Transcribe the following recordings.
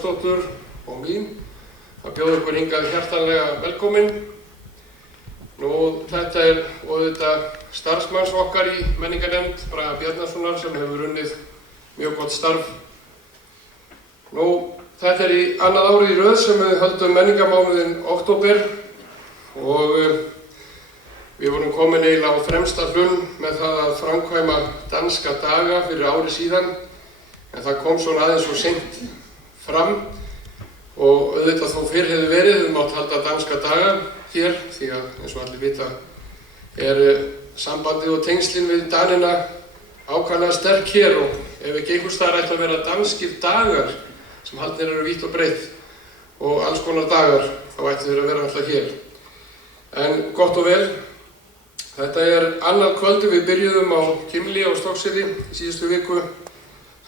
Jónsdóttur og mín að bjóða ykkur hingað hjartanlega velkomin. Þetta auðvitað starfsmanns okkar í menningarnefnd, Braga Bjarnasonar, sem hefur unnið mjög gott starf. Þetta í annað árið í röð sem við höldum menningarmánuðinn október og við vorum komin eiginlega á fremsta hlunn með það að framkvæma danska daga fyrir ári síðan, en það kom svona aðeins svo seint fram og auðvitað þó fyrr hefði verið mátt halda danska daga hér, því að eins og allir vita sambandið og tengslin við Danina ákaflega sterk hér og ef ekki einhvers staðar ætti að vera danskir dagar sem haldnir eru vítt og breitt og alls konar dagar, þá ætti þeir að vera alltaf hér. En gott og vel, þetta annað kvöldi, við byrjuðum á Gimli á Stokkseyri í síðustu viku,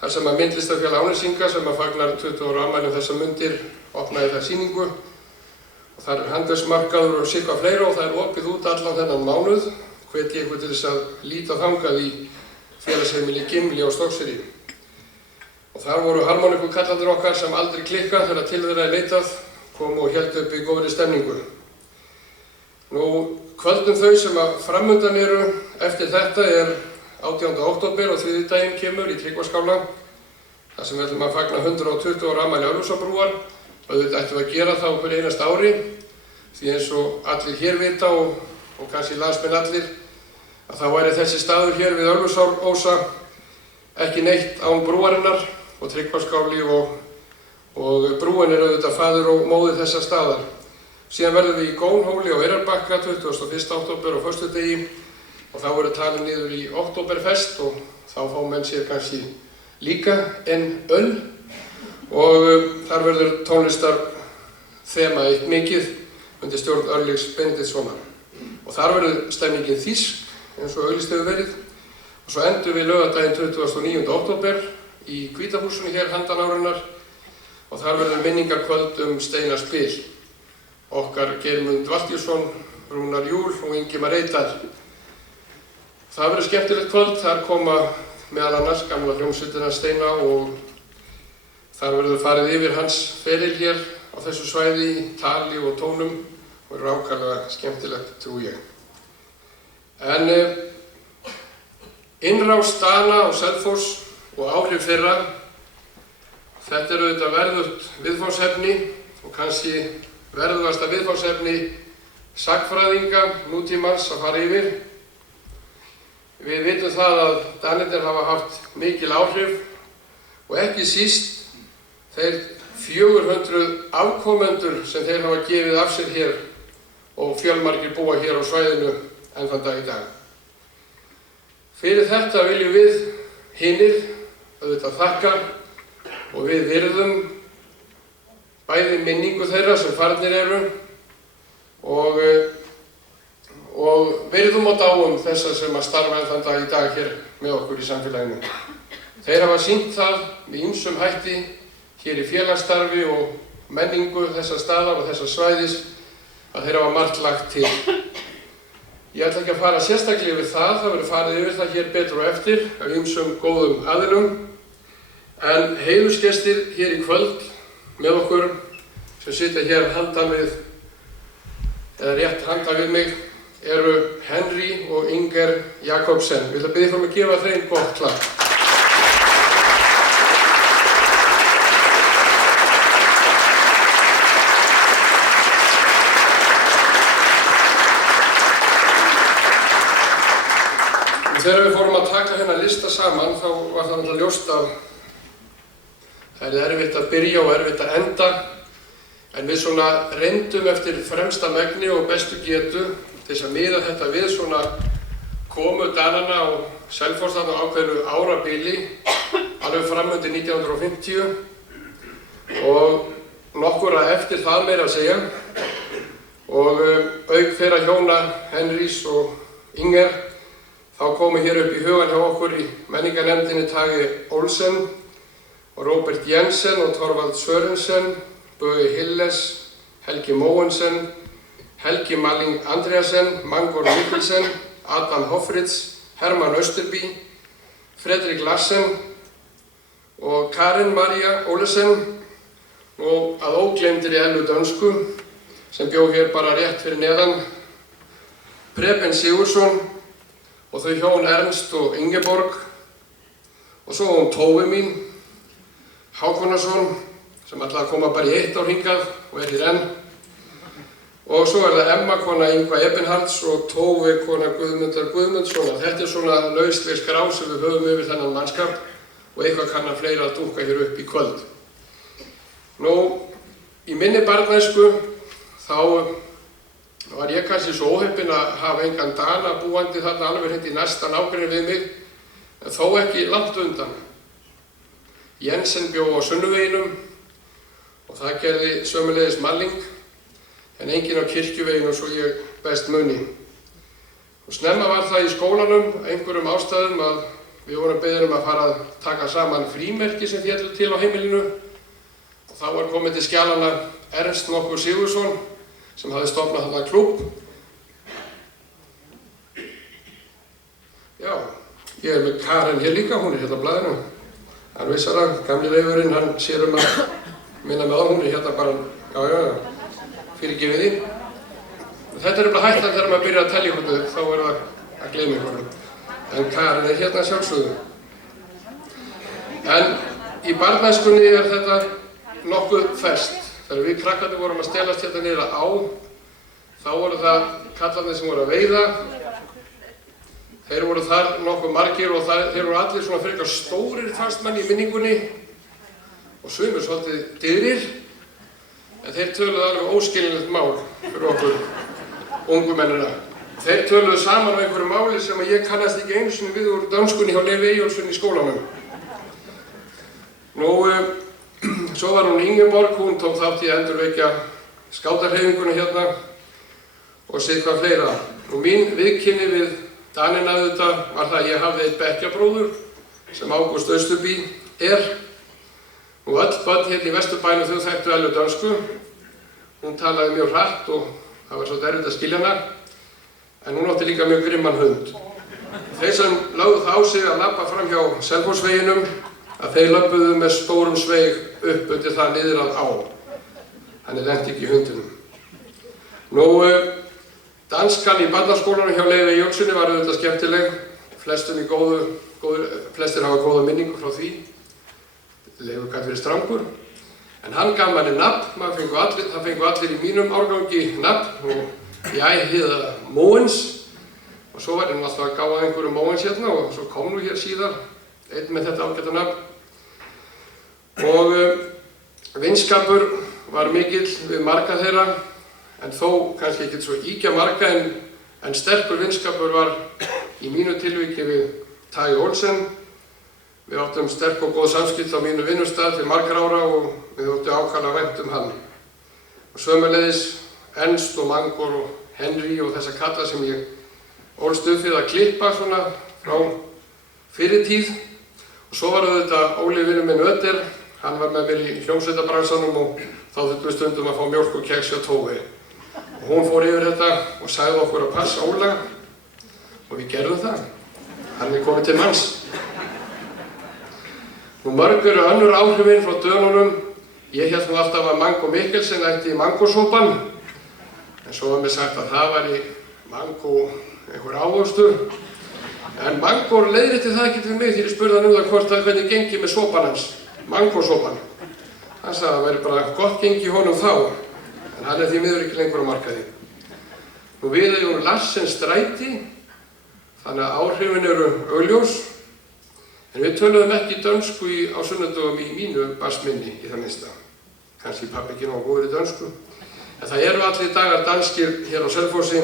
þar sem að myndlistarfélag Árnesinga sem að fagnar 20 ára afmæli þessar mundir opnaði það sýningu og það handverksmarkaður og sitthvað fleira og það opið út allan þennan mánuð. Hvet ég ykkur til þess að líta þangað í félagsheimili Gimli á Stokkseyri. Og þar voru harmonikulkallarnir okkar sem aldrei klikka þegar til þeirra leitað, komu og héldu upp í góðri stemningu. Kvöldum þau sem að framundan eru eftir þetta 18. október og þriðjudaginn kemur í Tryggvaskála, þar sem við ætlum að fagna 120 ára afmæli Ölfusárbrúar. Auðvitað ættum við að gera það okkur einasta ári, því eins og allir hér vita og kannski landsmenn allir, að þá væri þessi staður hér við Ölfusárósa ekki neitt án brúarinnar og Tryggvaskáli og brúin auðvitað faðir og móðir þessa staðar. Síðan verðum við í Gónhóli á Eyrarbakka 21. október og föstudegi og þá verður talið niður í Októberfest og þá fá menn sér kannski líka en öl og þar verður tónlistarþema eitt mikið undir stjórn Örlygs Benediktssonar. Og þar verður stemningin þýsk eins og auglýst hefur verið og svo endum við laugardaginn 29. október í Hvítahúsinu hér handan árinnar og þar verður minningarkvöld Steinar spil. Okkar Geirmund Valtýsson, Rúnar Júl og Ingimar Eydal. Það verður skemmtilegt kvöld, þar koma meðal annars gamla hljómsveitina Steina og þar verður farið yfir hans feril hér á þessu svæði í tali og tónum og verður ákaflega skemmtilegt, trú ég. En innrás Dana og Selfoss og áhrif þeirra, þetta auðvitað verðugt viðfangsefni og kannski verðugasta viðfangsefni sagnfræðinga nútímans að fara yfir. Við vitum það að Danirnir hafa haft mikil áhrif og ekki síst þeir 400 afkomendur sem þeir hafa gefið af sér hér og fjölmargir búa hér á svæðinu enn þann dag í dag. Fyrir þetta viljum við hinir auðvitað þakka og við virðum bæði minningu þeirra sem farnir eru og virðum og dáum þessa sem að starfa enn þann dag í dag hér með okkur í samfélaginu. Þeir hafa sýnt það með ýmsum hætti hér í félagsstarfi og menningu þessa staðar og þessa svæðis að þeir hafa margt lagt til. Ég ætla ekki að fara sérstaklega yfir það verður farið yfir það hér betur og eftir af ýmsum góðum aðilum, en heiðursgestir hér í kvöld með okkur sem sitja hér handan við, eða rétt handan við mig, eru Henry og Inger Jakobsen. Við ætlum að biðja ykkur að gefa þeim gott klapp. Þegar við fórum að taka hérna lista saman, þá var það náttúrulega ljóst að það erfitt að byrja og erfitt að enda, en við svona reyndum eftir fremsta megni og bestu getu til þess að miða þetta við svona komu Dananna á Selfoss þarna á ákveðnu árabili, alveg fram undir 1950 og nokkura eftir það meira að segja. Og auk þeirra hjóna Henrys og Inger, þá komu hér upp í hugan hjá okkur í menningarnefndinni Tage Olsen og Robert Jensen og Torvald Sørensen, Böge Hilles, Helgi Mogensen, Helgi Malling Andreasen, Mangor Mikkelsen, Adam Hoffritz, Hermann Österby, Fredrik Larsen og Karen Maria Olesen og að ógleymdri Ellu dönsku sem bjó hér bara rétt fyrir neðan, Preben Sigurðsson og þau hjón Ernst og Ingeborg og svo hún Tófi mín, Hákonarsson sem ætlaði að koma bara í 1 ár hingað og hér enn. Og svo það Emma kona Ingva Ebenhards og Tófi kona Guðmundar Guðmundssonar. Þetta svona lausleg skrá sem við höfum yfir þennan mannskap og eitthvað kann að fleira að dúkka hér upp í kvöld. Nú, í minni barnæsku þá var ég kannski svo óheppinn að hafa engan Dana búandi þarna alveg hérna í næsta nágrenni við mig, en þó ekki langt undan. Jensen bjó á Sunnuveginum og það gerði sömuleiðis Malling, en enginn á Kirkjuveginum svo ég best muni. Og snemma var það í skólanum einhverjum ástæðum að við vorum beðin að fara að taka saman frímerki sem féllu til á heimilinu og þá var komið til skjalanna Ernst nokkur Sigurðsson sem hafði stofnað þarna klúbb. Já, ég með Karen hér líka, hún hérna á blaðinu. Hann vissar það, gamli leifurinn, hann sér að minna með á, hún hérna bara, já, fyrirgefið því. Þetta bara hættan þegar maður byrjar að telja ykkur upp, þá það að gleyma ykkur. En Karen hérna sjálfsögðu. En í barnæskunni þetta nokkuð ferskt. Þegar við krakkarnir vorum að stelast hérna niður á, þá voru það kallarnir sem voru að veiða. Þeir voru þar nokkuð margir og þeir voru allir svona frekar stórir fastmenn í minningunni og sumir svolítið dýrir, en þeir töluðu alveg óskilinlegt mál fyrir okkur ungu mennina. Þeir töluðu saman á einhverju máli sem ég kannast ekki einu sinni við úr dönskunni hjá Levi Eyjólfsson í skólanum. Nú, svo var hún Ingeborg, hún tók þátt í að endurvekja skátahreyfinguna hérna og sitthvað fleira. Og mín viðkynni við Danina auðvitað var það að ég hafði eitt bekkjabróður sem Ágúst Austurby er. Nú öll börn hérna í Vesturbænum þau þekktu Ellu dönsku. Hún talaði mjög hratt og það var svo erfitt að skilja hana, en hún átti líka mjög grimman hund. Þeir sem lögðu það á sig að labba fram hjá Selfossveginum, að þeir löbbuðu með stórum sveig upp undir það niður að á. Þannig lenti ekki í hundinum. Nú, danskan í barnaskólanum hjá Levi Eyjólfssoni var auðvitað skemmtileg. Flestir hafa góða minningu frá því. Leifur gat verið strangur. En hann gaf manni nafn, það fengu allir í mínum árgangi nafn og ég hiða Móens. Og svo var ég nú alltaf að gáða einhverju Móens hérna og svo kom nú hér síðar einn með þetta ágæta nafn. Og vinskapur var mikill við marga þeirra, en þó kannski ekki svo ýkja marga, en sterkur vinskapur var í mínu tilviki við Tage Olsen. Við áttum sterk og góð samskipt á mínu vinnustað til margra ára og við áttum ákaflega vænt hann. Og sömuleiðis Ernst og Mangor og Henry og þessa kalla sem ég ólst upp við að klippa svona frá fyrir tíð. Og svo var auðvitað Óli vinur minn Öder, hann var með mér í hljómsveitabransanum og þá þurftum við stundum að fá mjólk og kex hjá Tófi. Og hún fór yfir þetta og sagði okkur að passa Óla og við gerðum það. Hann komið til manns. Nú mörg eru önnur áhrifin frá dönunum. Ég hélt nú alltaf að Mango Mikkelsen ætti í mangosópan, en svo var mér sagt að það var í mango einhver ávöxtur. En Mangor leiðrétti það ekki til mig þegar ég spurði hann það hvernig gengi með sópan hans, mangosópan. Hann sagði að það væri bara gott gengi í honum þá, en hann því miður ekki lengur á markaði. Nú við eigum Larsens stræti, þannig að áhrifin eru augljós, en við töluðum ekki dönsku á sunnudögum í mínu barnsminni í það minnsta. Kannski pabbi ekki nógu góður í dönsku, en það eru allir dagar danskir hér á Selfossi.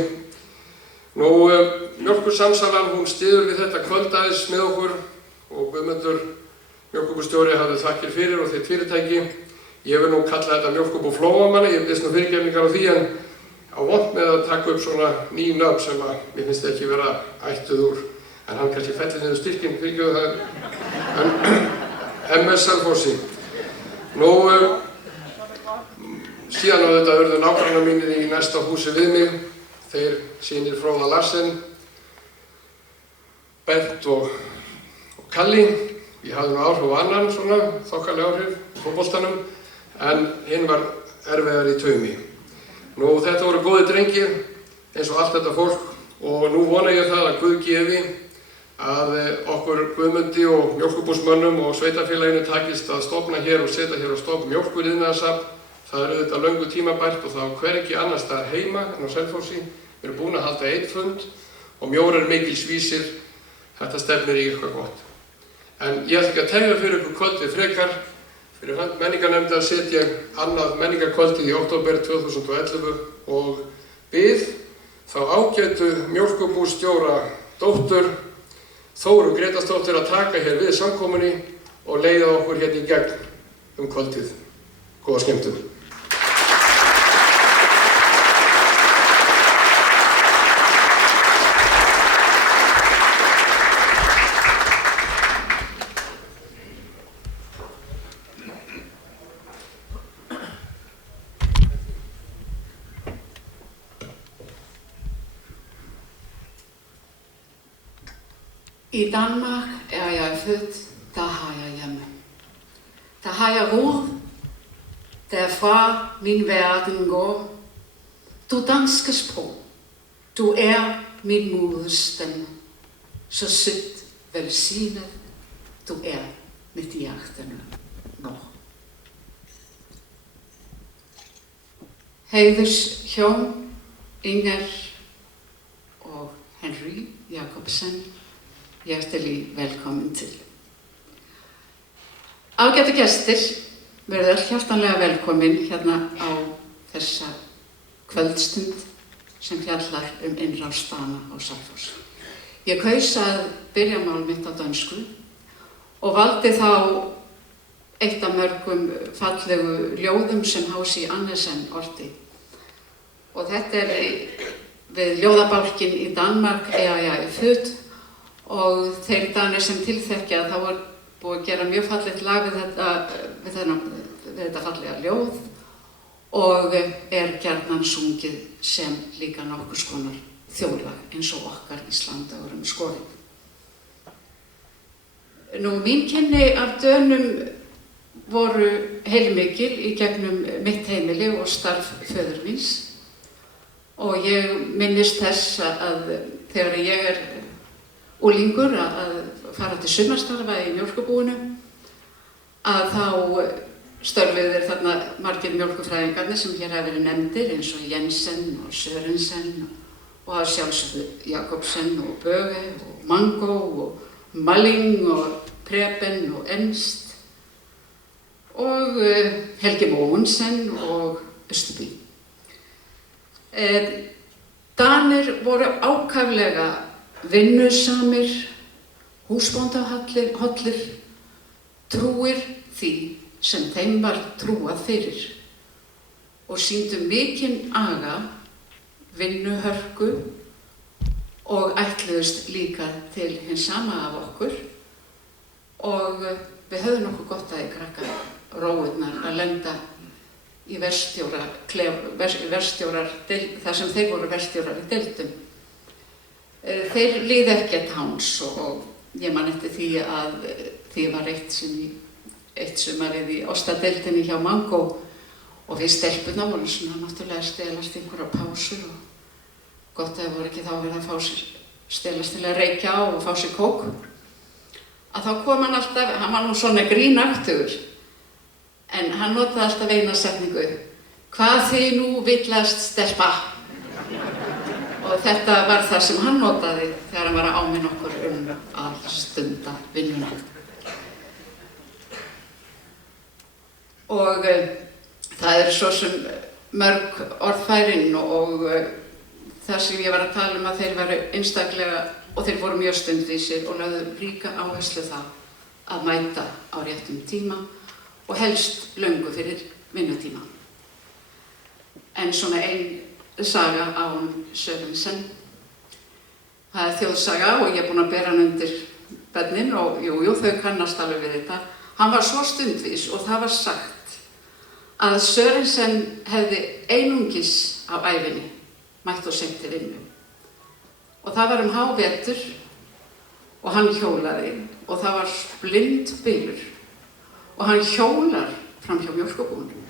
Nú, Mjólkursamsalan, hún styður við þetta kvöld aðeins með okkur og Guðmundur mjólkurbústjóri hafði þakkir fyrir og þitt fyrirtæki. Ég vil nú kalla þetta mjólkurbú Flóamanna, ég biðst nú fyrirgefningar á því, en á vont með að taka upp svona ný nöfn sem að mér finnst ekki vera ættuð úr, en hann kannski fellir niður styrkinn, fyrirgefðu það, en MS Selfossi. Nú, síðan á þetta urðu nágrannar mínir í næsta húsi við mig. Þeir synir Fróða Larsen, Bent og Kalli. Ég hafði nú áhrif á annan svona, þokkaleg áhrif, fótboltanum. en hinn var erfiðar í taumi. Nú, þetta voru góðir drengir, eins og allt þetta fólk, og nú vona ég það að Guð gefi að okkur Guðmundi og mjólkurbúsmönnum og sveitarfélaginu takist að stofna hér og setja hér á stofn mjólkuriðnaðarsafn. Það er auðvitað löngu tímabært og það hvergi annars staðar heima en á Selfossi. Við erum búin að halda einn fund og mjórar mikils vísir. Þetta stefnir í eitthvað gott. En ég ætla ekki að tefja fyrir ykkur kvöldið frekar. Fyrir hönd menningarnefndar set ég annað menningarkvöldið í október 2011 og bið þá ágætu mjólkurbússtjóra dóttur Þóru Grétarsdóttir að taka hér við samkomunni og leiða okkur hérna í gegn kvöldið. Góða skemmtun. I Danmark er jeg født, der har jeg hjemme. Der har jeg rod, derfra min verden går. Du danske sprog, du er min moderstemme. Så sødt velsignet, du er mit hjertene nå. Heiðurs hjón, Inger og Henry Jacobsen, hjertelig velkommen til. Ágætu gestir, verið öll hjartanlega velkomin hérna á þessa kvöldstund sem fjallar innrás Dana á Selfoss. Ég kaus að byrja mál mitt á dönsku og valdi þá eitt af mörgum fallegu ljóðum sem H.C. Andersen orti. Og þetta við ljóðabálkinn í Danmark er jeg født. Og þeir Danir sem tilþekkja þá var búið að gera mjög fallegt lag við þetta fallega ljóð og gjarnan sungið sem líka nokkurs konar þjóðlag eins og okkar Íslanda skorið. Nú, mín kynni af Dönum voru heilmikil í gegnum mitt heimili og starf föður míns og ég minnist þess að þegar ég úlingur að fara til sumarstarfa í mjólkurbúinu að þá störfuðu þeir þarna margir mjólkurfræðingarnir sem hér hafa verið nefndir eins og Jensen og Sørensen og að sjálfsögðu Jacobsen og Böge og Mango og Malling og Preben og Ernst og Helge Mogensen og Østerby. Danir voru ákaflega vinnusamir, húsbóndahollir, trúir því sem þeim var trúað fyrir og sýndu mikinn aga, vinnuhörku og ætluðust líka til hins sama af okkur og við höfðum nokkuð gott að í krakka róurnar að lenda í verstjórar, þar sem þeir voru verstjórar í deildum. Þeir liði ekkert háns og ég man eftir því að því var eitt sumarið í ostadeildinni hjá Mango og við stelpurnar vorum svona náttúrulega stelast einhverja pásur og gott að það voru ekki þá verið að fá sér stelast til að reykja á og fá sér kók. Að þá kom hann alltaf, hann var nú svona grínaktugur en hann notaði alltaf eina setningu: Hvað þið nú villast stelpa? Og þetta var það sem hann notaði þegar hann var að áminna okkur að stunda vinnuna. Og það svo sem mörg orðfærin og það sem ég var að tala að þeir væru einstaklega og þeir voru mjög stundvísir og lögðu ríka áherslu það að mæta á réttum tíma og helst löngu fyrir vinnutíma. En svona ein saga á Sørensen. Það þjóðsaga og ég búin að bera hann undir börnin og jú, þau kannast alveg við þetta. Hann var svo stundvís og það var sagt að Sørensen hefði einungis á ævinni mætt og seint til vinnu. Og það var hávetur og hann hjólaði og það var blindbylur og hann hjólar fram hjá mjólkurbúinu.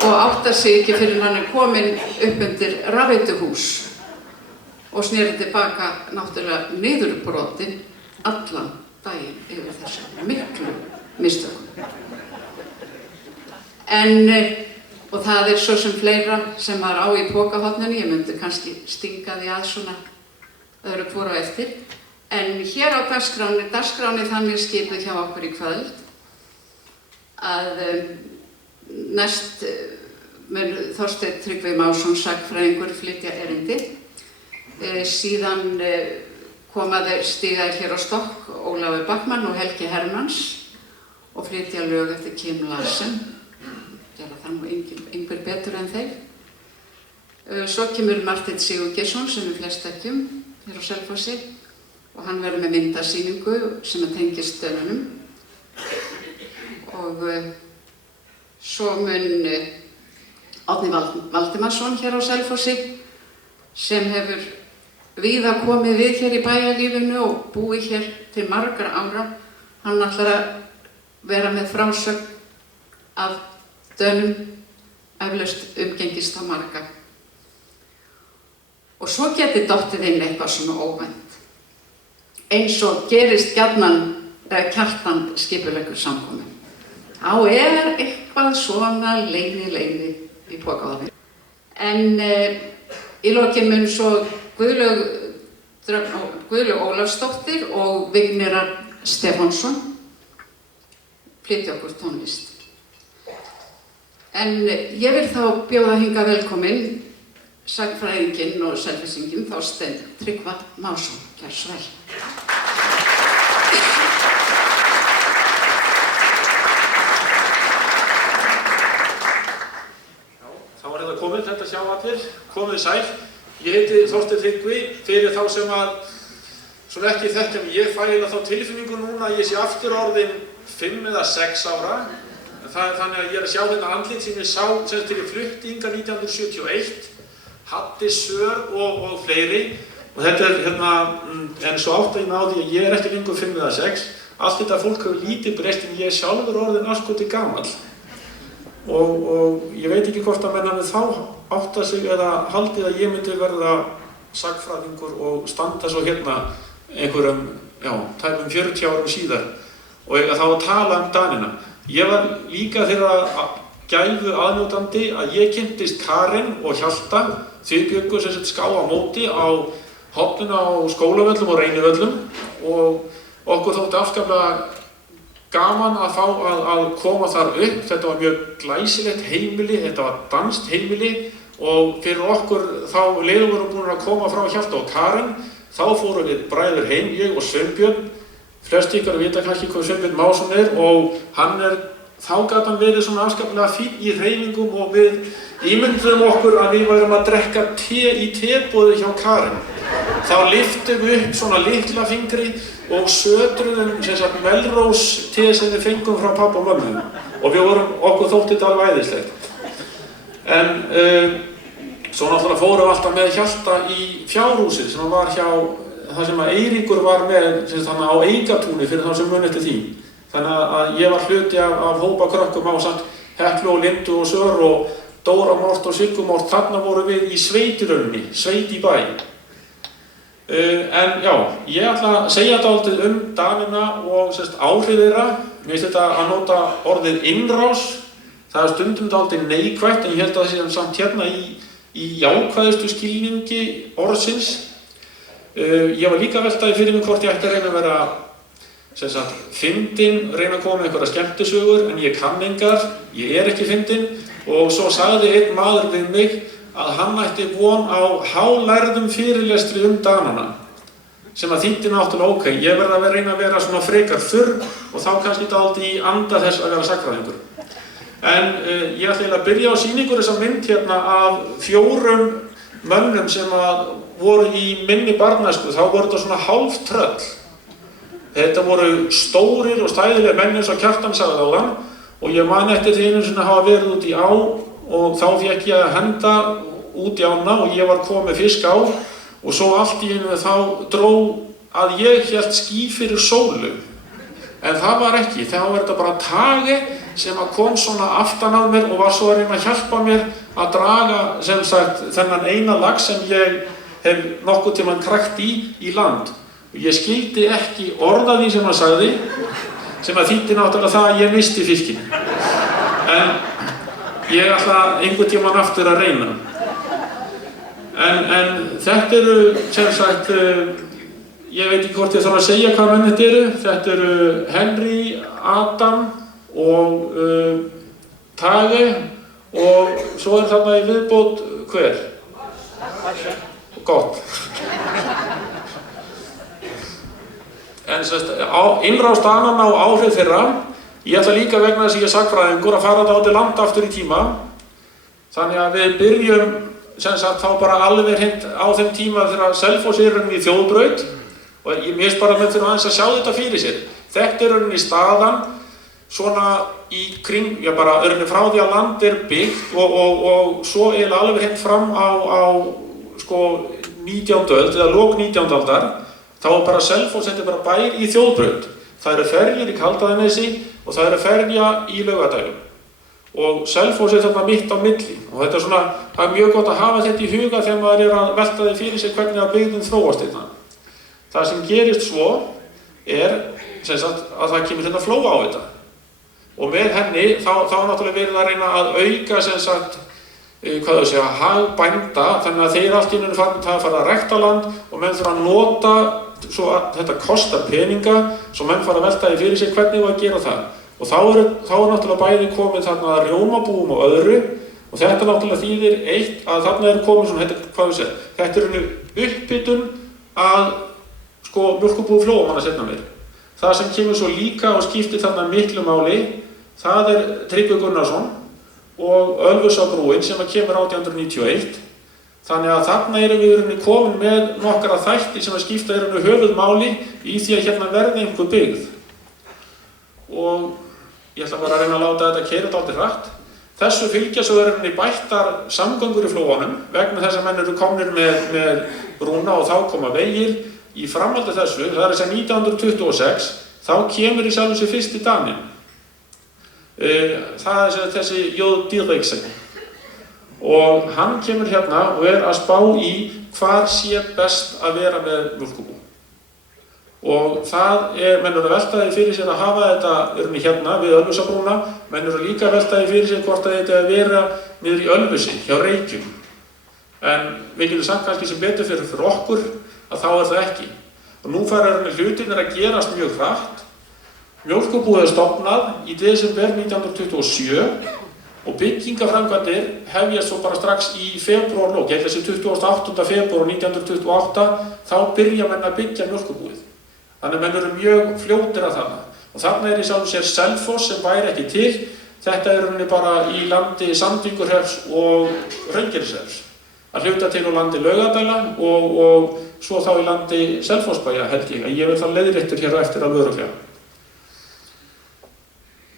og áttar sig ekki fyrir hann kominn upp undir rafveituhús og sneri tilbaka náttúrulega niðurbrotin allan daginn yfir þessu miklu mistökum. Og það svo sem fleira sem var á í pokahotninu, ég myndi kannski stinga því að svona öðru hvoru á eftir. En hér á dagskráni þannig skipuð hjá okkur í kvöld að næst mun Þorsteinn Tryggvi Másson sagnfræðingur flytja erindi. Síðan stiga hér á stokk Ólafur Backman og Helgi Hermanns og flytja lög eftir Kim Larsen. Gera það nú einhver betur en þeir. Svo kemur Marteinn Sigurgeirsson sem við flest þekkjum hér á Selfossi og hann verður með myndasýningu sem tengist dönunum. Og svo mun Árni Valdimarsson hér á Selfossi sem hefur víða komið við hér í bæjarlífinu og búið hér til margra ára. Hann ætlar að vera með frásögn af dönum, eflaust umgengist á marga. Og svo geti dottið inn eitthvað svona óvænt. Eins og gerist gjarnan Kjartan skipuleggur samkomu. Eitthvað svona leyni í pokahotninu. En í lokin mun svo Guðlaug Ólafsdóttir og Vignir Stefánsson flytja okkur tónlist. En ég vil þá bjóða hingað velkominn sagnfræðinginn og Selfyssinginn Þorsteinn Tryggva Másson. Gjörðu svo vel. Þá þetta komið, þetta sjá allir, komið sæl. Ég heiti Þorsteinn Tryggvi, fyrir þá sem að svona ekki þekkja mig. Ég fæ eiginlega þá tilfinningu núna að ég sé aftur orðinn 5 eða 6 ára. Þannig að ég að sjá þetta andlit sem ég sá sem til ég flutti hingað 1971, Haddi Sör og fleiri. Og þetta en svo átta ég mig á því að ég ekki lengur 5 eða 6. Allt þetta fólk hefur lítið breyst en ég sjálfur orðinn allt gamall. Og ég veit ekki hvort að menn hafi þá átta sig eða haldið að ég myndi verða sagnfræðingur og standa svo einhverjum, tæpum 40 árum síðar og þá að tala Danina. Ég var líka þeirra gæfu aðnjótandi að ég kynntist Karen og Hjalta, þau bjuggu sem ská á móti á horninu á Skólavöllum og Reynivöllum og okkur þótti afskaplega gaman að fá að koma þar upp. Þetta var mjög glæsilegt heimili, þetta var danskt heimili og fyrir okkur þá leiðum við búin að koma frá Hjalta og Karen. Þá fórum við bræður heim, ég og Sveinbjörn. Flest ykkar vita kannski hvað Sveinbjörn Másson og þá gat hann verið svona afskaplega fínn í hreyfingum og við ímynduðum okkur að við værum að drekka te í teboði hjá Karen. Þá lyftum við upp svona litla fingri og sötruðum Melrose te sem við fengum frá pabba og mömmu og okkur þótti þetta alveg æðislegt. En svo náttúrulega fórum við alltaf með Hjalta í fjárhúsið sem var hjá, það sem að Eiríkur var með á Eigatúni fyrir þá sem muni eftir því. Þannig að ég var hluti af hópa krökkum ásamt Heklu og Lindu og Sör og Dóra Mort og Siggu Mort. Þarna vorum við í sveitirauninni, sveit í bæ. En já, ég ætla að segja dálítið Danina og áhrif þeirra. Mér finnst þetta að nota orðið innrás. Það stundum dálítið neikvætt en ég held að það sé samt í jákvæðustu skilningi orðsins. Ég var líka veltaði fyrir mig hvort ég ætti að reyna að vera fyndinn, reyna að koma með einhverja skemmtisögur en ég kann engar, ég ekki fyndinn og svo sagði einn maður við mig að hann ætti von á hálærðum fyrirlestri Danana sem að þýddi náttúrulega ég verð að reyna að vera svona frekar þurr og þá kannski dálítið í anda þess að vera sagnfræðingur. En ég ætla að byrja á sýningur þessa mynd af 4 mönnum sem voru í minni barnæsku. Þá voru þetta svona hálftröll. Þetta voru stórir og stæðilegir menn eins og Kjartan sagði áðan og ég man eftir því einu sinni að hafa verið út í á og þá fékk ég að henda út í ána og ég var komið fisk á og svo allt í einu þá dró að ég hélt ský fyrir sólu. En það var ekki, þá var þetta bara Tage sem að kom svona aftan að mér og var svo að reyna að hjálpa mér að draga sem sagt þennan eina lax sem ég hef nokkuð tímann krækt í land. Og ég skildi ekki orð af því sem hann sagði, sem að þýddi náttúrulega það að ég misti fiskinn. En ég ætla einhvern tímann aftur að reyna. En þetta eru sem sagt, ég veit ekki hvort ég þarf að segja hvað menn þetta eru. Þetta eru Henry, Adam og Tage og svo þarna í viðbót hver? Gott. En innrás Dananna og áhrif þeirra, ég ætla líka vegna þess að ég er sagnfræðingur að fara þetta langt aftur í tíma. Þannig að við byrjum sem sagt þá bara alveg hreint á þeim tíma þegar Selfoss er í þjóðbraut og ég finnst bara með fyrir aðeins að sjá þetta fyrir sér. Þetta er í staðan svona í kring, já bara frá því að land er byggt og svo alveg hreint fram á sko 19. öld eða lok 19. aldar, þá bara Selfoss þetta bara bær í þjóðbraut. Það eru ferjur í Kaldaðanesi og það eru ferja í Laugardælum. Og Selfoss er þarna mitt á milli og þetta er svona, það er mjög gott að hafa þetta í huga þegar maður er að velta því fyrir sig hvernig að byggðin þróast þetta. Það sem gerist svo er sem sagt að það kemur þetta flóa á þetta og með henni þá náttúrulega verið að reyna að auka sem sagt hag bænda, þannig að þeir allt í einu fara að rækta land og menn þurfa að nota svo að þetta kostar peninga svo menn fara að velta því fyrir sig hvernig að gera það. Og þá er náttúrulega bæði komið þarna að rjómabúum og öðru og þetta náttúrulega þýðir eitt að þarna komið svona, þetta er upphitun að sko mjólkurbúi Flóamanna seinna meir. Það sem kemur svo líka og skiptir þarna miklu máli, það er Tryggvi Gunnarsson og Ölfusárbrúin sem kemur 1891. Þannig að þarna erum við komin með nokkra þætti sem skipta höfuðmáli í því að hérna verði einhver byggð. Og ég ætla bara að reyna að láta þetta keyra dálítið hratt. Þessu fylgja svo bættar samgöngur í Flóanum vegna þess að menn eru komnir með brúna og þá koma vegir. Í framhaldi þessu, það er þess að 1926, þá kemur í sjálfu sér fyrsti Daninn. Það er þessi J. Didriksen. Og hann kemur hérna og er að spá í hvar sé best að vera með mjólkurbú. Og það menn eru að velta því fyrir sér að hafa þetta hérna við Ölfusárbrúna, menn eru líka að velta því fyrir sér hvort að þetta vera niður í Ölfusi, hjá Reykjum. En við getum sagt kannski sem betur fyrir okkur að þá er það ekki. Og nú fara hlutirnir að gerast mjög hratt. Mjólkurbúið er stofnað í desember 1927 og byggingaframkvæmdir hefjast svo bara strax í febrúarlok, ég held þessi 28. febrúar 1928, þá byrja menn að byggja mjólkurbúið. Þannig að menn eru mjög fljótir að þarna. Og þarna í sjálfu sér Selfoss sem væri ekki til. Þetta er bara í landi Sandvíkurhrepps og Hraungerðishrepps. Að hluta til á landi Laugardæla og svo þá í landi Selfossbæja held ég. Ég verð þá leiðréttur hér á eftir að örugglega.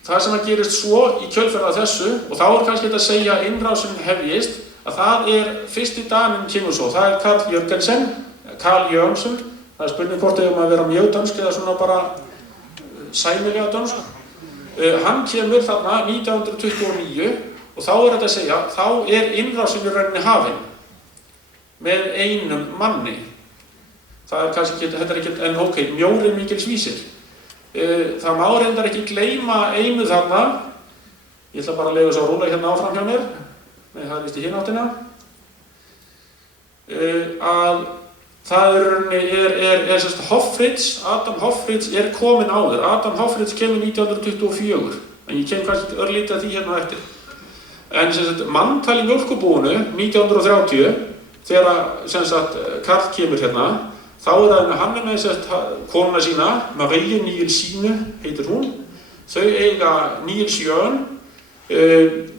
Það sem að gerist svo í kjölfarið af þessu, og þá er kannski að segja að innrásin hefjist, að það er fyrsti Daninn kemur svo. Það er Karl Jørgensen. Það er spurning hvort að vera mjög dönsk eða svona bara sæmilega dönsk. Hann kemur þarna 1929 og þá er þetta að segja, þá er innrásin í rauninni hafin með einum manni. Það er kannski ekki, þetta er ekki, en ok, Mjóri Mikils Vísir. Það má reyndar ekki gleyma einu þarna, ég ætla bara að leyfa svo að rúla hérna áfram hjá mér, nei það er vist í hinn áttina, að það er Hoffritz, Adam Hoffritz er komin áður. Adam Hoffritz kemur 1924, en ég kem kannski örlítið að því hérna eftir. En manntal í mjólkurbúinu 1930, þegar Karl kemur hérna, þá er hann með konuna sína, Marie Nielsine heitir hún. Þau eiga Niels Jørn.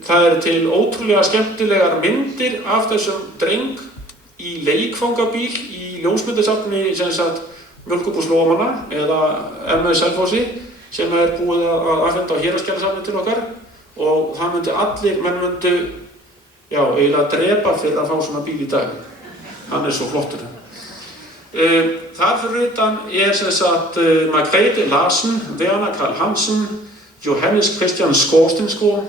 Það er til ótrúlega skemmtilegar myndir af þessum dreng í leikfangabíl í ljósmyndasafni Mjólkurbús Flóamanna eða MS Selfossi sem er búið að afhenda á héraðsskjalasafni til okkar og það myndi menn myndu eiginlega drepa fyrir að fá svona bíl í dag. Hann er svo flottur. Þar fyrir utan er Margrethe Larsen, Werner Karl Hansen, Johannes Christian Skorstensgaard,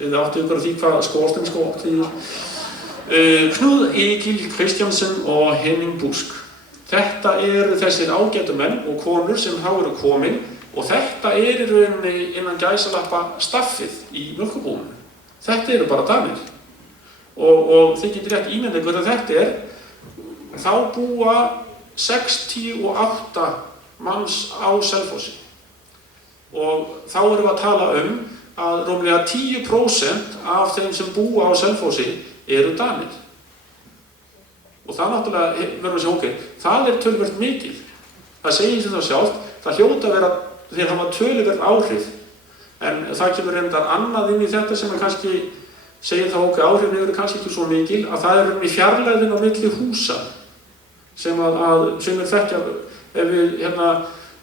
jeg áttu ykkur að því hvað Skorstensgaard þýðir, Knud Egil Kristjansen og Henning Busk. Þetta eru þessir ágætu menn og konur sem þá eru komin og þetta er í rauninni innan gæsalappa staffið í mjólkurbúinu. Þetta eru bara Danir. Og þið getur rétt ímyndað hvað þetta er. Þá búa 68 manns á Selfossi. Og þá erum við að tala að rúmlega 10% af þeim sem búa á Selfossi eru Danir. Og það náttúrulega verður að segja, ok, það er töluvert mikið. Það segir sem það sjálft, það hljóta að vera, þeir hafa töluvert áhrif. En það kemur reyndar annað inn í þetta sem kannski segir þá, ok, áhrifin eru kannski ekki svo mikil, að það er í fjarlægðin á milli húsa sem er þekkja, ef við,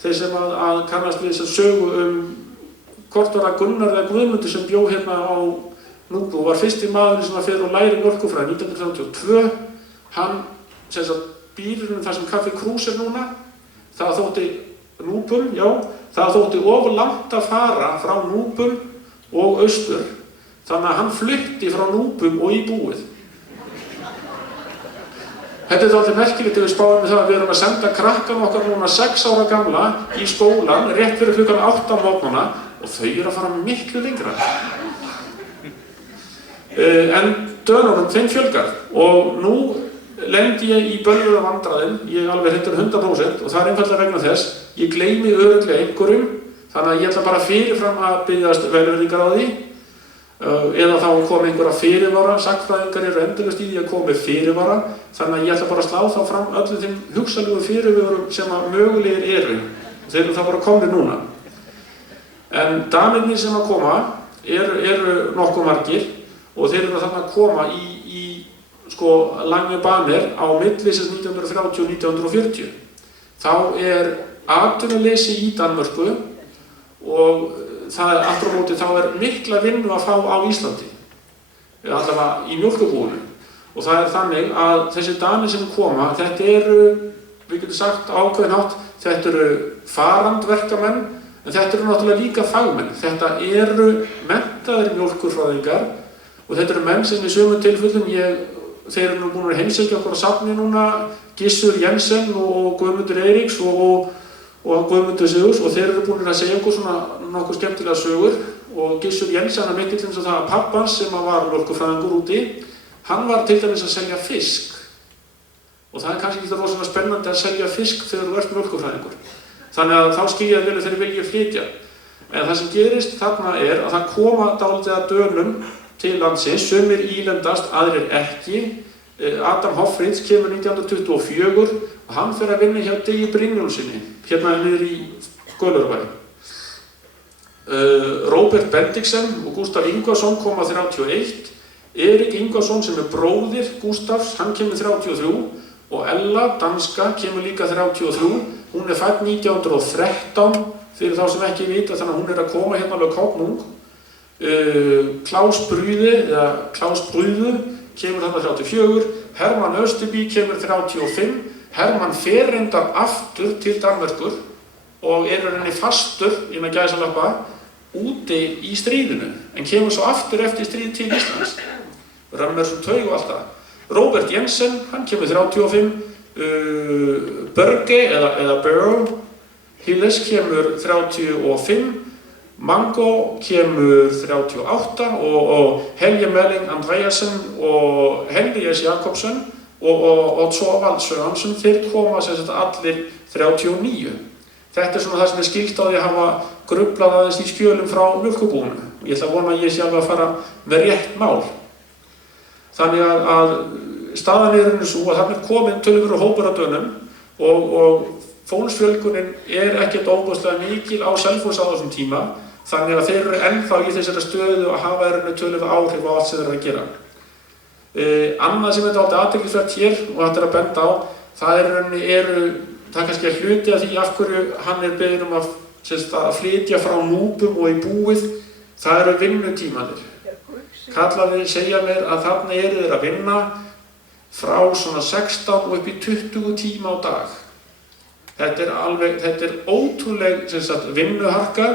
þeir sem að kannast við þess að sögu hvort var að Gunnar eða Guðmundur sem bjó á Núbu og var fyrsti maðurinn sem fer og læri mjólkurfræði 1932. Hann býr þar sem Kaffi Krús er núna. Það þótti Núbum, já, það þótti of langt að fara frá Núbum og austur. Þannig að hann flutti frá Núbum og í búið. Þetta er alltaf merkilegt ef við spáum við það að við erum að senda krakkan okkar núna 6 ára gamla í skólan rétt fyrir klukkan 8 á morgnana og þau eru að fara miklu lengra. En dönunum þeim fjölgar og nú lendi ég í bölvuða vandræðum, ég alveg hittur 100% og það er einfaldlega vegna þess, ég gleymi örugglega einhverjum, þannig að ég ætla bara fyrirfram að biðjast velvirðingar á því, eða þá kom einhverja fyrirvara, sagnfræðingar eru endalaust í því að koma með fyrirvara, þannig að ég ætla bara að slá þá fram öllum þeim hugsanlegu fyrirvörum sem að mögulegir eru, þeir eru þá bara komnir núna. En Danirnir sem að koma eru nokkuð margir og þeir eru þarna að koma í langu banir á milli 1930 og 1940. Þá er atvinnuleysi í Danmörku og það er aftur á móti þá er mikla vinnu að fá á Íslandi, allavega í mjólkurbúinu. Og það er þannig að þessi Danir sem koma, þetta eru, við getum sagt ákveðin hátt, þetta eru farandverkamenn, en þetta eru náttúrulega líka fagmenn. Þetta eru menntaðir mjólkurfræðingar og þetta eru menn sem í sömu tilfellum þeir eru nú búin að heimsækja okkur á safni núna, Gissur Jensen og Guðmundur Eiríks og Guðmundur Sigurs og þeir eru búin að segja okkur svona nokkuð skemmtilega sögur og Gissur Jensen að mitt eins og það að pappans sem var mjólkurfræðingur úti, hann var til dæmis að selja fisk og það er kannski ekki rosalega spennandi að selja fisk þegar þú ert mjólkurfræðingur. Þannig að þá skilja vel að þeir vilja flytja. En það sem gerist þarna er að það koma dálítið að Dönum til landsins, sumir ílendast, aðrir ekki. Adam Hoffritz kemur 1924 og hann fer að vinna hjá Degi Brynjólfssyni, niður í Skólavörðubæ. Róbert Bendiksen og Gústaf Ingvarsson koma 31, Erik Ingvarsson sem er bróðir Gústafs, hann kemur 33 og Ella, danska, kemur líka 33, hún er fædd 1913 fyrir þá sem ekki vita, þannig að hún er að koma alveg kápnung. Klaus Brüde kemur þarna 34, Hermann Österby kemur 35, Hermann fer reyndar aftur til Danmerkur og er rauninni fastur innan gæsalappa úti í stríðinu, en kemur svo aftur eftir stríð til Íslands. Römmur svo taug og allt það. Robert Jensen, hann kemur 35, Børge eða Børge Hilles kemur 35, Mango kemur 38 og Helge Melling Andreasen og Henrias Jakobsen og Thorvald Sørensen, þeir koma allir 39. Þetta er svona það sem er skilt á því að hafa grublað aðeins í skjölum frá mjólkurbúinu. Ég ætla að vona að ég sé alveg að fara með rétt mál. Þannig að staðan er svo að þarna er komin töluvert hópur af Dönum og fólksfjölgunin er ekkert óbúðslega mikil á Selfoss á þessum tíma. Þannig að þeir eru ennþá í þessari stöðu að hafa töluvert áhrif á allt sem þeir eru að gera. Annað sem er dálítið athyglisvert hér og þetta er að benda á, það er kannski að hluti af því af hverju hann er beðinn að flytja frá Núbum og í búið, það eru vinnutímanir. Kallarnir segja mér að þarna eru þeir að vinna frá svona 16 og upp í 20 tíma á dag. Þetta er ótrúleg vinnuharka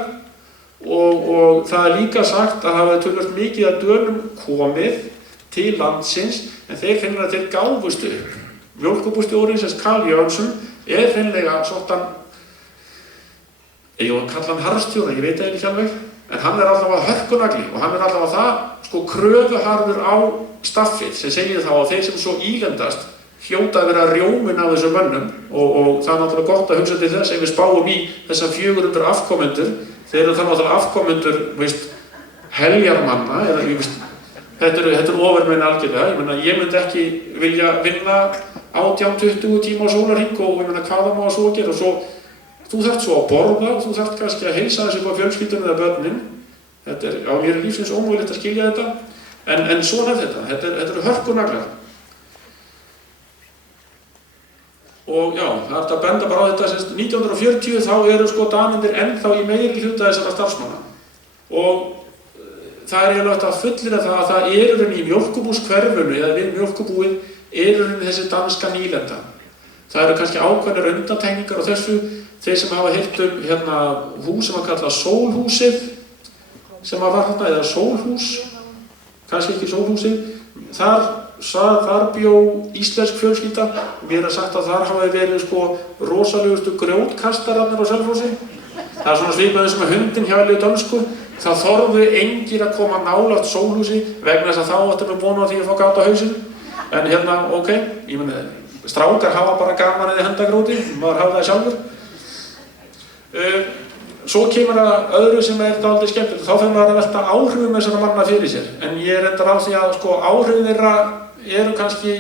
og það líka sagt að hafa tölvöld mikið að Dönum komið til landsins en þeir finna að þeir gáfustu upp. Mjólkurbústjórinn sem Karl Jönsson hreinlega svolítan, ég var að kalla hann harðstjóra, ég veit það ekki alveg, en hann allavega hörkunagli og hann allavega það kröfuharður á staffið sem segir þá að þeir sem svo ílendast hljóta að vera rjóminn af þessum mönnum og það náttúrulega gott að hugsa til þess ef við spáum í þessa 400 afkomendur, þeir eru það náttúrulega afkomendur, heljarmanna, eða þetta er ofurmenn algjörlega, ég myndi ekki vilja vinna 18-20 tíma á sólarhring og hvaða má svo gera og svo þú þarft svo að borða, þú þarft kannski að heilsa þessi upp á fjölskyldunum eða börnin. Þetta á mér lífsins ómögulegt að skilja þetta, en svona þetta eru hörkunaglar. Og já, það er að benda bara á þetta, 1940 þá eru Danirnir ennþá í meiri hluta þessara starfsmanna. Og það er eiginlega að fullyrða það að það eru í mjólkurbúskverfinu eða við mjólkurbúið eru þessi danska nýlenda. Það eru kannski ákveðnar undantekningar á þessu. Þeir sem hafa heyrt hús sem að kalla Sólhúsið sem var þarna, eða Sólhús, kannski ekki Sólhúsið, þar bjó íslensk fjölskylda. Mér sagt að þar hafi verið rosalegustu grjótkastararnir á Selfossi. Það er svona svipað sem að hundin hjá dönsku. Það þorðu engir að koma nálægt Sólhúsi vegna þess að þá áttum við vona á því að fá gátt á hausinn. En ok, ég meni, strákar hafa bara gaman eða hendagróti, maður hafa það sjálfur. Svo kemur að öðru sem dálítið skemmtilegt, þá fyrir maður að velta áhrifum þessara manna fyrir sér. En ég reyndar á því að áhrifin þeirra eru kannski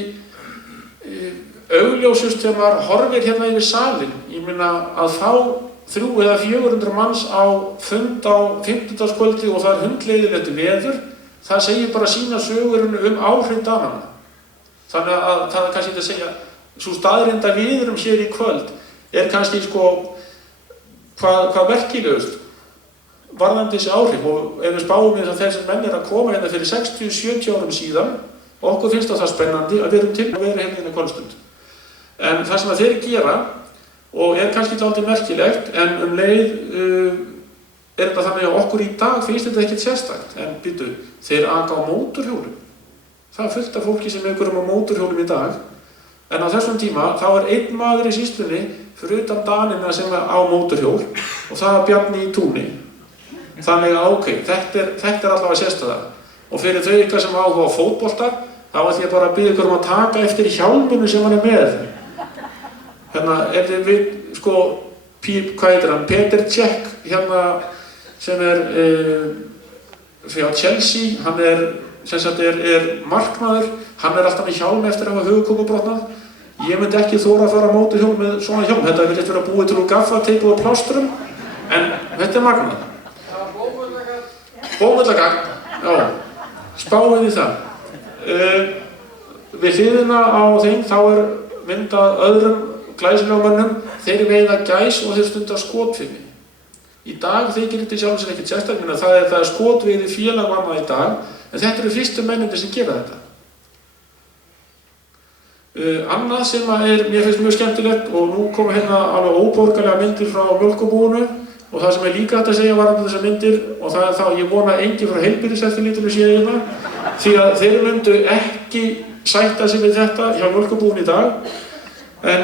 augljósust þegar maður horfir yfir salinn. Ég meina að fá 300 eða 400 manns á fund á 50-dagskvöldi og það er hundleiðilegt veður, það segir bara sína sögurinn áhrif Dananna. Þannig að það er kannski ekki að segja, svo staðreynd að við erum hér í kvöld er kannski hvað merkilegust varðandi þessi áhrif og ef við spáum við að þessir menn að koma fyrir 60-70 árum síðan og okkur finnst það spennandi að við erum til að vera hérna kvöldstund. En það sem þeir gera og er kannski dálítið merkilegt en leið er þetta þannig að okkur í dag finnst þetta ekkert sérstakt en býtu, þeir aka á mótorhjólum. Það er fullt af fólki sem á mótorhjólum í dag en á þessum tíma þá er einn maður í sýslunni fyrir utan Danina sem á mótorhjól og það er Bjarni í Túni. Þannig að ok, þetta er allavega sérstæða. Og fyrir þau ykkar sem áhuga á fótbolta, þá ætlum ég bara að biðja ykkur að taka eftir hjálminu sem hann er með. Er þið við, hvað heitir hann? Peter Cech, sem frá Chelsea, hann er markmaður, hann alltaf með hjálm eftir að hafa höfuðkúpubrotnað. Ég myndi ekki þóra að fara á mótorhjól með svona hjálm. Þetta er verið að búið til úr gaffateipu og plástrum, en þetta er magnað. Bómullagagn, já, spáið í það. Við hliðina á þeim þá er myndað öðrum glæsilegum mönnum, þeir veiða gæs og þeir stunda skotfimi. Í dag þykir þetta sjálf sér ekkert sérstaklega, það er skotveiði félagmanna í dag, en þetta eru fyrstu mennirnir sem gera þetta. Annað sem mér finnst mjög skemmtilegt og nú koma alveg óborgarlega myndir frá mjólkurbúinu og það sem líka hægt að segja varðandi þessar myndir og það er það, ég vona enginn frá heilbrigðiseftirlitinu sé því að þeir myndu ekki sætta sig við þetta hjá mjólkurbúinu í dag en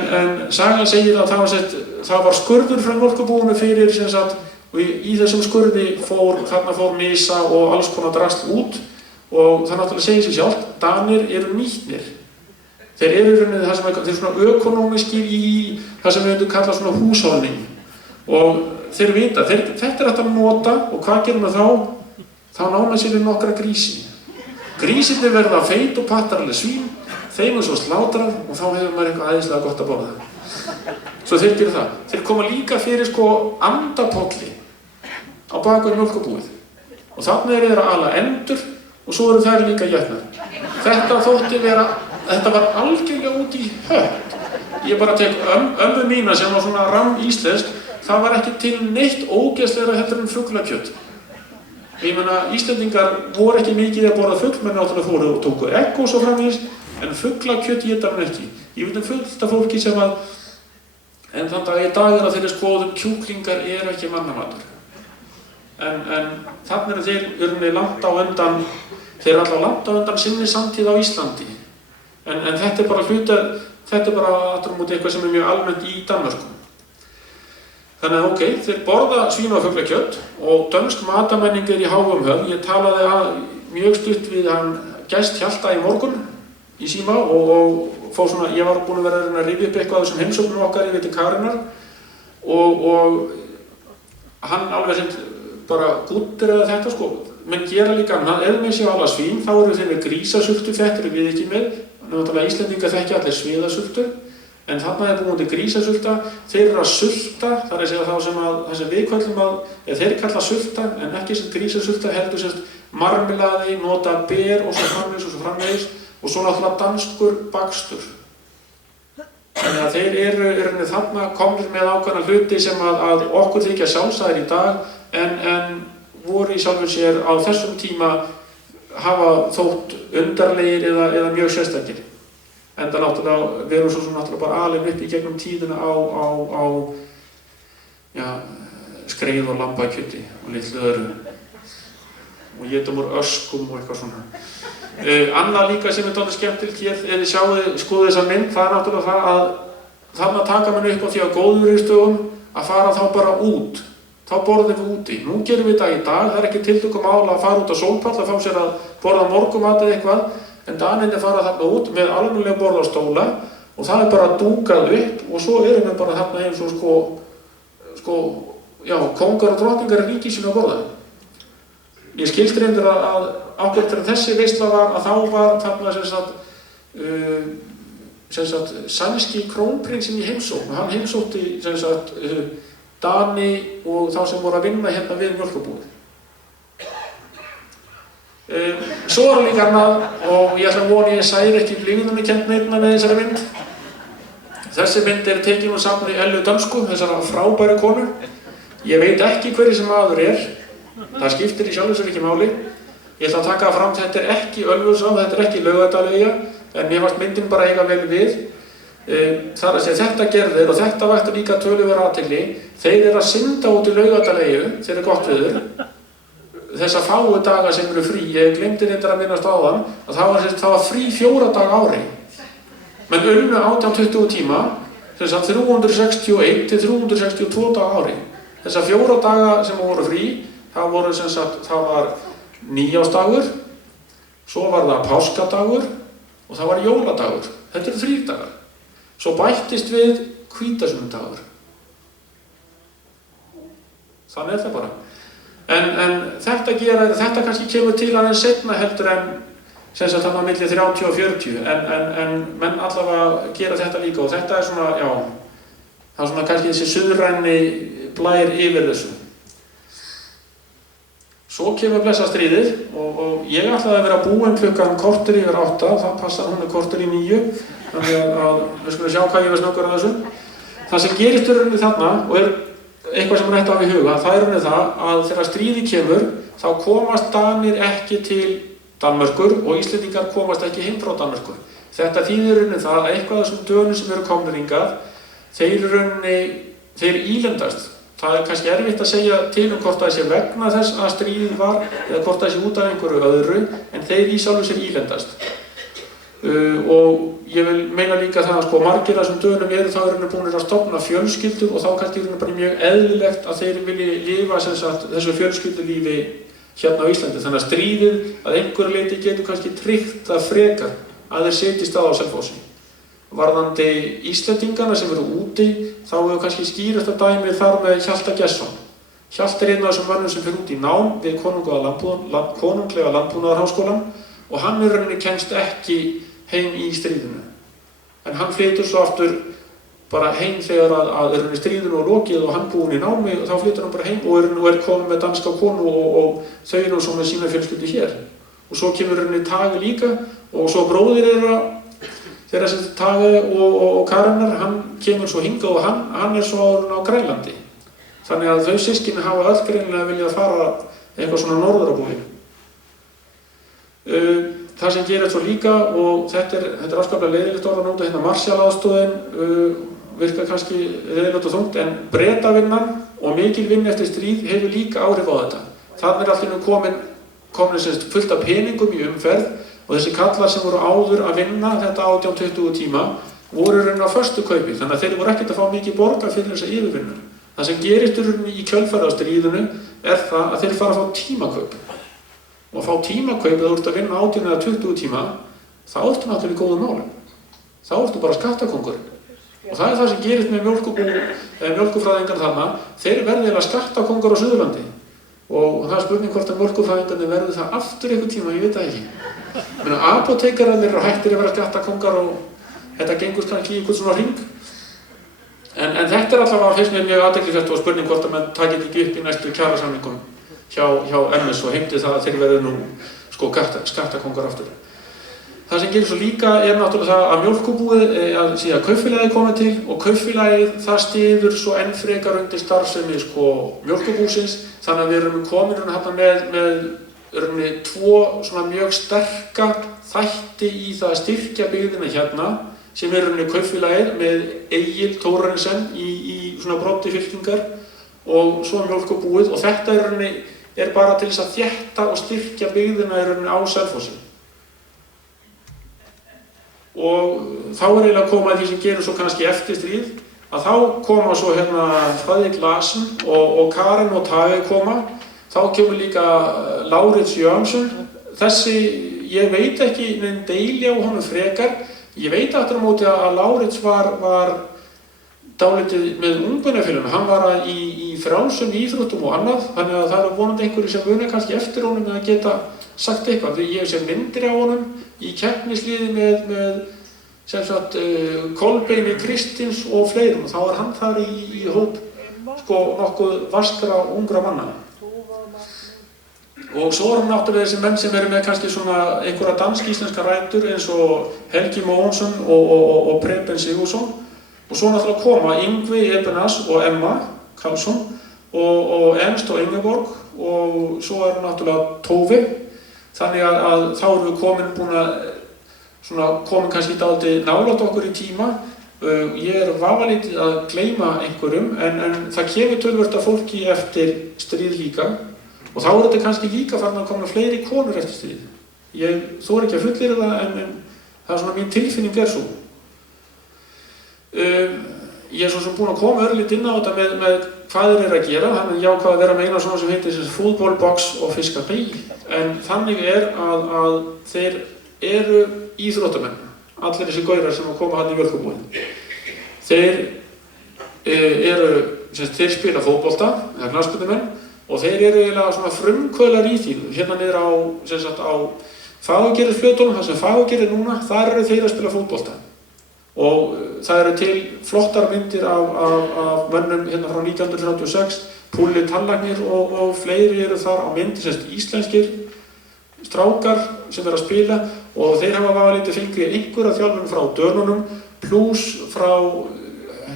sagan segir að það var skurður frá mjólkurbúinu fyrir og í þessum skurði fór misa og alls konar drast út og það náttúrulega segir sig sjálft, Danir eru nýtnir. Þeir eru rauninni það sem þeir eru svona ökonómiskir í það sem við myndum kalla svona húshaldning og þeir vita, þetta er hægt að nota og hvað gerum við þá? Þá nána sér við nokkra grísi. Grísirnir verða feit og pattaralleg svín, þeim er svo slátrað og þá hefur maður eitthvað æðislega gott að borða. Svo þeir gera það. Þeir koma líka fyrir andapolli á baku mjólkurbúið og þannig þeir að ala endur og svo eru þær líka jötnar. Þetta var algjörlega út í hött. Ég bara tek ömmu mína sem var svona ramm íslensk, það var ekki til neitt ógeðslegra heldur en fuglakjöt. Ég meina, Íslendingar voru ekki mikið að borða fugl, menn náttúrulega fóru og tóku egg og svo framvegis, en fuglakjöt éta hann ekki. Ég veit fullt af fólki sem en þann dag í dag að þeirri skoðum kjúklingar ekki mannamatur. en þarna eru þeir langt á undan, þeir eru alltaf langt á undan sinni samtíð á Íslandi. En þetta bara þetta bara aftur á móti eitthvað sem mjög almennt í Danmörku. Þannig að þeir borða svín- og fuglakjöt og dönsk matamenning í hávegum höfð. Ég talaði mjög stutt við hann gest Hjalta í morgun í síma og fór svona, ég var búinn að vera að rifja upp eitthvað af þessum heimsóknum okkar yfir til Karenar og hann alveg sem bara gúttir þetta sko. Menn gera líka, ef við séum alla svín, þá eru þeir með grísasultu, þetta eru við ekki með. Náttúrulega Íslendingar þekki allir sviðasultu, en þarna búin til grísasulta. Þeir eru að sulta, það er að segja það sem við köllum þeir kalla sulta, en ekki sem grísasulta, heldur sem marmelaði, nota ber og svo framvegis, og svo náttúrulega danskur bakstur. Þannig að þeir eru þarna komnir með ákveðna hluti sem að okkur þykja sjálfsagðir í dag, en voru í sjálfum sér á þessum tíma hafa þótt undarlegir eða mjög sérstakir. Enda náttúrulega, við erum svo náttúrulega bara alin upp í gegnum tíðina á skreið og lambakjöti og litlu öðru. Og étum úr öskum og eitthvað svona. Annað líka sem dálítið skemmtilegt hér, ef þið skoðið þessa mynd, það náttúrulega það að þarna taka mann upp á því á góðviðrisdögum að fara þá bara út. Þá borðum við úti. Nú gerum við þetta í dag, það ekki tiltökum mála að fara út á sólpall að fá sér að borða morgunmat eða eitthvað, en Danirnir fara þarna út með almennilega borðastóla og það bara dúkað upp og svo erum við bara þarna eins og kóngar og drottningar í ríki sínu að borða. Ég skildi reyndar að ákveð þegar þessi veisla var að þá var þarna sem sagt sænski krónprinsinn í heimsókn og hann heimsótti sem sagt Dani og þá sem voru að vinna hérna við mjólkurbúið. Svo var líka annað og ég ætla að vona ég særi ekki blíðunni kennt neittna með þessari mynd. Þessi mynd tekin úr safni Ellu Dönsku, þessara frábæru konu. Ég veit ekki hverju sem maður það skiptir í sjálfu sér ekki máli. Ég ætla að taka fram, þetta ekki Ölfusá, þetta ekki Laugardalseyja, en mér fannst myndin bara eiga vel við. Þar að segja þetta gerðir og þetta vakti líka töluverða athygli. Þeir eru að synda út í Laugardalseyju þegar gott veður. Þessa fáu daga sem eru frí, ég glemdi reyndar að minnast á að það var frí 4 daga ári. Menn unnu 18-20 tíma, þess að 361 til 362 daga ári. Þessa 4 daga sem voru frí, það var nýjársdagur, svo var það páskadagur og það var jóladagur. Þetta eru 3 dagar. Svo bættist við hvítasunnudagur. Þannig það bara. En þetta kannski kemur til aðeins seinna heldur en sem sagt þarna milli 30 og 40, en menn allavega gera þetta líka og þetta svona, það svona kannski þessi suðræni blær yfir þessu. Svo kemur blessastríðið og ég ætlaði að vera búinn klukkan korter yfir 8, það passar hún korter í 9, þannig að við skulum sjá hvað ég var snöggur á þessu. Það sem gerist rauninni þarna og eitthvað sem ætti að hafa í huga, það rauninni það að þegar stríðið kemur, þá komast Danir ekki til Danmörkur og Íslendingar komast ekki heim frá Danmörkur. Þetta þýðir rauninni það að eitthvað af þessum dönum sem eru komnir hingað, þeir ílendast. Það kannski erfitt að segja til hvort það sé vegna þess að stríðið var eða hvort það sé út af einhverju öðru, en þeir í sjálfu sér ílendast. Og ég vil meina líka það að margir af þessum dönum eru þá búinir að stofna fjölskyldur og þá kannski bara mjög eðlilegt að þeir vilji lifa þessu fjölskyldulífi hérna á Íslandi. Þannig að stríðið að einhverju leyti getur kannski tryggt það frekar að þeir setjist á Selfossi. Varðandi Íslendingana sem eru úti, þá hefur kannski skýrasta dæmið þar með Hjalta Gestsson. Hjalti einn af þessum mönnum sem fyrir út í nám við konunglega landbúnaðarháskólann og hann rauninni kemst ekki heim í stríðinu. En hann flytur svo aftur bara heim þegar að stríðinu var lokið og hann búinn í námi og þá flytur hann bara heim og er komið með danska konu og þau eru svo með sína fjölskyldu hér. Og svo kemur rauninni Tage líka og svo bróðir þeirra sem Tage og Karenar, hann kemur svo hingað og hann er svo á Grænlandi. Þannig að þau systkini hafa öll greinilega viljað fara eitthvað svona norður á bóginn. Það sem gerist svo líka, og þetta er afskaplega leiðilegt orð að nota hérna Marshall-aðstoðin, virkar kannski leiðilegt og þungt, en Bretavinnan og mikil vinn eftir stríð hefur líka áhrif á þetta. þannig allt í einu komin fullt af peningum í umferð og þessi kallar sem voru áður að vinna þetta 18-20 tíma voru raunin á föstu kaupi, þannig að þeir voru ekkert að fá mikið borga fyrir þessa yfirvinnu. Það sem gerist í kjölfarastríðinu það að þeir fara að fá tímakaup. Og að fá tímakaup eða þú ert að vinna 18 eða 20 tíma, þá ertu náttúrulega í góðum málum. Þá ertu bara skattakóngur. Og það það sem gerist með mjólkurfræðingar þarna, þeir verða eiginlega skattakóngur á Suðurlandi. Og það spurning hvort að mjólkurfræðingarnir verður það aftur einhvern tíma, ég veit það ekki. Apótekararnir eru hættir að vera skattakóngar og þetta gengur kannski í einhvern svona hring. En þetta allavega fyrst mér mjög athyglisvert og spurning hvort að menn takir ekki upp í næstu kjarasamningum hjá MS og heimti það að þeir verði nú skattakóngar aftur. Það sem gerir svo líka náttúrulega það að mjólkurbúið að síðan kaupfélagið komið til og kaupfélagið það styður svo enn frekar undir starfsemi mjólkurbúsins, þannig að við erum komin hérna með tvo svona mjög sterka þætti í það að styrkja byggðina hérna sem kaupfélagið með Egil Thorarinsson í svona broddi fylkingar og svo mjólkurbúið og þetta bara til þess að þétta og styrkja byggðina á Selfossi. Og þá eiginlega koma því sem gerir svo kannski eftir stríð að þá koma svo Fredrik Larsen og Karen og Tage koma, þá kemur líka Laurits Jönsson. Þessi, ég veit ekki neinn deili á honum frekar. Ég veit aftur á móti að Laurits var dálítið með ungmennafélaginu. Hann var í frjálsum íþróttum og annað, þannig að það vonandi einhverju sem muna kannski eftir honum að geta sagt eitthvað. Ég sé myndir á honum í keppnisliði með sem sagt Kolbeini Kristins og fleirum. Þá var hann þar í hóp nokkuð vaskra ungra manna. Og svo hann náttúrulega þessi menn sem með kannski svona einhverja dansk-íslenska rætur eins og Helgi Mónsson og Preben Sigurðsson. Og svo náttúrulega koma Yngvi Ebenas og Emma Karlsson og Ernst og Ingeborg og svo náttúrulega Tove. Þannig að þá erum við komin kannski dálítið nálægt okkur í tíma. Ég vafalítið að gleyma einhverjum en það kemur töluvert af fólki eftir stríð líka. Og þá þetta kannski líka farin að koma fleiri konur eftir stríð. Ég þori ekki að fullyrða það en það svona mín tilfinning svo. Ég svo sem búinn að koma örlítið inn á þetta með hvað þeir að gera. Þannig jákvæð að vera með eina svona sem heitir fútbolbox og fiskabí. En þannig að þeir eru íþróttamenn. Allir þessi gaurar sem koma hann í mjólkurbúið. Þeir spila fótbolta, eða knattspyrnumenn. Og þeir eru eiginlega svona frumkvöðlar í því. Hérna niður á Fagurgerðisflötunum, þar sem Fagurgerð núna, þar eru þeir að spila fótbolta. Og það eru til flottar myndir af mönnum hérna frá 1936, Púli Tallagnir og fleiri eru þar á myndir, íslenskir strákar sem að spila og þeir hafa vafalítið fengið einhverja þjálfun frá Dönunum, pluss frá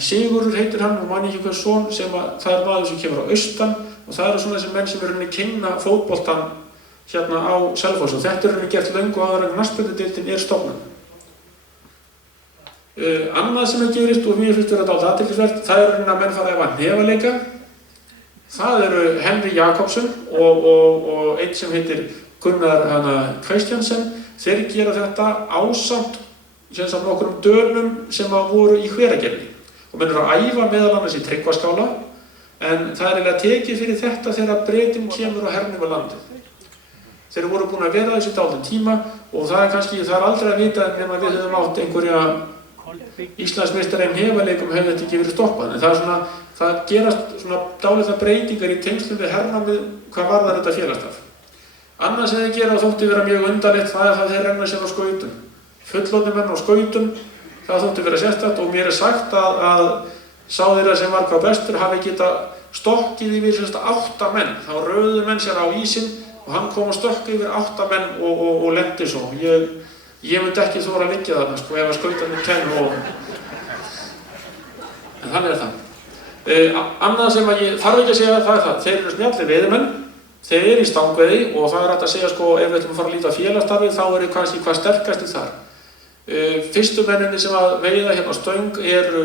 Sigurður heitir hann og manni ekki hvers son sem það maður sem kemur á austan. Og það eru svona þessi menn sem eru kynna fótboltan hérna á Selfoss og þetta er gert löngu áður en knattspyrnudeildin stofnuð. Annað sem gerist og mér finnst vera dálítið athyglisvert, það er að menn fara að æfa hnefaleika. Það eru Henry Jakobsen og einn sem heitir Gunnar Kristjansen. Þeir gera þetta ásamt nokkrum dönum sem voru í Hveragerði og menn eru að æfa meðal annars í Tryggvaskála. En það er eiginlega tekið fyrir þetta þegar Bretinn kemur og hernumar landið. Þeir voru búin að vera þessi dálítinn tíma og það er aldrei að vita nema við höfum átt einhverja Íslandsmeistara í hnefaleikum hefði þetta ekki verið stoppað. En það gerast svona dálitlar breytingar í tengslum við hernamið hvað varðar þetta félagsstarf. Annað sem þeir gera þótti vera mjög undarlegt, það er það þeir renna sér á skautum. Fullorðnir menn á skautum, það þótti vera sérstakt og mér sagt að sá þeirra sem var hvað bestur hafi geta stokkið yfir 8 menn. Þá röðuðu menn sér á ísinn og hann kom að stökka yfir 8 menn og lendi svo. Ég myndi ekki þora að liggja þarna ef að skautarnir kennu en þannig það. Annað sem ég þarf ekki að segja það það. Þeir eru snjallir veiðimenn, þeir eru í stangveiði og það hægt að segja ef við ætlum að fara að líta á félagsstarfið þá eru kannski hvað sterkastir þar. Fyrstu menninni sem að veiða hérna á stöng eru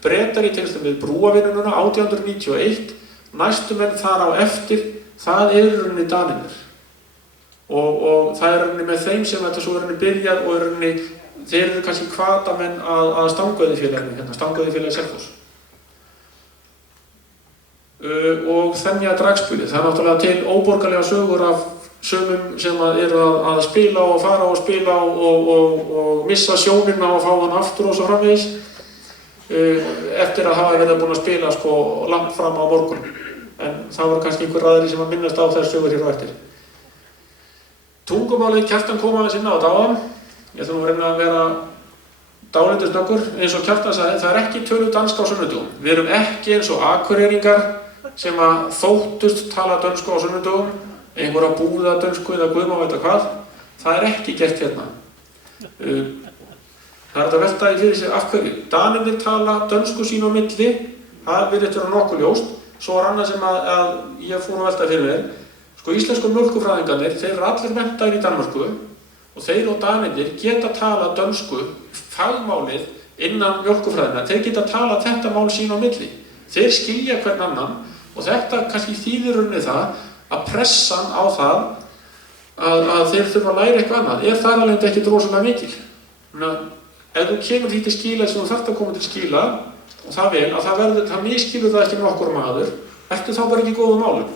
Bretar í tengslum við brúavinnununa 1891, næstu menn þar á eftir, það í rauninni Danirnir. Og það í rauninni með þeim sem þetta svo í rauninni byrjar og í rauninni, þeir eru kannski hvatamenn að Stangaveiðifélaginu, hérna, Stangaveiðifélagi Selfoss. Og þenja dragspilið. Það er náttúrulega til óborgarlega sögur af sumum sem eru að spila og fara og spila og missa sjónina og fá hann aftur og svo framvegis eftir að hafa verið búin að spila sko langt fram á morgun. En það voru kannski einhver aðri sem að minnast á þær sögur hér á eftir. Tungumálið, Kjartan kom aðeins inn á þetta áðan. Ég ætla nú að reyna að vera dálítið snöggur. Eins og Kjartan sagði, það er ekki töluð danska á sunnudögum. Við erum ekki eins og Akureyringar sem að þóttust tala dönsku á sunnudögum, einhverja búða dönsku eða guð má veita hvað. Það er ekki gert hérna. Það er að velta í fyrir sig af hverju. Danirnir tala dönsku sín á milli, það virðist vera nokkuð ljóst. Svo er annað sem að ég fór að velta fyrir mér. Sko íslensku mjólkurfræðingarnir, þeir eru allir menntaðir í Danmörku og þeir og Danirnir geta tala dönsku, fagmálið innan mjólkurfræðina. Þeir geta tala þetta mál sín á milli. Þeir skilja hvern annan og þetta kannski þýðir rauninni það að pressan á það að þeir þurfa að læra eitthvað annað. Er það alveg ekki rosalega mikil? Ef þú kemur því til skila sem þú þarft að koma til skila og það vel, að það miskilur það ekki með okkur maður, ertu þá bara ekki í góðum málum?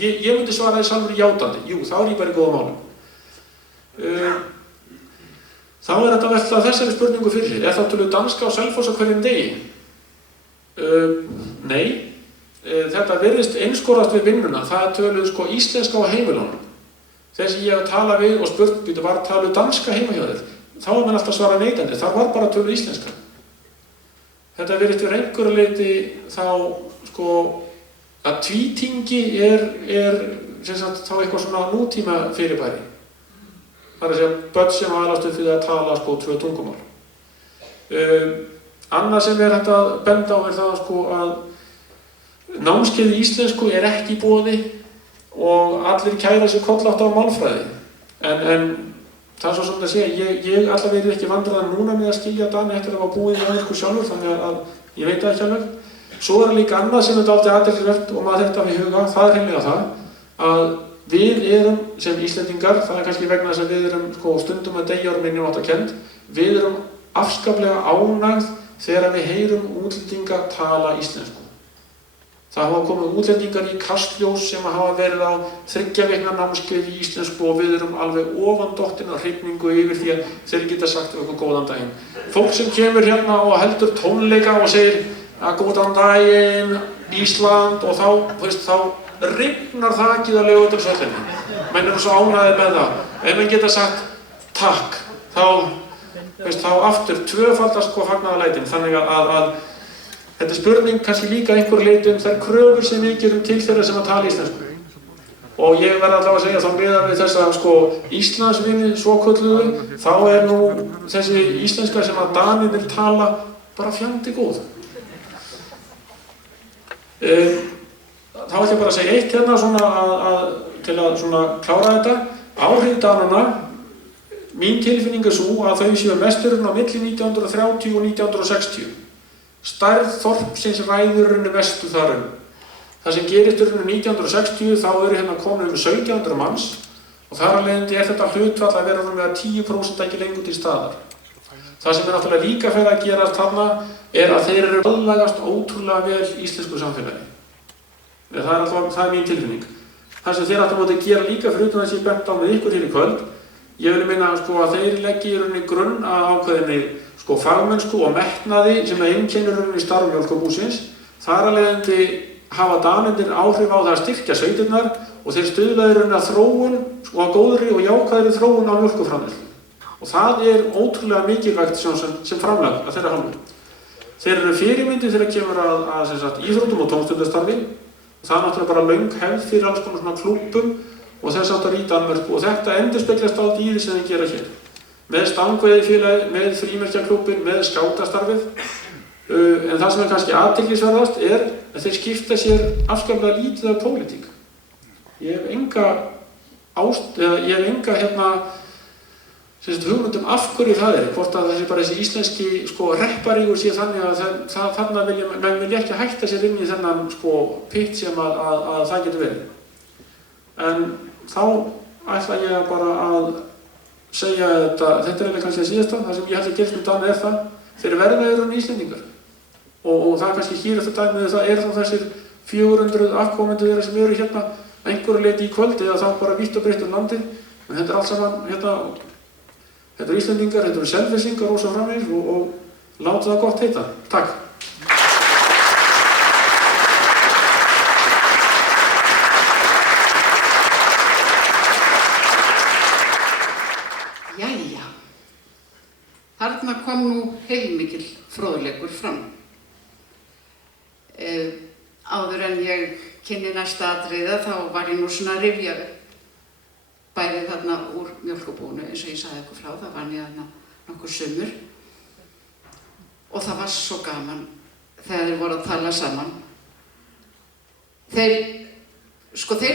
Ég myndi svara því sjálfur játandi, jú, þá er ég bara í góðum málum. Þá er þetta að velta þessari spurningu fyrir sig. Er það töluð danska á Selfoss á hverjum degi? Nei. Þetta virðist einskorast við vinnuna. Það er töluð sko íslenska á heimilunum. Þessi ég hef talað við og spurt, var töluð danska heima hjá þér? Þá er mann alltaf svara neitandi. Það var bara töluð íslenska. Þetta virðist við einhverju leyti þá sko að tvítingi er sem sagt þá eitthvað svona nútíma fyrirbæri. Það er að segja börn sem alast upp fyrir að tala sko 2 tungumál. Annað sem er hægt að benda á er það sko að námskeið í íslensku er ekki í boði og allir kæra sig kollátt á málfræði. En það er svo sem það segja, ég allavega verið ekki vandræðan núna með að skilja Dani eftir að hafa búið í aðeinsku sjálfur, þannig að ég veit það ekki alveg. Svo er líka annað sem er dálítið athyglisvert og maður þetta við huga, það er hreinlega það að við erum sem Íslendingar, það er kannski vegna þess að við erum sko, stundum að deyja minni áttakennd, við erum afskaplega ánægð þegar við heyrum útlendinga tala íslensku. Það hafa komið útlendingar í Kastljós sem hafa verið á 3 vikna námskeið í íslensku og við erum alveg ofandottin að hrifningu yfir því að þeir geta sagt okkur góðan daginn. Fólk sem kemur hérna og heldur tónleika og segir að góðan daginn, Ísland og þá rifnar þakið að Laugardalshöllinni. Menn eru svo ánægðir með það. Ef menn geta sagt takk, þá aftur tvöfaldast hvað fagnaðarlætin. Þannig að þetta er spurning kannski líka einhver leyti þær kröfur sem við gerum til þeirra sem að tala íslensku. Og ég verð allavega að segja þá miðað við þessa sko Íslandsvini svokölluðu, þá er nú þessi íslenska sem að Danirnir tala bara fjandi góð. Þá ætla ég bara að segja eitt hérna svona til að svona klára þetta. Áhrif Dananna, mín tilfinning er svo að þau séu mesturinn á milli 1930 og 1960. Stærð þorpsins ræður mestu þar Það sem gerist 1960 þá eru hérna komin 1700 manns og þar af leiðandi þetta hlutfall að vera með 10% ekki lengur til staðar. Það sem náttúrulega líka fyrir að gerast þarna að þeir eru aðlagast ótrúlega vel íslensku samfélagi. Það er mín tilfinning. Það sem þeir alltaf móti gera líka fyrir utan þess að ég bent á með ykkur hér í kvöld, ég vil meina sko, að þeir leggja í rauninni grunn að ákveðinni sko, fagmennsku og metnaði sem einkennir rauninni starf Mjólkurbúsins. Þar af leiðandi hafa Danirnir áhrif á það að styrkja sveitirnar og þeir stuðla í rauninni að þróun og að góðri og jákvæðri þróun á mjólkurframleiðslu. Og það er ótrúlega mikilvægt sem framlag að þeirra hálfu. Þeir eru fyrirmyndi þegar kemur að íþróttum og tómstundastarfi. Það er náttúrulega bara löng hefð fyrir alls konar svona klúbbum og þess aftar í Danmörku og þetta endurspeglast á dýri sem þeir gera hér. Með stangveiðifélagi, með frímerkjaklubbin, með skátastarfið. En það sem er kannski athyglisverðast að þeir skipta sér afskaplega lítið af pólitík. Ég hef enga hugmyndum af hverju það hvort að þessi íslenski repparígur sé þannig að þarna menn vilja ekki hætta sér inn í þennan pitt sem að það getur verið. En þá ætla ég bara að segja þetta er kannski að síðasta, það sem ég held að gerst það það, þeir verða Íslendingar. Og það kannski hýrasta dæmið það þá þessir 400 afkomendur þeirra sem eru hérna einhverju leyti í kvöld eða þá bara vítt og breitt landið. En þetta allt saman þetta Íslendingar, þetta Selfyssingar og svo framvegis og láta það gott heita. Takk. Jæja, þarna kom nú heilmikil fróðleikur fram. Áður en ég kynni næsta atriða þá var ég nú svona að rifja upp bæði þarna úr mjólkurbúinu eins og ég sagði ykkur frá, það var ég þarna nokkur sumur og það var svo gaman þegar þeir voru að tala saman. Þeir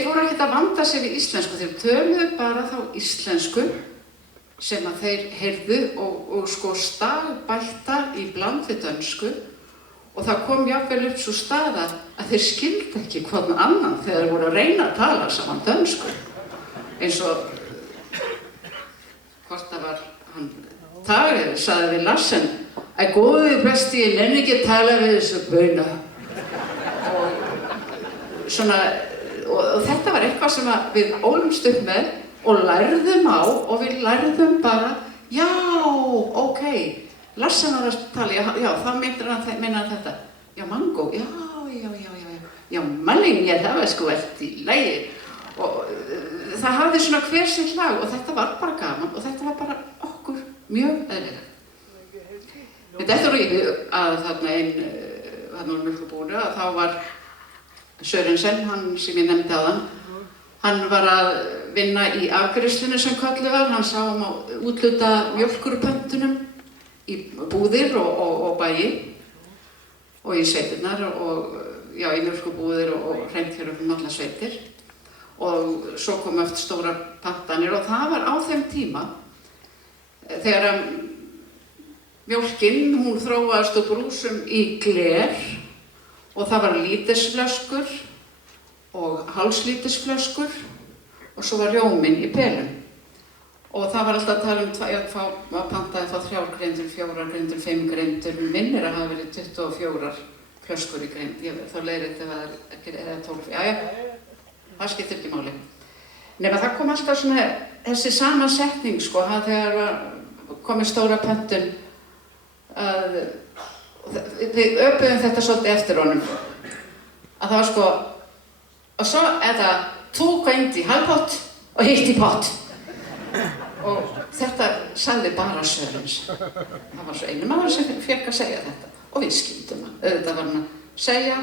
voru ekkert að vanda sig við íslensku, þeir töluðu bara þá íslensku sem að þeir heyrðu og stagbætta í bland við dönsku og það kom jafnvel upp svo staða að þeir skildu ekki hvorn annan þegar þeir voru að reyna að tala saman dönsku. Eins og hvort það var hann Tage sagði við Larsen að góði presti, ég nenni ekki að tala við þessu bauna og þetta var eitthvað sem við ólumst upp með og lærðum á og við lærðum bara já, ok, Larsen var að tala, já, það meinar þetta já, mango, já, manning, það var sko allt í lagi og það hafði svona hver sitt lag og þetta var bara gaman og þetta var bara okkur mjög eðlilegt. Þetta er í að þarna úr mjólkurbúinu að þá var Sørensen, hann sem ég nefndi áðan, hann var að vinna í afgreiðslunni sem kölluð var, hann sá að útluta mjólkurpöntunum í búðir og bæi og í sveitirnar og já, í mjólkurbúðir og hreindfjörðum allar sveitir. Og svo kom eftir stóra pantanir og það var á þeim tíma þegar mjólkin, hún þróaðist úr brúsum í gler og það var lítisflöskur og hálslítisflöskur og svo var rjóminn í pelum og það var alltaf að tala að pantaði fá 3 greindur, 4 greindur, 5 greindur, minnir að hafa verið 24 flöskur í greind, þá leiðir þetta eða 12, já. Það skiptir ekki máli. Nema það kom alltaf svona þessi samansetning þegar komið stóra pöntun að við öpuðum þetta svolítið eftir honum. Að það var og svo er það 2 greind í halvpott og hitt í pott. Og þetta sagði bara Sörens. Það var svo einu maður sem fekk að segja þetta og við skildum það. Auðvitað var hann að segja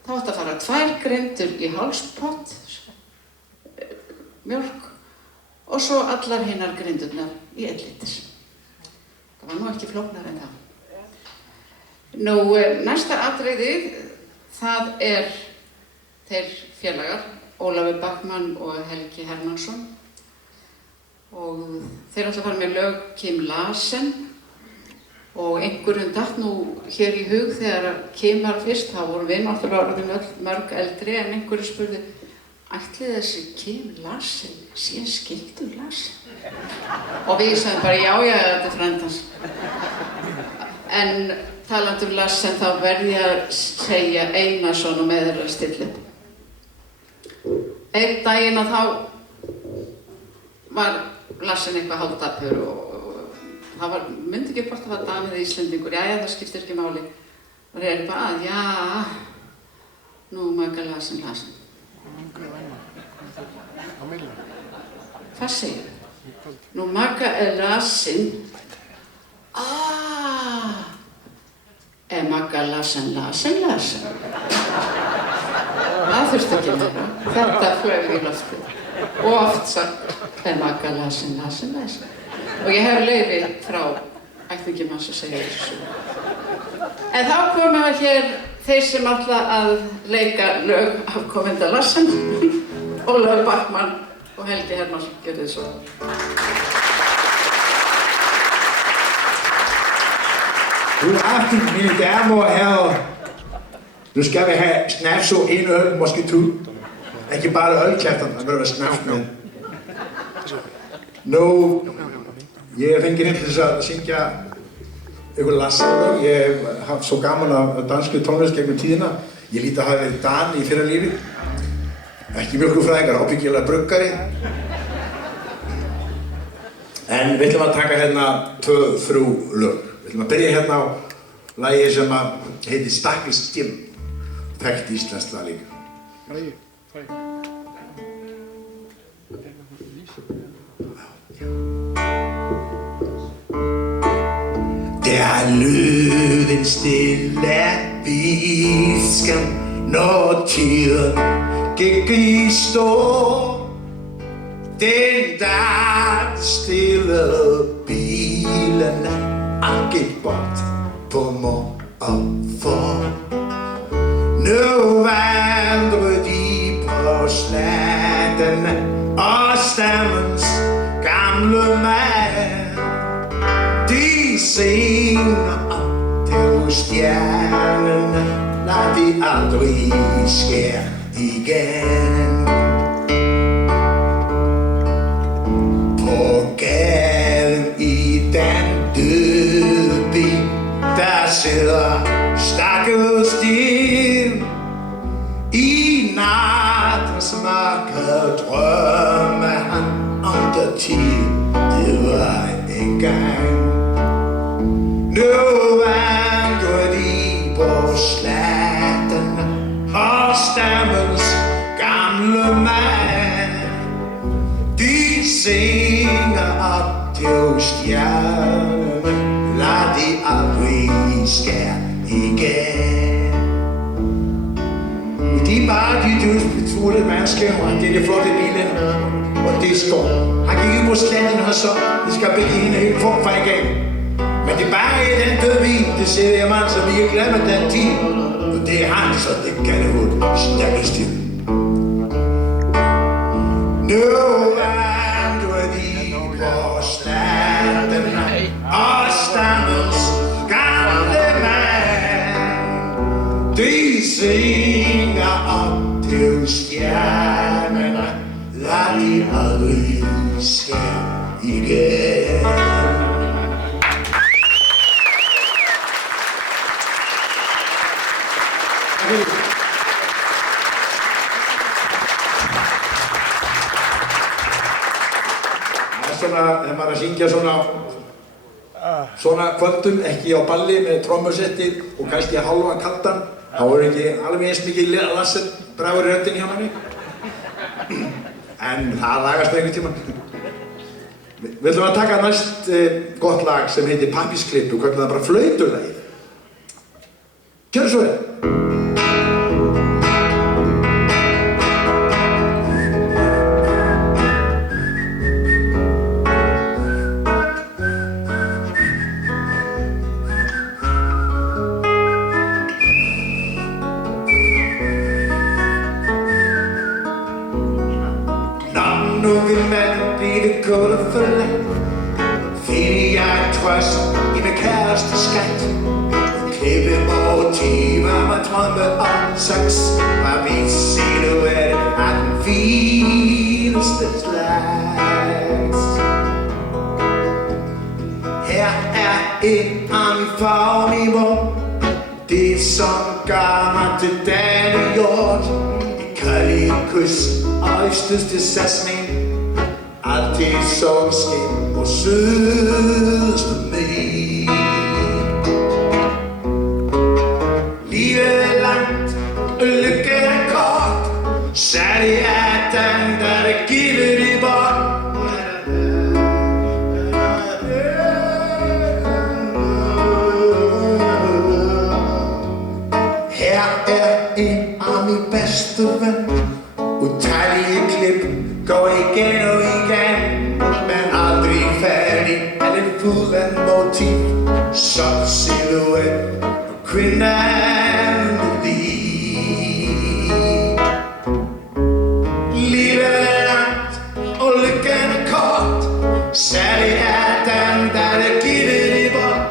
þá átti að fara 2 greindur í hálspott mjólk og svo allar hinnar greindurnar í 1 lítir. Það var nú ekki flóknar en það. Nú, næsta atriðið, það er þeir félagar, Ólafur Backman og Helgi Hermannsson og þeir ætla að fara með lög Kim Larsen og einhverjum datt nú hér í hug þegar Kim var fyrst, þá vorum við náttúrulega orðin öll mörg eldri en einhverju spurði ætli þessi Kim Larsen sé skyldur Larsen? Og við sagðum bara já, þetta er frændans. En talandi Larsen þá verði ég að segja Einarsson og með þeirra stilla. Einn daginn að þá var Larsen eitthvað hálfdapur og það myndi ekki hvort það var Danið eða Íslendingur, já, það skiptir ekki máli. Og þeir bara að, já, nú maka Larsen. Hvað segir þau? Nú maka Larsen. maka Larsen. Það þurfti ekki meira. Þetta flög í loftið. Og oft sagt maka Larsen. Og ég hef leyfi frá ættingjum hans að segja þessu. En þá komum við hér þeir sem ætla að leika lög afkomenda Larsen, Ólafur Backman og Helgi Hermannsson, gjörðu þið svo. God aften, mine damer og herrer. Nu skal vi have snaps og en øl, måske to. Ikke bare ølklæfterne, men det er snaps med. Nú, ég er fenginn til þess að syngja ykkur lassalög. Ég hef haft svo gaman af dansku tónlist gegnum tíðina. Ég líti að hafa verið Dani í fyrra lífi. Ekki mjólkurfræðingar, ábyggilega bruggari. En við ætlum að taka hérna 2-3 lög. Við ætlum að byrja hérna á lagi sem heitir Stakkels Jim. Þekkt íslenskt lag líka. Der lød en stille visken, når tiden gik i stå. Den der stille bilen gik bort på mor og for. Nu vandrer de på slatten og stammens gamle mand. De synger op til stjernerne, lad de aldrig skære igen. På gaden i den døde by, der sidder Stakkels Jim. I nattens mørke drømme han om den tid, det var engang. Nu vandrer de på slatten og stammens gamle mand. De synger op til stjernerne, lad de aldrig skære igen. De bare de dødsbetroede mandskæver, det er det flotte bilen, og det står. Han gik ud på slatten og så, det skal begge hende helt form for igen. Men det er bare i den døde vin, det ser jeg mand, så vi kan glemme den tid. Og det er han, så det kan det ud Stakkels Jim. Nu vandrer de på slatten og stammens gamle mand. De synger op til stjernerne, lad de aldrig skære igen. Þegar maður er að syngja svona kvöldum, ekki á balli með trommusetti og kannski hálfan kaldan, þá er ekki alveg eins mikið lasset bragur í röddinni hjá manni. En það lagast einhvern tímann. Við ætlum að taka næst gott lag sem heitir Pappírsklipp og kallum það bara Flautulagið. Gjörðu svo vel! Finder jeg trøst i min kæreste skat. Klippe motiver med drømme om sex. Var vi silhuette af den fineste slags. Her er en armifagniveau, det som gør mig til Danny Hjort. Et kærligt kys og østeste satsning. Altid solskin og sødeste mig. Livet er langt, og lykken er kort. Særlig er den, der det givet i bort. Her er en af mine bedste ven. Utallige klip går igen og igen, men aldrig færdig. Alle uden motiv, så silhuet på kvinden liv. Livet er langt, og lykken er kort. Særlig er den, der er givet i bort.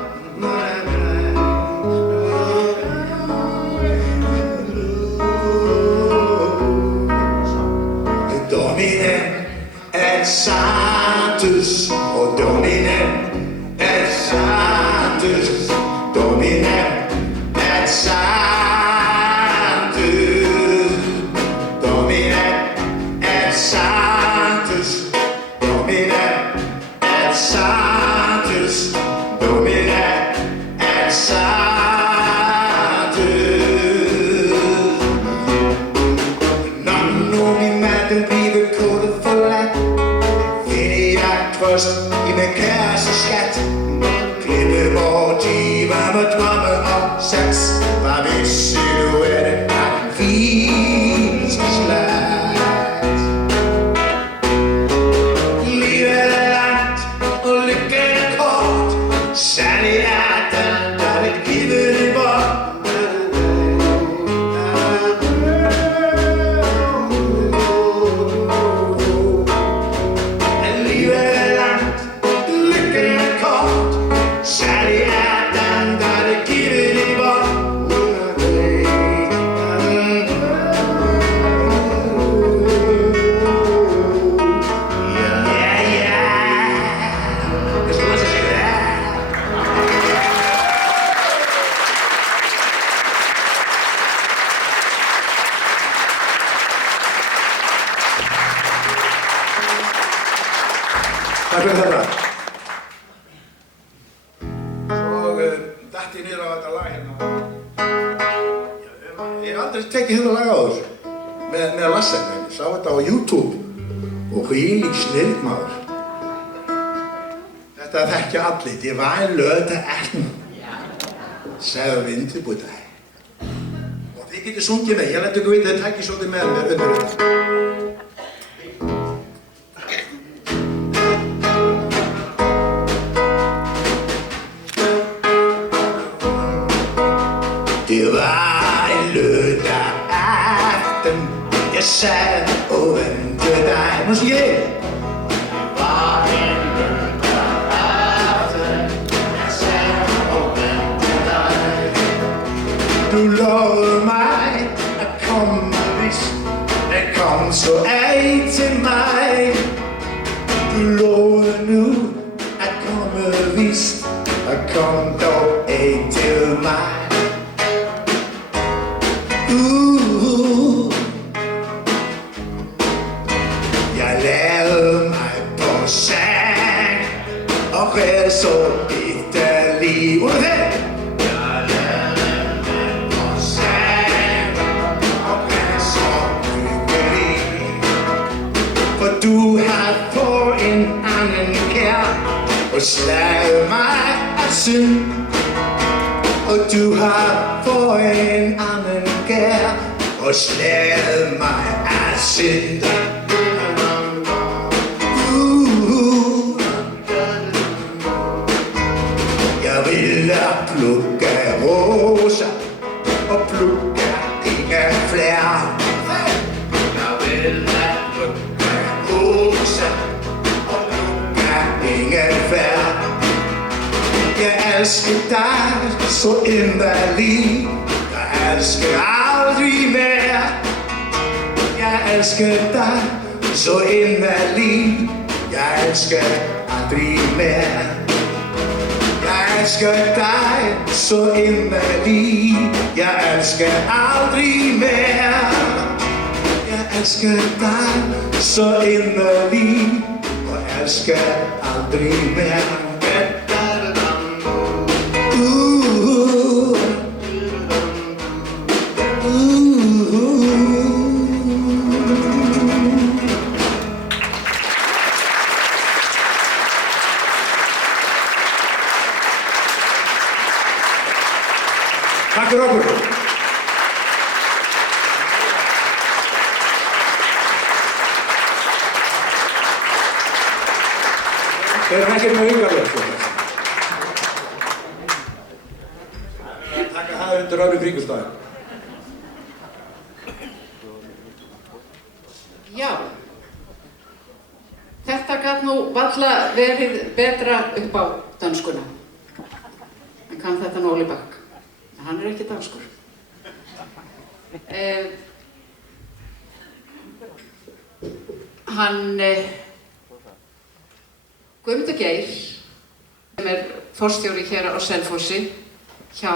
I med kæreste skat Glemme hvor de var med drømme og sats Bare ved silhuetten af den fineste slat Livet er langt og lykken er kort Særlig er den, der vil give det bort Takk fyrir þetta. Svo datt ég niður á þetta lag hérna. Ég hef aldrei tekið þetta lag áður með Lasse. Ég sá þetta á YouTube og hvílík snilld maður. Þetta þekkja allir. Det var en lørdag aften, sagði Vinterbuddag. Og þið getið sungið með. Ég læt ykkur vita að þið takkið svolítið með mér undir þetta. Det var en lørdag aften, jeg sad og ventede dig. Nu siger jeg. Det var en lørdag aften, jeg sad og ventede dig. Du lovede mig at komme vist, men kom så ej til mig. Du lovede nu at komme vist, og kom dog ej til mig. Jeg lavede mig på seng og red så bitterlig. Jeg lavede mig på seng og red så lykkelig. For du har på en anden kær og slaget mig af synd. Og du har på en anden kær og slaget mig af synd. Jeg ville plukke roser og plukke ingen flere. Jeg ville plukke roser og plukke ingen flere. Jeg elsker dig så inderligt. Jeg elsker aldrig mere. Jeg elsker dig så inderligt. Jeg elsker aldrig mere. Jeg elsker dig så inderligt. Jeg elsker aldrig mere. Jeg elsker dig så inderligt. Og elsker aldrig mere. Takk fyrir okkur. Þeir eru ekkert með aukarlöf. Takk að það undir öðrum kringumstæðum. Já, þetta gat nú varla verið betra upp á dönskuna. Hann kann þetta nú Óli Bakk. Hann ekki danskur. Guðmundur Geir, sem forstjóri hér á Selfossi hjá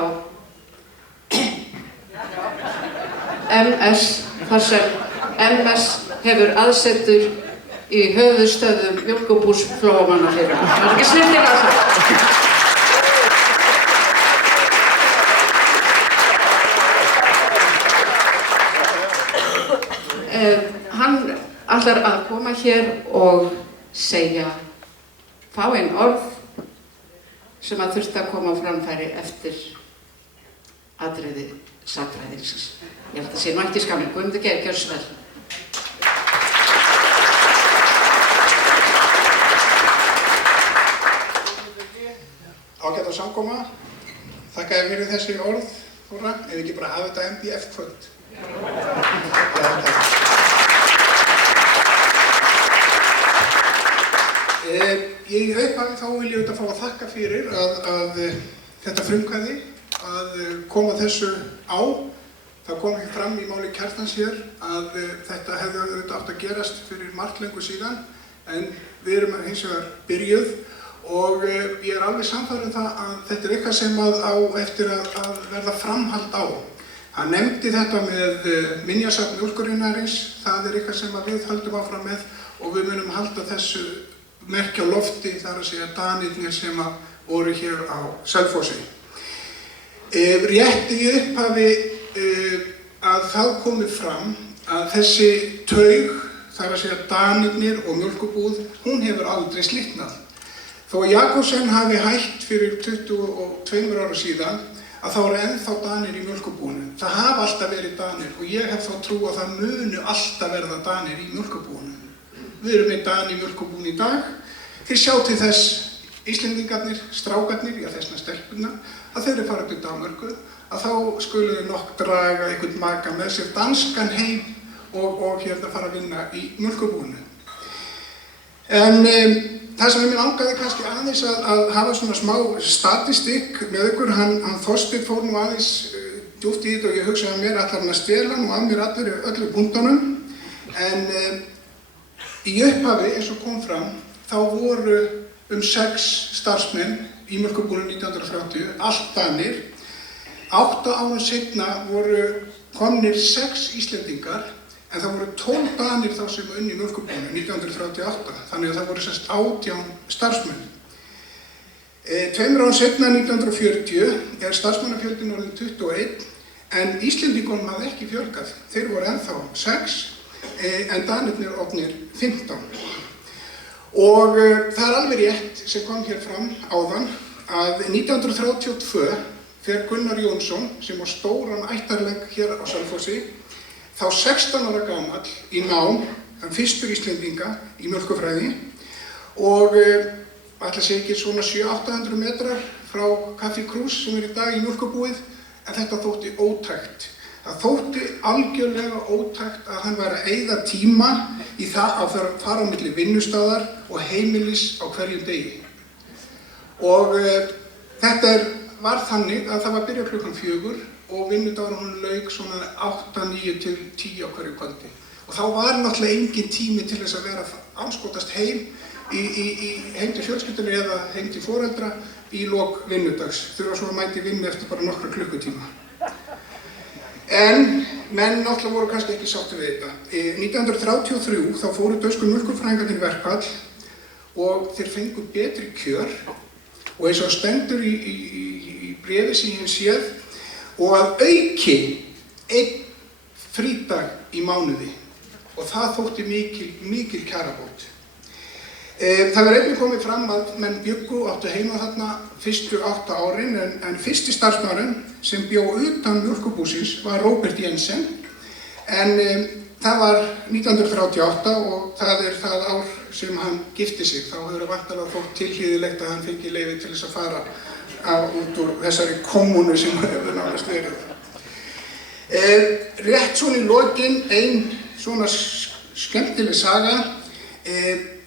MS, þar sem MS hefur aðsetur í höfuðstöðvum Mjólkurbús Flóamanna fyrir. Það ekki snillir að það. Hann ætlar að koma hér og segja fáein orð sem að þurfti að koma á framfæri eftir atriði sagnfræðingsins. Ég held að það sé nú ekki skammir. Guðmundur Geir, gjörðu svo vel. Ágæta samkoma. Þakka þér fyrir þessi orð, Þóra. Ef ekki bara hafa þetta MBF-kvöld. Í upphafi þá vil ég auðvitað fá að þakka fyrir að þetta frumkvæði að koma þessu á. Það kom ekki fram í máli Kjartans hér að þetta hefði auðvitað átt að gerast fyrir margt lengur síðan, en við erum hins vegar byrjuð og ég er alveg sannfærður um það að þetta er eitthvað sem á eftir að verða framhald á. Hann nefndi þetta með minjasafn mjólkurinarins, það er eitthvað sem við höldum áfram með og við munum halda þessu merkja á lofti, þar að segja Danirnir sem voru hér á Selfossi. Rétt í upphafi að það komi fram að þessi taug, þar að segja Danirnir og mjólkurbúð, hún hefur aldrei slitnað. Þó að Jakobsen hafi hætt fyrir 22 ára síðan, að þá eru ennþá Danir í mjólkurbúinu. Það hafa alltaf verið Danir og ég hef þá trú að það munu alltaf verða Danir í mjólkurbúinu. Við erum með Dani í mjólkurbúinu í dag. Þið sjá til þess Íslendingarnir, strákarnir, já þessna stelpurnar, að þeir eru farið til Danmörku, að þá skulu þau nokk draga einhvern maka með sér danskan heim og hérna fara að vinna í mjólkurbúinu. En það sem ég langaði kannski aðeins að hafa svona smá statistikk með ykkur, hann Þorsteinn fór nú aðeins djúpt í þetta og ég hugsaði að mér ætlar hann að stela nú af mér öllu punktunum, en í upphafi eins og kom fram þá voru 6 starfsmenn í mjólkurbúinu 1930, allt Danir. 8 árum seinna voru komnir 6 Íslendingar, en það voru 12 Danir þá sem unnu í mjólkurbúinu 1938, þannig að það voru 18 starfsmenn. 2 árum seinna 1940 starfsmannafjöldin orðinn 21, en Íslendingunum hafði ekki fjölgað, þeir voru ennþá 6, en Danirnir orðnir 15. Og það er alveg rétt sem kom hér fram áðan að 1932 fer Gunnar Jónsson, sem var stóran ættarlegg hér á Selfossi, þá 16 ára gamall í nám, hann fyrstur Íslendinga í mjólkurfræði og ætla að segja ekki svona 700-800 metrar frá Café Krús sem í dag í mjólkurbúið, en þetta þótti ótækt. Það þótti algjörlega ótækt að hann væri að eyða tíma í það að fara á milli vinnustaðar og heimilis á hverjum degi. Og þetta var þannig að það var að byrja klukkan 4 og vinnudagur hún lauk svona 8, 9 til 10 á hverju kvöldi. Og þá var náttúrulega engin tími til þess að vera anskotast heim heim til fjölskyldunni eða heim til foreldra í lok vinnudags. Þurfa svo að mæti vinnu eftir bara nokkra klukkutíma. En menn náttúrulega voru kannski ekki sáttir við þetta. 1933 þá fóru dönsku mjólkurfræðingarnir í verkfall og þeir fengu betri kjör og eins og stendur í bréfi sem ég hef séð og að auki 1 frídag í mánuði og það þótti mikil kjarabót. Það var einnig komið fram að menn bjuggu áttu heima þarna fyrstu 8 árin en fyrsti starfsmaðurinn sem bjó utan mjólkurbúsins var Robert Jensen en það var 1938 og það er það ár sem hann gifti sig. Þá hefur það væntanlega þótt tilhlýðilegt að hann fengi leyfi til þess að fara út úr þessari kommunu sem hefur nánast verið. Rétt svona í lokin ein svona skemmtileg saga.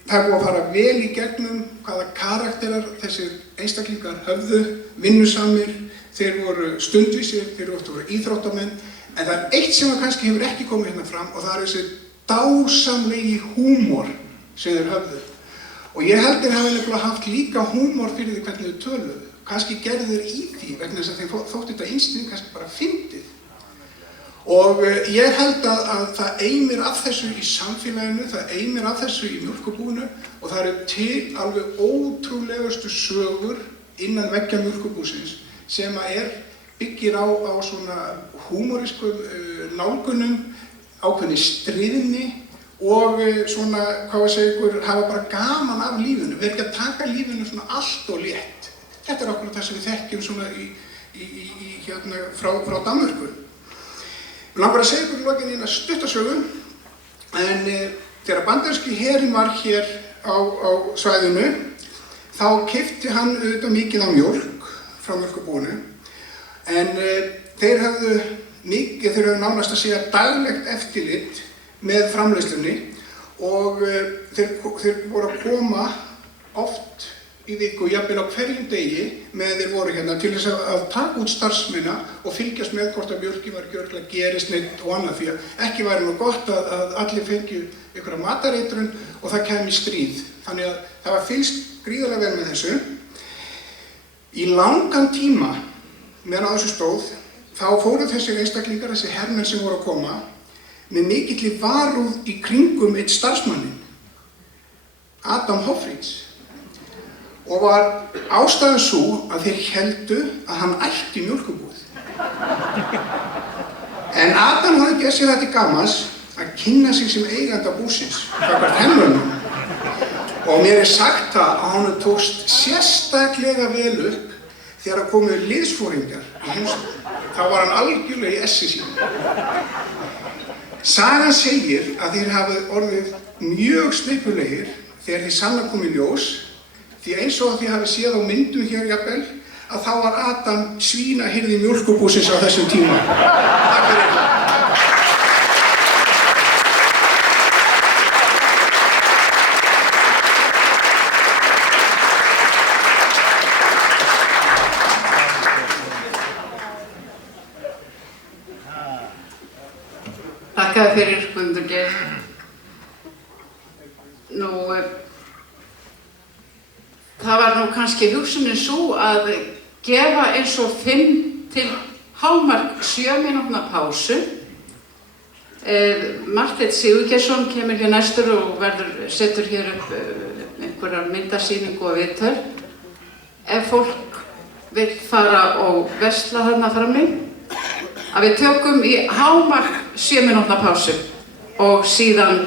Það er búið að fara vel í gegnum hvaða karakterar þessir einstaklingar höfðu, vinnusamir, þeir voru stundvísir, þeir voru íþróttamenn, en það er eitt sem kannski hefur ekki komið hérna fram og það er þessi dásamlegi húmor sem þeir höfðu. Og ég held þeir hafi nefnilega haft líka húmor fyrir því hvernig þau töluðu. Kannski gerðu þeir í því vegna þess að þeim þótti þetta einstaklega kannski bara fyndið. Og ég held að það eimir af þessu í samfélaginu, það eimir af þessu í mjólkurbúinu og það eru til alveg ótrúlegustu sögur innan veggja mjólkurbúsins sem byggir á svona húmorískum nálgunum ákveðni stríðni og svona, hvað að segja ykkur, hafa bara gaman af lífinu, vera ekki að taka lífinu svona allt og létt. Þetta er okkur það sem við þekkjum svona hérna frá Danmörku. Við langar að segja ykkur í lokin eina stuttasögu, en þegar bandaríski herinn var hér á svæðinu, þá keypti hann auðvitað mikið af mjólk frá mjólkurbúinu, en þeir höfðu nánast að segja daglegt eftirlit með framleiðslunni og þeir voru að koma oft í viku, jafnvel á hverjum degi með þeir voru hérna til þess að taka út starfsmenn og fylgjast með hvort að mjólkin var ekki örugglega gerist neitt og annað, því að ekki væri nú gott að allir fengju einhverja matareitrun og það kæmi stríð. Þannig að það var fylgst gríðarlega vel með þessu. Í langan tíma meðan á þessu stóð, þá fóru þessir einstaklingar, þessi hermenn sem voru að koma, með mikilli varúð í kringum einn starfsmannin, Adam Hoffríðs, og var ástæðan sú að þeir héldu að hann ætti mjólkurbúð. En Adam hafði gert sér það til gamans að kynna sig sem eiganda búsins, gagnvart hermönnum. Og mér er sagt það að honum tókst sérstaklega vel upp þegar komu liðsforingjar í heimsókn. Þá var hann algjörlega í essi sínu. Sagan segir að þeir hafi orðið mjög snippulegir þegar þeir sannlega komu í ljós, því eins og að þið hafi séð á myndum hér jafnvel, að þá var Adam svínahirði mjólkurbúsins á þessum tíma. Takk fyrir þetta. Þakka fyrir, Guðmundur Geir. Það var nú kannski hugsunin svo að gefa eins og 5 til hámark 7 mínútna pásu. Marteinn Sigurgeirsson kemur hér næstur og setur hér upp einhverjar myndasýningu og viðtöl. Ef fólk vill fara og versla þarna frammi, að við tökum í hámark 7 mínútna pásu og síðan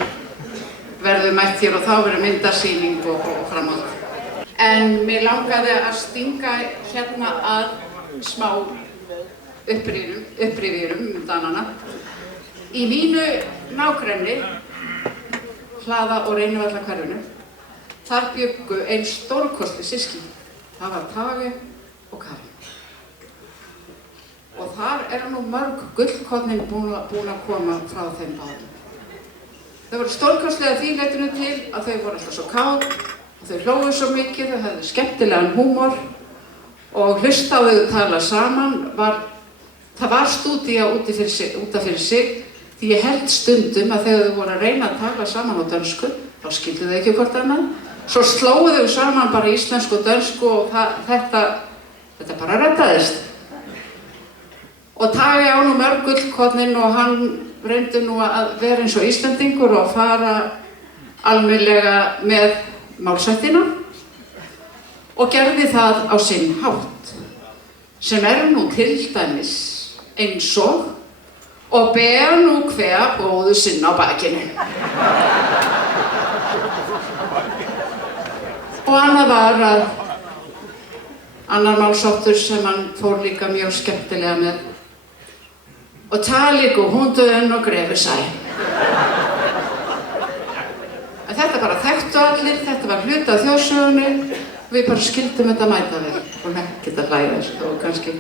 verðum mætt hér og þá verður myndasýning og framhald. En mér langaði að stinga hérna að smá upprifjurum Danana. Í mínu nágrenni, Hlaða og Reynivallahverfinu, þar bjuggu ein stórkostleg systkini. Það var Tage og Karin. Og þar eru nú mörg gullkornin búin að koma frá þeim báðum. Þau voru stórkostlega því leytinu til að þau voru alltaf svo kát, og þau hlógu svo mikið, þau höfðu skemmtilegan húmor og hlusta á þau tala saman. Það var stúdía út af fyrir sig, því ég held stundum að þegar þau voru að reyna að tala saman á dönsku, þá skildu þau ekki hvort annað. Svo slógu þau saman bara íslensku og dönsku og þetta bara reddaðist. Og Tage á nú mörg gullkornin og hann reyndi nú að vera eins og Íslendingur og fara almennilega með málsættina og gerði það á sinn hátt, sem nú til dæmis eins og ber nú hver bróður sinn á bakinu. Og annað var að annar málsáttur sem hann fór líka mjög skemmtilega með, og tali og hundun og grefi sæ. En þetta bara þekktu allir, þetta var hluti af þjóðsögunni, við bara skildum þetta mæta vel og ekki þetta hlæða þessu og kannski,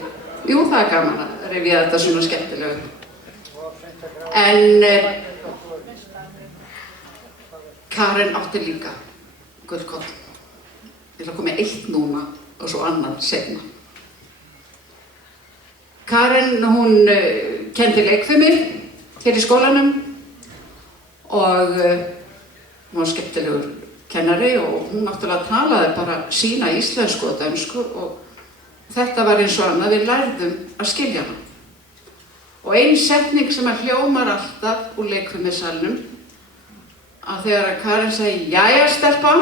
jú það er gaman að rifja þetta svona skemmtilega. En Karen átti líka gullkorn. Ég ætla að koma með eitt núna og svo annað seinna. Karen, hún kenndi leikfimi hér í skólanum og hún var skemmtilegur kennari og hún náttúrulega talaði bara sína íslensku og dönsku og þetta var eins og annað, við lærðum að skilja hana. Og ein setning sem hljómar alltaf úr leikfimisalnum, að þegar Karen segi, jæja stelpa,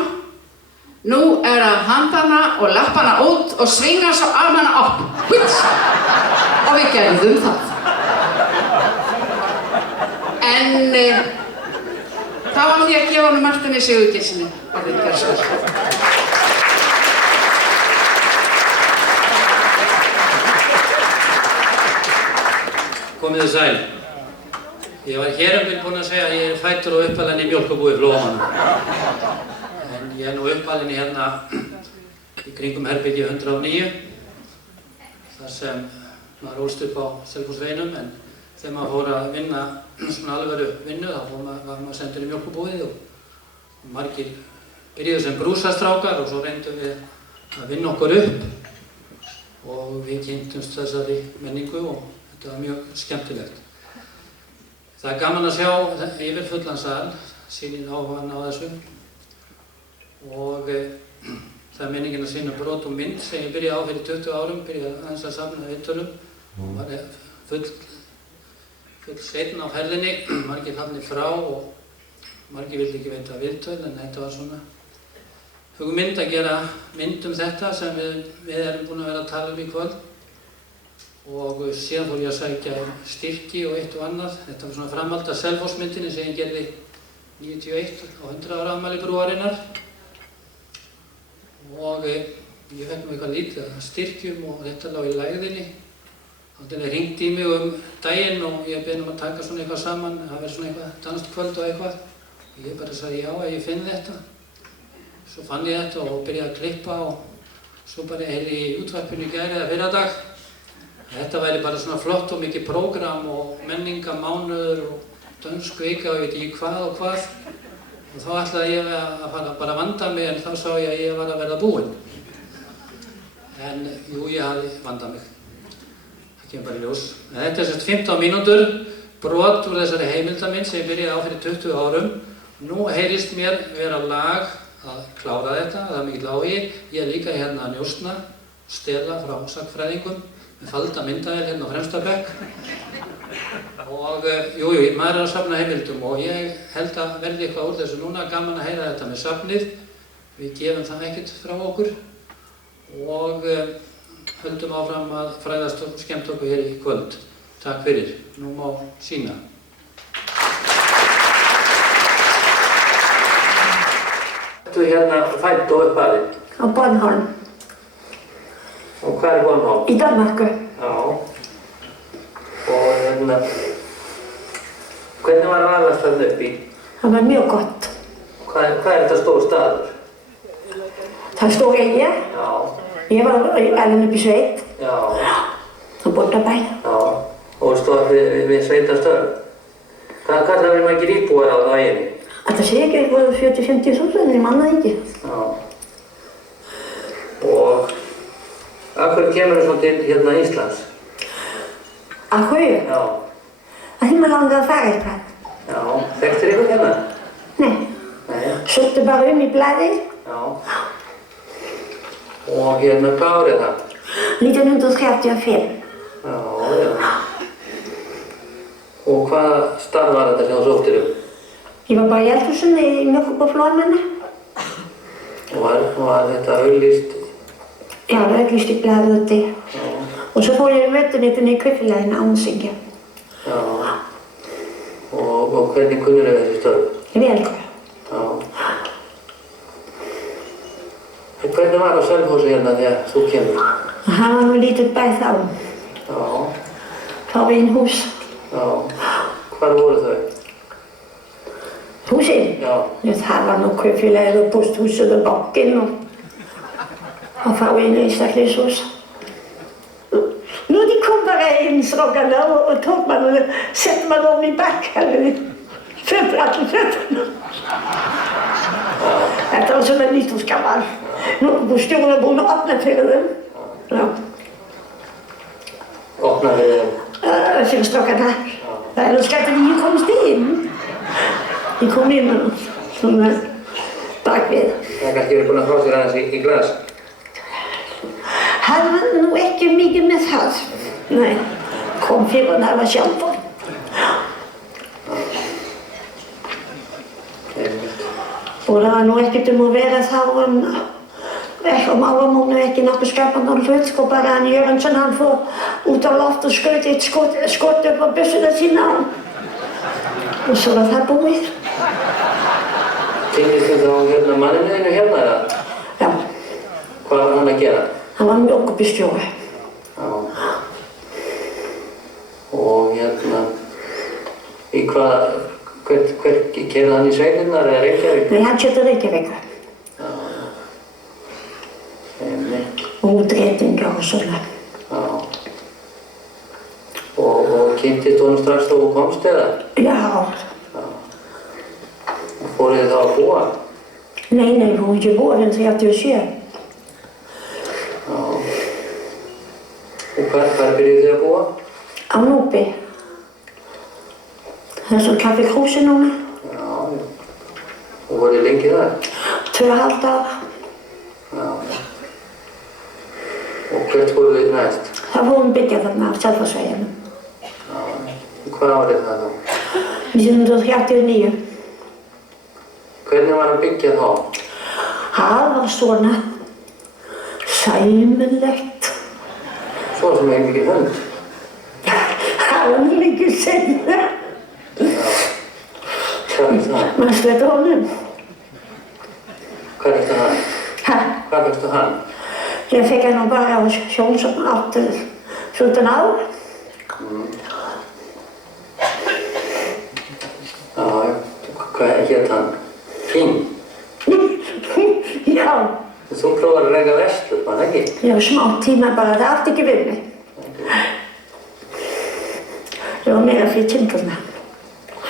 nú að handana og lappana út og svinga svo armana upp. Húts! Og við gerðum það. En þá ætla ég að gefa honum Marteini Sigurgeirssyni orðið, gjörðu svo vel. Komið þið sæl. Ég var hér búinn að segja að ég er fæddur og uppalinn í mjólkurbúi Flóamanna. En ég er nú uppalinn hérna í kringum herbergi 109, þar sem maður ólst upp á Selfossveginum, en þegar maður fór að vinna svona alvöru vinnu þá var maður sendur í mjólkurbúið og margir byrjuðu sem brúsastrákar og svo reyndum við að vinna okkur upp og við kynntumst þessari menningu og þetta var mjög skemmtilegt. Það er gaman að sjá yfir fullan sal, sýnir áhugann á þessu og það er menningin að sýna brot og mynd sem ég byrjaði á fyrir 20 árum, byrjaði aðeins að safna viðtölum og var full seinna á ferðinni, margir hafnir frá og margir vildi ekki veita viðtöl, en þetta var svona hugmynd að gera mynd þetta sem við erum búin að vera að tala í kvöld og síðan fór ég að sækja styrki og eitt og annað. Þetta var svona framhald af Selfossmyndinni sem ég gerði 91 á 100 ára afmæli brúarinnar og ég fekk nú eitthvað lítið að styrkjum og þetta lá í lægðinni. Þannig að hringdi í mig daginn og ég beðinn að taka svona eitthvað saman, það verið svona eitthvað dansskvöld og eitthvað. Ég bara sagði já, ég finn þetta. Svo fann ég þetta og byrjaði að klippa og svo bara heyrði ég í útvarpinu í gær eða fyrradag. Þetta væri bara svona flott og mikið prógram og menningamánuður og dönsk vika og ég veit ekki hvað og hvað. Og þá ætlaði ég að fara bara að vanda mig, en þá sá ég að ég var að verða búinn. En jú, ég hafði vandað mig. Það kemur bara í ljós. En þetta er sérst 15 mínútur brot úr þessari heimildamynd sem ég byrjaði á fyrir 20 árum. Nú heyrist mér vera lag að klára þetta, það er mikill áhugi. Ég er líka hérna að njósna, stela frá sagnfræðingum með falda myndavél hérna á fremsta bekk. Og jú, maður er að safna heimildum og ég held að verði eitthvað úr þessu núna. Gaman að heyra þetta með safnið. Við gefum það ekkert frá okkur og höldum áfram að fræðast og skemmt okkur hér í kvöld. Takk fyrir. Nú má sýna. Þú hérna fædd og uppalinn? Á Bornholm. Og hvað er Bornholm? Í Danmarku. Já. Og hérna, hvernig var að alast þarna upp í? Það var mjög gott. Hvað er þetta stór staður? Það stór eyja. Já. Ég var alveg upp í sveit. Já. Á Borgabæ. Já. Og stóð við sveitastöðum. Hvað verður margir íbúar á það eyjunni? Þetta sé ekki eitthvað 40-50.000, ég manna það ekki. Já. Og af hverju kemur þú svo til hérna Íslands? Af hverju? Já. Að því maður langaði að fara eitthvað. Já. Þekktir ykkur hérna? Nei. Nei. Sóttu bara í blaði. Já. Og hérna, hvað árið það? 1935. Já, já. Og hvaða starf var þetta sem þú sóttir um? Ég var bara í eldhúsinu í Mjólkurbúi Flóamanna. Og var þetta auglýst? Já, það var auglýst í blaði úti. Já. Og svo fór ég í mötuneytinu í kaupfélaginu Ánsingja. Já. Og hvernig kunnur þið þessi störf? Vel hvað. Já. En hvernig var á Selfossi hérna þegar þú kemur? Það var nú lítið bæ þá. Já. Þá var einn hús. Já. Hvar voru þau? Húsin? Já. Það var nú kaupfélagið og pósthúsið og bankinn og þá var einu einstaklingshús. De kom bara in stråkarna och tog man och sätter man dem i backen framför fötterna. Det var som en nyttårsgammal. Nu stora bor och öppnar för dem. Ja. Öppnar för dem? För stråkarna. Då ska inte ni komma in. De kom in som bakved. Jag kanske vill kunna få sig annars i glas. Han var nog inte mycket med það. Nej, kom fyrir när jag var kämpa. Og það var nú ekkert að vera þá maður nú ekki nokkuð skapaðan hlut, sko bara hann Jörgensson, hann fór út á loft og skaut eitt skot upp á byssuna sína. og svo var það búið. Kynntist þú þá manninu þínu hérna eða? Já. Hvað var hann að gera? Hann var mjólkurbílstjóri. Já. Og í hvert keyrði hann í sveitirnar eða Reykjavík? Nei, hann kjörði Reykjavík. Já. Einmitt. Og útreitingar og svona. Já. Og kynntist honum strax þegar þú komst eða? Já. Fóruð þið þá að búa? Nei, hún var ekki búið en 37. Já. Og hvar byrjuðu þið að búa? Á Núpi. Það svo kaffikrúsi núna. Já. Og voruð þið lengi þar? 2,5 ára. Já. Og hvert fóruð þið næst? Það fórum byggja þarna á Selfossveginum. Já. Hvað árið það þá? 1939. Hvernig var að byggja þá? Það var svona sæmilegt. Svo sem hefði mikið hund. Það var mikið senna. Hvað er það? Manstu þetta honum? Hvað er hann? Hæ? Hvað er hann? Ég fikk hann nú bara á Sjónsson 17 ár. Já, hvað hét hann? King? Já. Þú prófaði að reka vestur, var það ekki? Ég var smá tíma bara, það átti ekki við mig. Ég var meira fyrir timburna.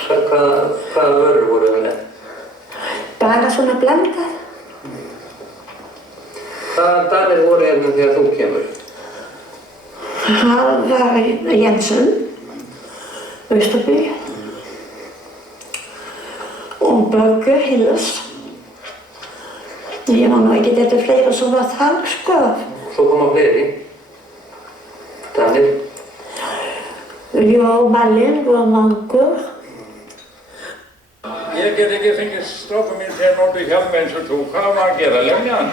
Hvaða vörur voru við með? Bara svona blandað. Hvaða dalir voru hérna þegar þú kemur? Það var Jensen, Österby og Bögge, Hills. Ég var nú ekki þetta fleiri sem var þar, sko. Svo koma fleiri? Danir? Já, Malin og Mangur. Ég get ekki fengið strákum mín til að nota í hjálm eins og þú. Hvað var að gera? Lemja hann?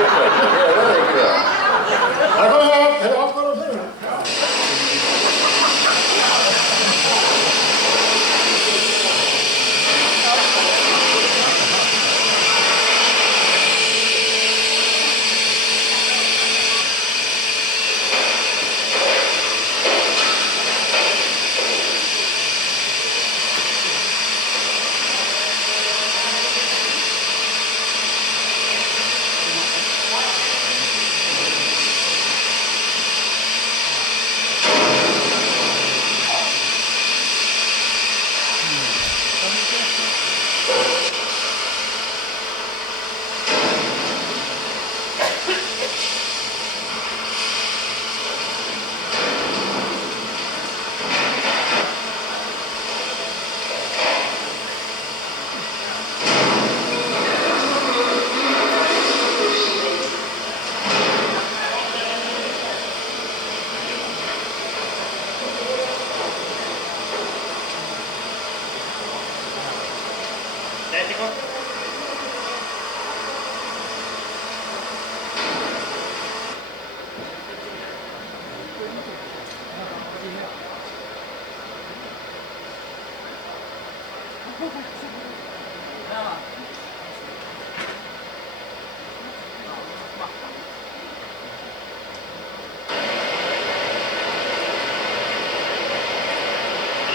Ég verði ekki við það. Það kom það, það er aftur á fyrir.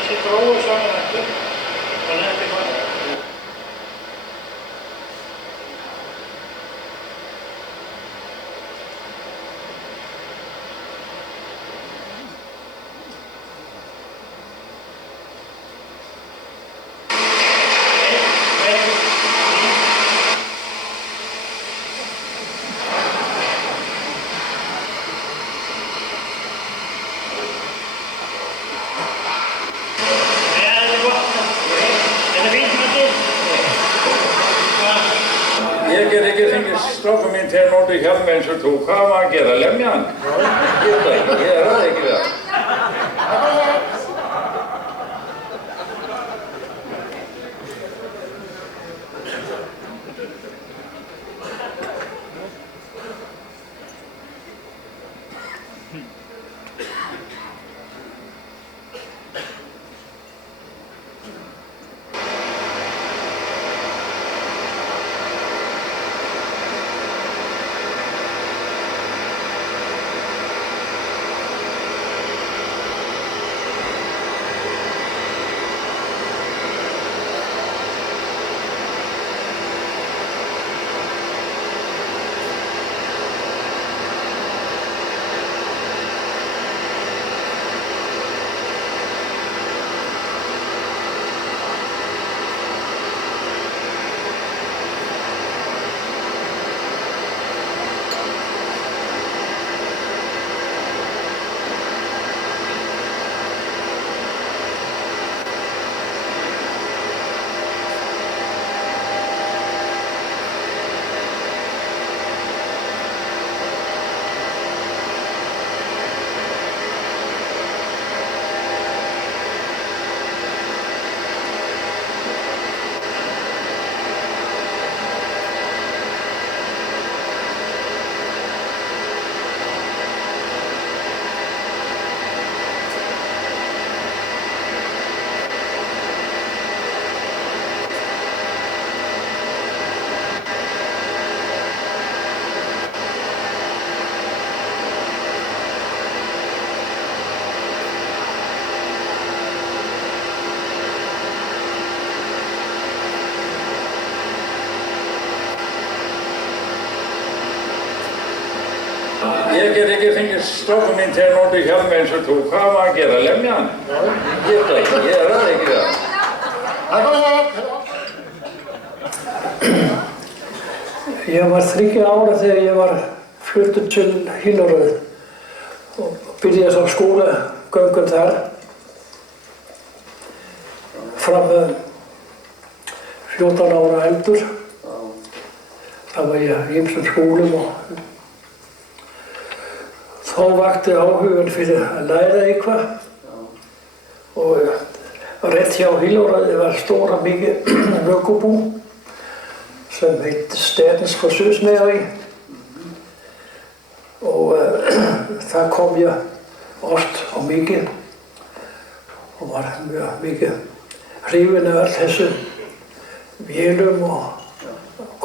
Þessi gróður svona eftir, þannig eftir hvað? Ég get ekki fengið strákum mín til að nota í hjálm eins og þú. Hvað var að gera? Lemja hann? Ég verði ekki við það. get ekki fengið strákum minn til að nota hjálm eins og þú. Hvað á maður að gera? Lemja hann? Ég veit ekki, ég ræði ekki það. Ég var 30 ára þegar ég var fluttur til Hillerød og byrjaði á skólagöngum þar fram með 14 ára eldur. Það var ég í ýmsum skólum og þá vakti áhugan fyrir að læra eitthvað og rétt hjá Hillerød var stóra mikið mjölkubú sem heit Statens Forsøgsmejeri og þar kom ég oft og mikið og var mjög mikið hrifinn af allt þessu vélum og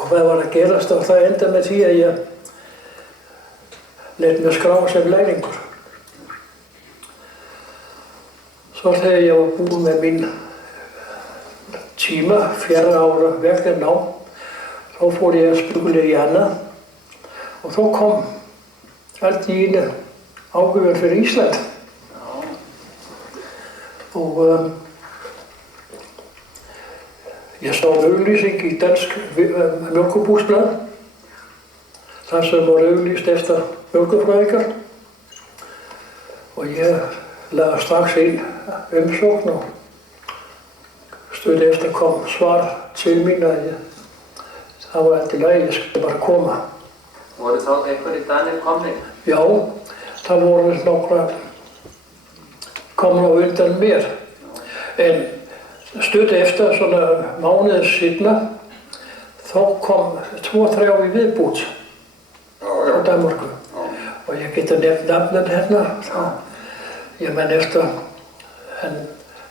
hvað var að gerast og það enda með því að ég lét mig skrá sem lærlingur. Svo þegar ég var búinn með minn tíma, 4 ára verkefnám, þá fór ég að spekulega í annað og þá kom allt í einu áhugun fyrir Ísland. Og ég sá auglýsing í Dansk Mjölkubúsblad, þar sem var auglýst eftir mjölkufræðingar og ég lagði strax inn umsókn og stuttu eftir kom svar til mín að það var allt í lagi, ég skulle bara koma. Voru þá einhverjir Danir komnir? Já, það voru nokkra komin á undan mér. En stuttu eftir, svona mánuði seinna, þá kom 2-3 í viðbút á Danmarku. Og ég geti nefnt nafnin hérna. Ég menn eftir hann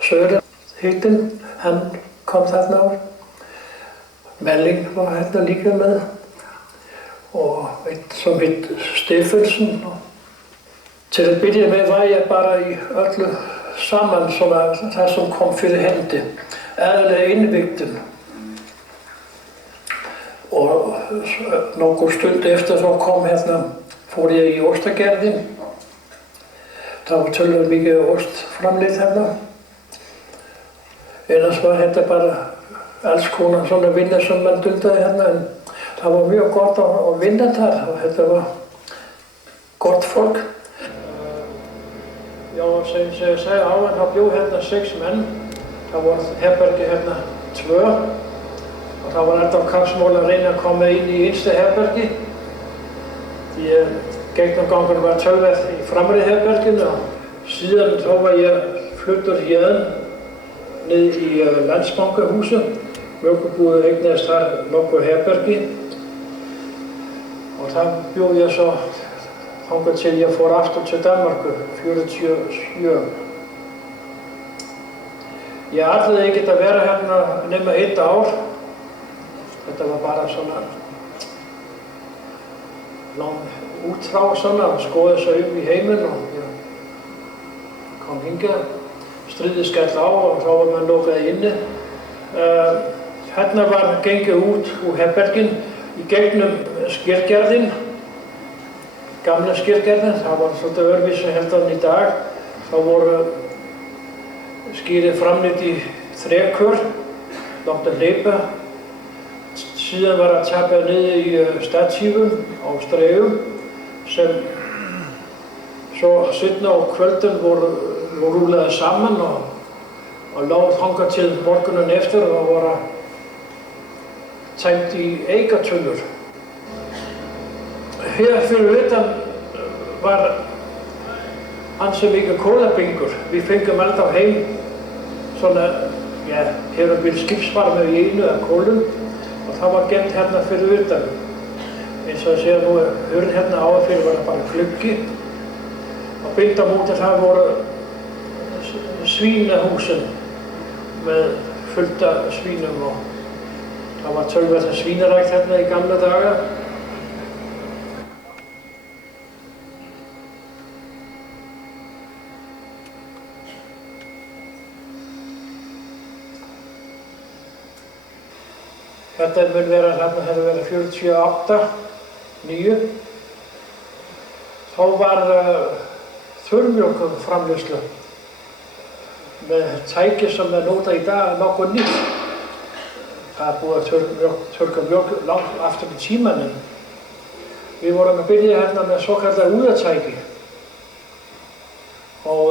Søren heitinn, hann kom þarna á. Melling var hérna líka með. Og einn som heit Stephensen. Til að byrja með var ég bara í öllu saman svona það sem kom fyrir hendi, eðlilega innvígdum. Og nokkur stund eftir þá kom hérna, fór ég í ostagerðin. Það var tölvöld mikið ost framleitt hérna. Ennars var þetta bara alls konar svona vinna sem mann dundaði hérna, en það var mjög gott að vinna þar og þetta var gott fólk. Já, sem ég sagði áðan, þá bjó hérna 6 menn. Það var herbergi hérna 2 og það var alltaf kappsmál að reyna að koma inn í innsta herbergi. Því gegnumgangur var tölvert í framri herberginu og síðan þá var ég fluttur hérðan niður í Landsbankahuset. Mjölkubúið eignaðist þar nokkur herbergi og þar bjó ég svo þangað til ég fór aftur til Danmarku, 47. Ég ætlaði ekkert að vera hérna nema 1 ár. Þetta var bara svona lang útþrá svona, að skoða sig í heiminn og ég kom hingað. Stríðið skall á og þá var maður lokaði inni. Hérna var gengið út úr herbergin í gegnum skyrgerðin. Gamla skyrgerðin, það var svolítið öðruvísi heldur en í dag. Þá voru skýrið framleitt í þrekur, langt að hleypa. Síðan var að tappa niður í stadshífum á stregum sem svo seinna á kvöldin voru rúlaði saman og lág þangað til morgunin eftir og voru tæmt í eigatönnur. Hér fyrir utan var ansi mikið kólabingur. Við fengum alltaf heim svona, ja, herumbil skipsfarmi í einu af kólum og það var gemt hérna fyrir utan. Eins og að segja nú hurð hérna áður fyrir var það bara gluggi og beint á móti það voru svínahúsin með fullt af svínum og það var tölvert svínarækt hérna í gamla daga. Þetta mun vera hérna, hefur verið 48, 9. þá var þurrmjólkurframleiðslu með tæki sem er notað í dag nokkuð nýtt. Það er búið að þurrka mjólk langt aftur í tímanum. Við vorum að byrja hérna með svokallar úðatæki og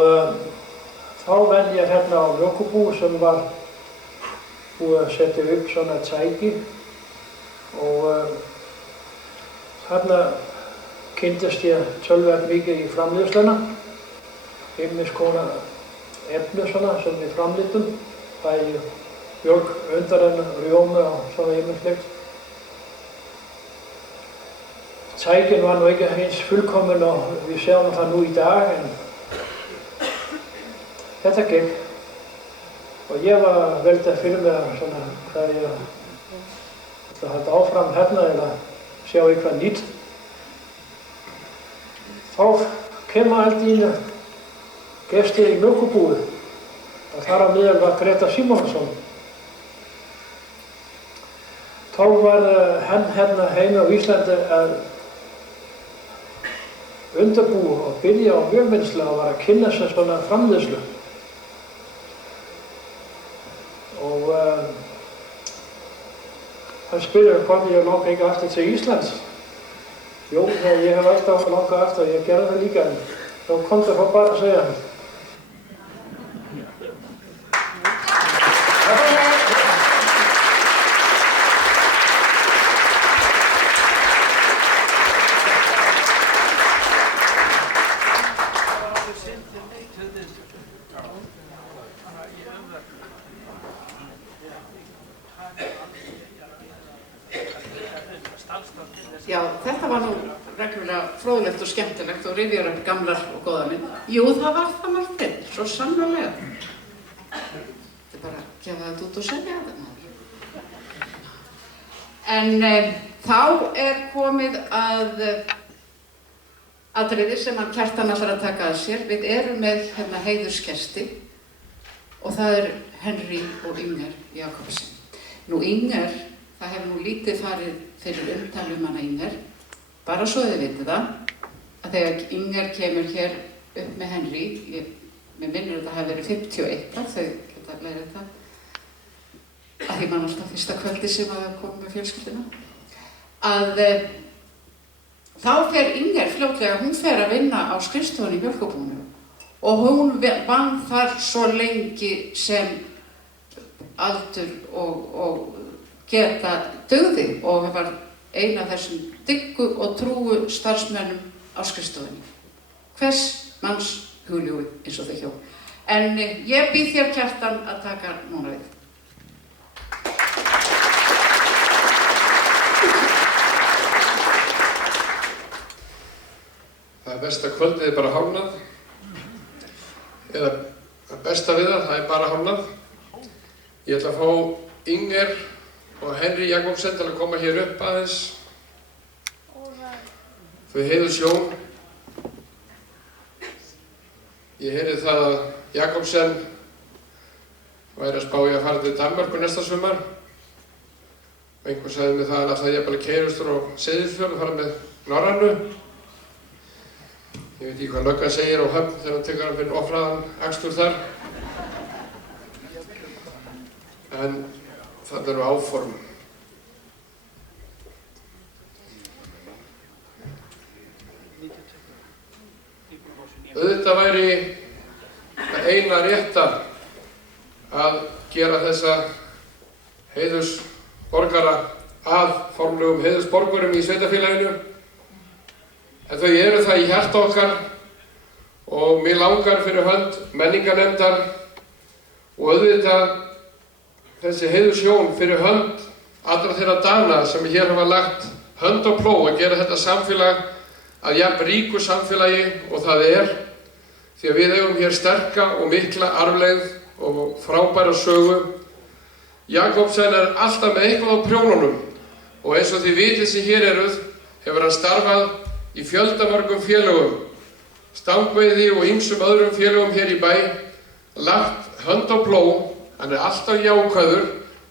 þá venn ég hérna á mjólkubú sem var búið að setja upp svona tæki og þarna kynntist ég töluvert mikið í framleiðsluna, ýmis konar efni svona sem við framleiddum, bæði mjólk, undarrennu, rjómi og svona ýmislegt. Tækin var nú ekki eins fullkominn og við sjáum það nú í dag, en þetta gekk. Og ég var að velta fyrir mig svona hvað ég ætla að halda áfram hérna eða sjá eitthvað nýtt. Þá kemur allt í einu gestir í mjólkubúið og þar á meðal var Greta Simonsson. Þá var hann hérna heima á Íslandi að undirbúa og byrja á mjölvinnslu og var að kynna sér svona framleiðslu. Og hann spurði hvort ég langaði ekki aftur til Íslands. Jú, ég hef alltaf langað aftur, ég gerði það líka, en þá kom það bara að segja hann. Já, þetta var nú reglulega fróðlegt og skemmtilegt og rifjar upp gamlar og góða minn. Jú, það var það Martin, svo sannarlega. Þetta er bara að gefa þetta út og selja þetta. En þá er komið að atriði sem hann Kjartan ætlar að taka að sér. Við erum með hérna heiðursgesti og það er Henry og Inger Jakobsen. Nú Inger, það hefur nú lítið farið fyrir umtalum hana Inger, bara svo þið vitið það, að þegar Inger kemur hér upp með Henry, mér minnir að það hafi verið 51, þau geta að læra þetta, að ég man alltaf fyrsta kvöldi sem að koma með fjölskylduna, að þá fer Inger fljótlega, hún fer að vinna á skrifstofunni í mjólkubúinu og hún vann þar svo lengi sem aldur og geta dugði og var eina af þessum dyggu og trúu starfsmönnum á skrifstofunni. Hvers manns hugljúfi eins og þau hjó. En ég býð þér Kjartan að taka núna við. Það er besta kvöldið er bara hálnað. Eða besta við það er bara hálnað. Ég ætla að fá Inger og Henry Jakobsen til að koma hér upp aðeins. Þau heiðu sjón. Ég heyri það að Jakobsen væri að spá í að fara til Danmörku næsta sumar. Einhver sagði mig það að það ég bara keyrustur á Seyðisfjörð og fara með Norrænu. Ég veit ekki hvað löggan segir á Höfn þegar hann tekur hann fyrir ofraðan akstur þar. En það eru áform. Auðvitað væri það eina rétta að gera þessa heiðursborgara að formlegum heiðursborgurum í sveitafélaginu. En þau eru það í hjarta okkar og mig langar fyrir hönd menningarnefndar og auðvitað þessi heiðurshjón fyrir hönd allra þeirra Dana sem hér hafa lagt hönd á plóg að gera þetta samfélag að jafn ríku samfélagi og það er, því að við eigum hér sterka og mikla arfleifð og frábæra sögu. Jakobsen er alltaf með eitthvað á prjónunum og eins og þið vitið sem hér eruð hefur hann starfað í fjöldamörgum félögum, stangveiði og ýmsum öðrum félögum hér í bæ, lagt hönd á plóg. Hann er alltaf jákvæður,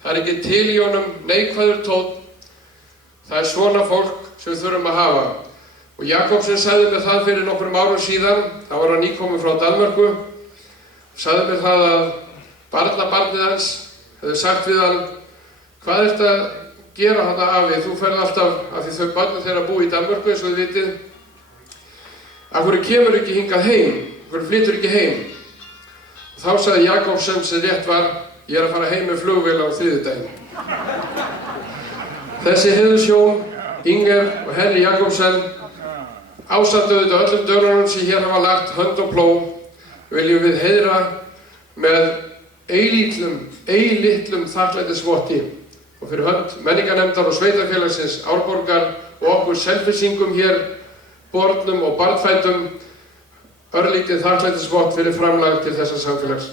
það er ekki til í honum neikvæður tónn. Það er svona fólk sem við þurfum að hafa. Og Jakobsen sagði mér það fyrir nokkrum árum síðan, þá var hann nýkominn frá Danmörku, sagði mér það að barnabarnið hans hefði sagt við hann: hvað ertu að gera þarna afi? Þú ferð alltaf, af því þau barnið þeirra búa í Danmörku eins og þið vitið, af hverju kemur ekki hingað heim? Af hverju flytur ekki heim? Og þá sagði Jakobsen sem rétt var: ég er að fara heim með flugvél á þriðjudaginn. Þessi heiðurshjón, Inger og Henry Jakobsen, ásamt auðvitað öllum dönunum sem hér hafa lagt hönd og plóg, viljum við heiðra með eilítlum þakklætisvotti og fyrir hönd menningarnefndar og sveitarfélagsins Árborgar og okkur Selfyssingum hér, bornum og barnfæddum, örlítið þakklætisvott fyrir framlag til þessa samfélags.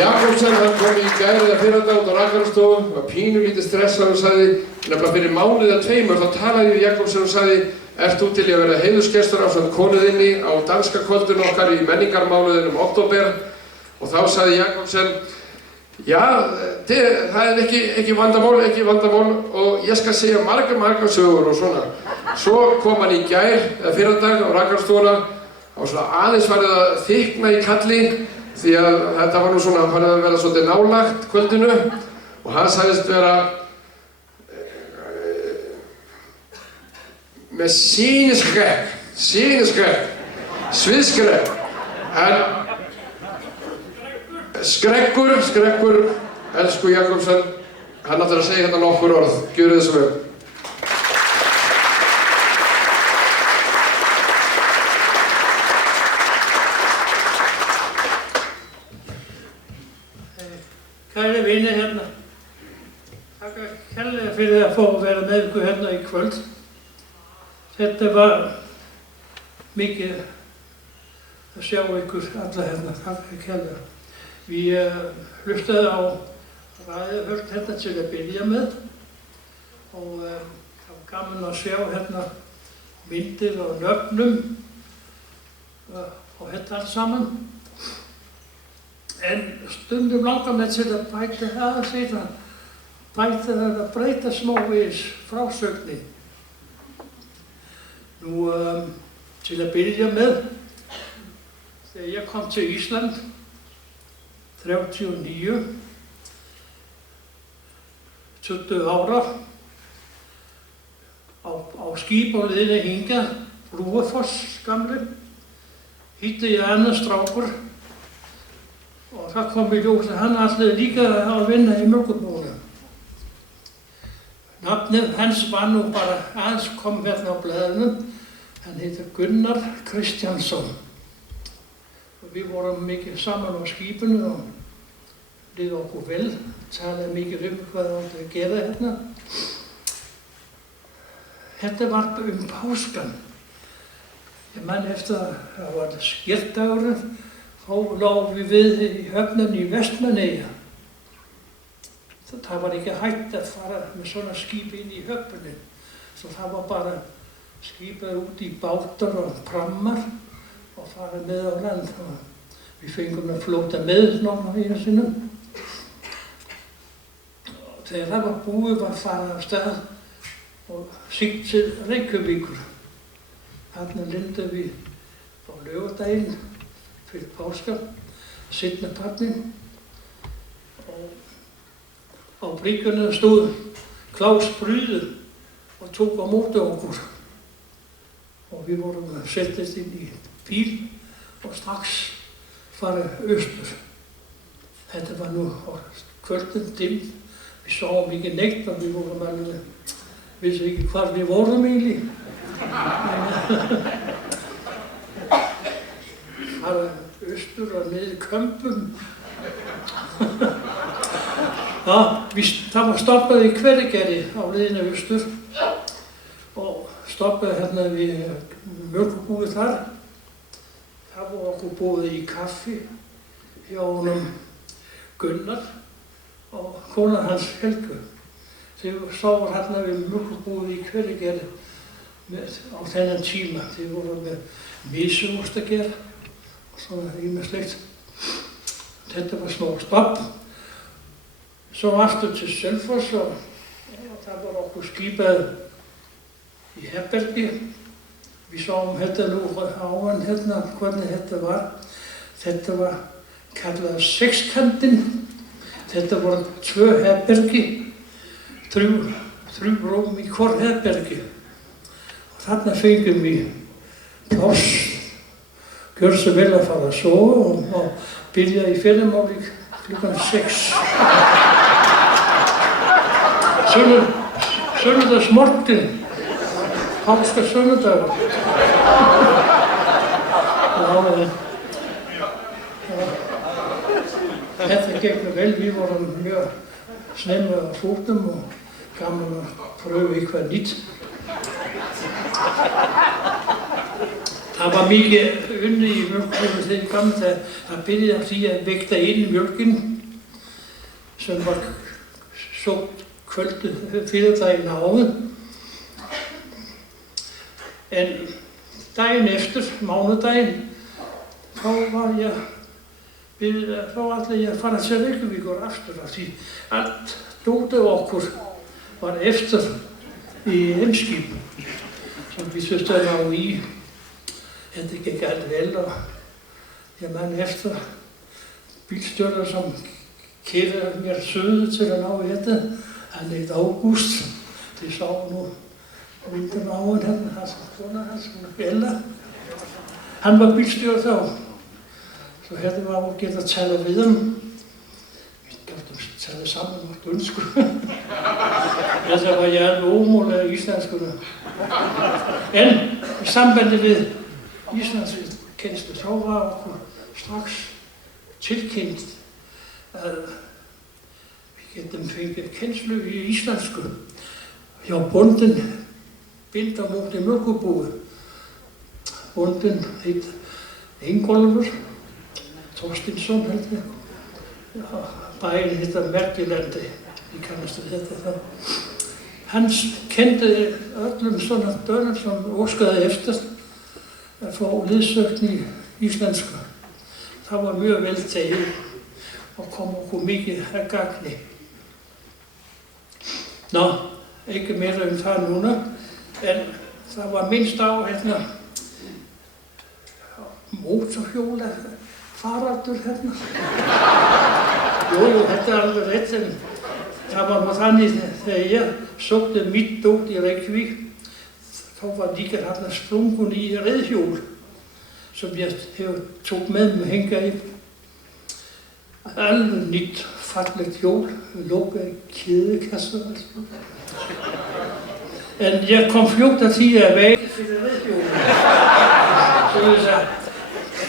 Jakobsen, hann kom í gær eða fyrradag út á rakarastofu, var pínulítið stressaður og sagði, nefnilega fyrir mánuð eða tveimur, þá talaði við Jakobsen og sagði: ert þú til í að vera heiðursgestur ásamt konu þinni á danska kvöldinu okkar í menningarmánuðinum október? Og þá sagði Jakobsen: já, það er ekki vandamál og ég skal segja margar sögur og svona. Svo kom hann í gær eða fyrradag á rakarastofuna og svona aðeins farið að þykna í kalli, því að þetta var nú svona farið að vera svolítið nálagt kvöldinu og hann sagðist vera með sýniskrekk, sviðskrekk, en skrekkur, elsku Jakobsen, hann ætlar að segja hérna nokkur orð, gjörið þessu vel. Kæri vinir hérna, takk kærlega fyrir að fá að vera með ykkur hérna í kvöld. Þetta var mikið að sjá ykkur alla hérna, takk kærlega. Við hlustaði á ræðuhöld hérna til að byrja með og það var gaman að sjá hérna myndir og nöfnum og þetta allt saman. En stundum langar mig til að bæta aðeins eitthvað, breyta smávegis frásögnin. Nú, til að byrja með, þegar ég kom til Ísland 39, 20 ára, á skip á leiðinni hingað, Brúafoss gamli, hitti ég annan strákur. Og það kom í ljós að hann ætlaði líka að vinna í mjólkurbúinu. Nafnið hans var nú bara aðeins kom hérna á blaðinu. Hann heitir Gunnar Kristjánsson. Og við vorum mikið saman á skipinu og liði okkur vel. Talaði mikið hvað það átti að gera hérna. Þetta var páskan. Ég man eftir að það var skírdagurinn. Þá lágum við í höfninni í Vestmannaeyja. Það var ekki hægt að fara með svona skip inn í höfninni. Svo það var bara skipað út í bátar og prammar og fara með á land. Við fengum að flóta með nóma í þessum. Þegar það var búið var farið af stað og siglt til Reykjavíkur. Þarna lindum við á laugardaginn fyrir páska, seinna partinn og á bryggjunni stóð Klaus Bryde og tók á móti okkur og við vorum að setjast inn í bíl og strax farið austur. Þetta var nú kvöldin til, við sáum ekki neitt og við vorum alveg, vissi ekki hvar við vorum eiginlega. austur og niður Kömbum. Það var stoppað í Hveragerði á leiðinni austur og stoppaði hérna við mjólkurbúið þar. Það var okkur búið í kaffi hjá honum Gunnar og konan hans Helgu. Þeir sáum hérna við mjólkurbúið í Hveragerði á þennan tíma. Þeir voru með misost að gera og svona ýmislegt. Þetta var smá stopp. Svo aftur til Selfoss og það var okkur skipað í herbergi. Við sáum þetta nú áðan hérna, hvernig þetta var. Þetta var kallað sexkantinn. Þetta voru 2 herbergi, 3 rúm í hvor herbergi. Og þarna fengum við pláss, gjör svo vel að fara að sofa og byrja í fyrramáli klukkan 6. Sunnudagsmorgun, páska sunnudagur. Þetta gekk vel, við vorum mjög snemma á fótum og gaman að pröfa eitthvað nýtt. Það var mikið unni í mjölkbúinu þegar ég kom þegar það byrjaði á því að vekta inn mjölkin sem var sótt kvöldu fyrir daginn áður. En daginn eftir, mánudaginn, þá ætlaði ég að fara til Reykjavíkur aftur af því allt dótið okkur var eftir í Eimskip sem við þurftum að ná í. Þetta gekk allt vel og ég man eftir bílstjórar sem keyrði mér suður til að ná í þetta. Hann heit Ágúst, þið sáu nú myndum á hann hérna, hans kona hans, Ella. Hann var bílstjóri þá. Så hefði maður að geta að tala við hann. Við gætum að tala saman á dönsku. Þetta var ég alveg ómúlega íslensku. En í sambandi við íslenski kennslu, þá var okkur strax tilkynnt að við getum fengið kennslu í íslensku hjá bóndinn Bindamóti mjölkurbúi. Bóndinn heit Ingólfur Þorstinsson held ég. Bæinn heitir Merkilendi, ég kannast við þetta þá. Hann kendi öllum svona dönum sem óskaði eftir að fá liðsögn í íslensku. Það var mjög vel tegið og kom okkur mikið að gagni. Ná, ekki meira það núna, en það var minnst á hérna mótorhjóla faraldur hérna. Jú, þetta alveg rétt, en það var þannig þegar ég sótti mitt dót í Reykjavík, þá var líka hérna sprungun í reiðhjól sem ég tók með mig hingað í. Alveg nýtt fallegt hjól, lokaði kæðukassa. En ég kom fljótt að því að vegi fyrir reiðhjólinu. Svo þess að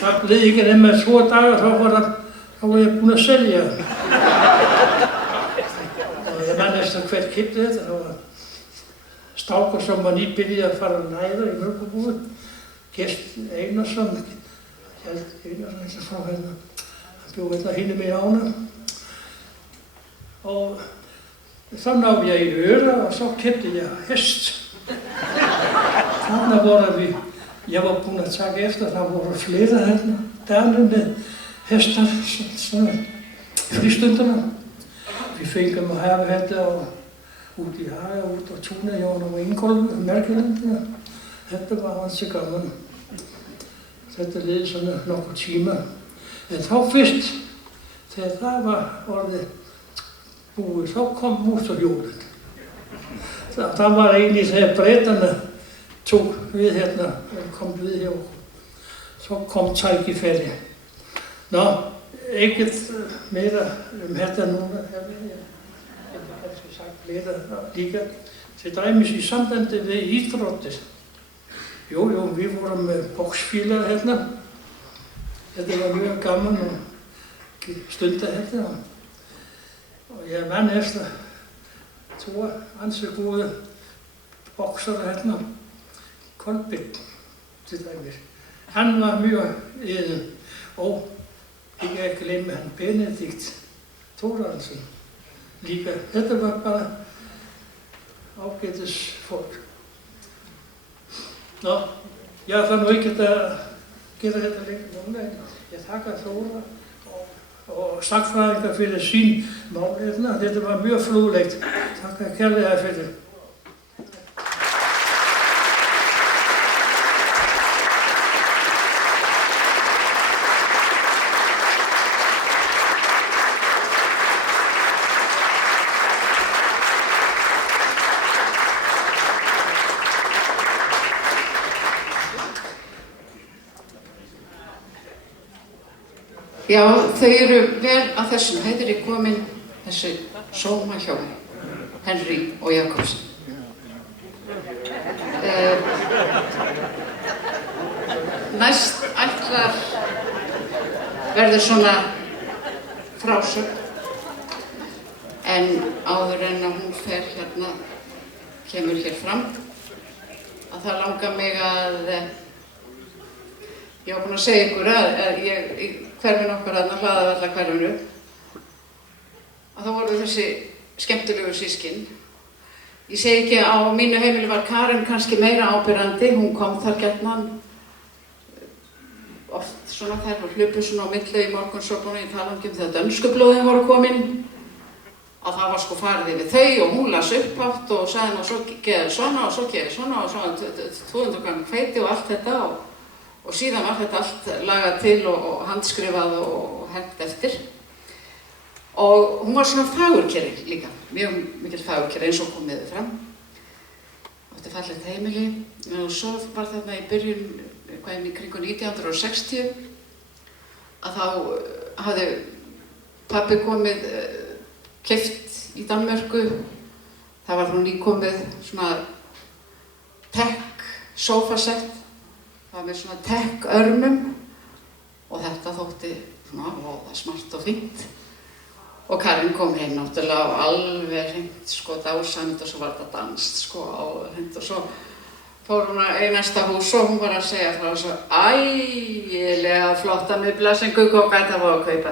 það bleið ekki nema 2 dagar, þá var ég búinn að selja. Og ég man eftir hvert keypti þetta, það var strákur sem var nýbyrjað að fara að læra í mjölkurbúi. Gert Einarsson, Einarsson sem frá hérna, hann bjó hérna hinum í ána. Og þá náði ég í Öra og svo keypti ég hest. Þarna voru við, ég var búinn að taka eftir, það voru fleira hérna, Danir með hestar, svona frístunduna. Við fengum að hafa þetta út í haga, út á túnið hjá honum og Ingólfur, Merkilendi. Þetta var hansi gaman. Þetta liði svona nokkur tíma. En þá fyrst, þegar það var orðið búið, þá kom mótorhjólið. Það var einnig þegar Bretarna tók við hérna, kom við hjá okkur. Svo kom tækifæri. Ná, ekkert meira þetta núna, ég hef kannski sagt meira líka. Til dæmis í sambandi við íþróttir. Jú, við vorum með boxfélag hérna Þetta var mjög gaman að stunda þetta og ég man eftir tvo ansi góðu boksara hérna, Kolbeinn til dæmis. Hann var mjög yður og ég kan ekki gleyma hann Benedikt Thoraldsson líka. Þetta var bara ágætis fólk. Nå, ég ætla nú ekki að gera þetta lengur núna en ég þakka Þóra og sagnfræðingar fyrir sín málefna. Þetta var mjög fróðlegt. Þakka kærlega fyrir. Já, þau eru vel að þessum heiðri komin þessi sómahjón, Henry og Jakobsen. Næst ætlar verður svona frásögn, en áður en að hún fer hérna, kemur hér fram, að það langar mig að ég var búin að segja ykkur að ég í hverfinu okkar þarna, Hlaðavallahverfinu, að þá voru þessi skemmtilegu systkin. Ég segi ekki að á mínu heimili var Karen kannski meira ábyrrandi, hún kom þar gjarnan oft svona þær og hlupu svona á milli í morgunsópunum, ég tala um þegar dönskublóðin voru komin, að það var sko farið yfir þau og hún las upphátt og sagði nú svo geði svona og svo geði svona og svona 200 gram hveiti og allt þetta og síðan var þetta allt lagað til og handskrifað og hent eftir. Og hún var svona fagurkeri líka, mjög mikil fagurkeri eins og komið fram. Átti fallegt heimili, og svo var þarna í byrjun, hvað í kringum 1960, að þá hafði pabbi komið keypt í Danmörku. Það var nú nýkomið svona tech sofasett. Það var með svona tech-örmum og þetta þótti svona voða smart og fínt. Og Karin kom heim náttúrulega og alveg hreint sko dásamd og svo var þetta danst sko á hreint og svo fór hún í næsta hús og hún var að segja frá svo ægilega flotta mubla sem Guðgó gæti að fá að kaupa.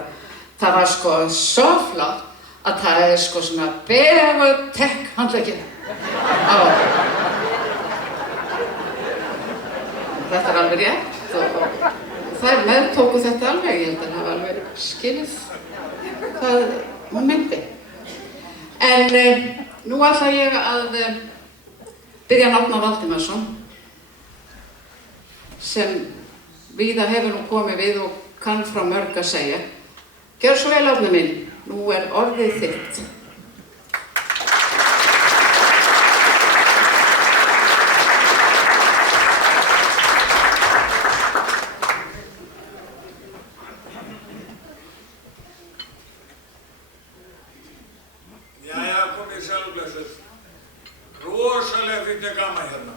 Það var sko svo flott að það er sko svona bega tech-handleggir á okkur. Þetta er alveg rétt og þær meðtóku þetta alveg, ég held að það var alveg skilið hvað hún myndi. En nú ætla ég að byrja Árna Valdimarsson sem víða hefur nú komið við og kann frá mörg að segja. Gjörðu svo vel, Árni minn, nú er orðið þitt. Rosalega finnst ég gaman hérna.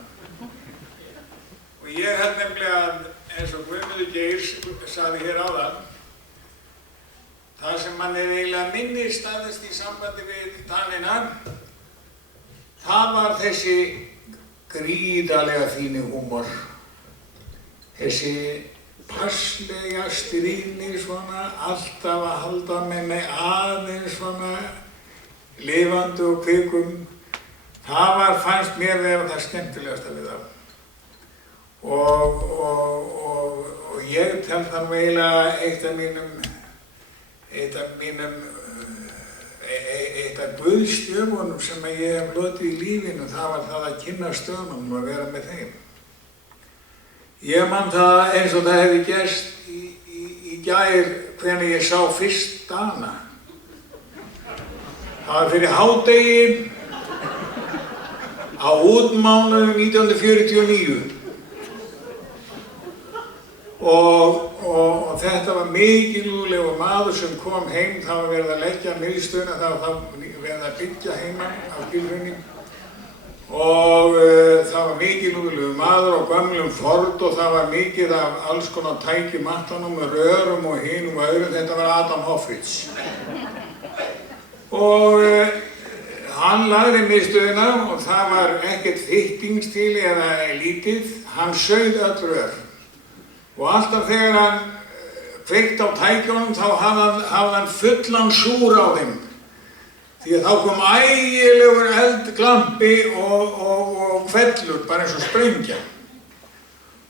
Og ég held nefnilega að, eins og Guðmundur Geir sagði hér áðan, það sem mann er eiginlega minni staðist í sambandi við Danina, það var þessi gríðarlega fíni húmor. Þessi passlega stríðni svona, alltaf að halda með mig aðeins svona lifandi og kvikum. Það fannst mér vera það skemmtilegasta við það. Og ég tel það nú eiginlega eitt af guðstjöfunum sem ég hef hlotið í lífinu, það var það að kynna stöðunum og vera með þeim. Ég man það eins og það hefði gerst í gær hvernig ég sá fyrst Dana. Það var fyrir hádegi á útmánuðum 1949 og þetta var mikilvægur maður sem kom heim. Það var verið að leggja miðstöðina, það var verið að byggja heima á Gilhrauni og það var mikilúðlegur maður á gömlum Ford og það var mikið af alls konar tækjum aftanum með rörum og hinum og öðrum. Þetta var Adam Hoffitz. Og hann lagði miðstöðina og það var ekkert fittingstil eða lítið. Hann sauð öll rör. Og alltaf þegar hann kveikti á tækjunum þá hafði hann fullan súr á þeim. Því að þá kom ægilegur eldglampi og hvellur, bara eins og sprengja.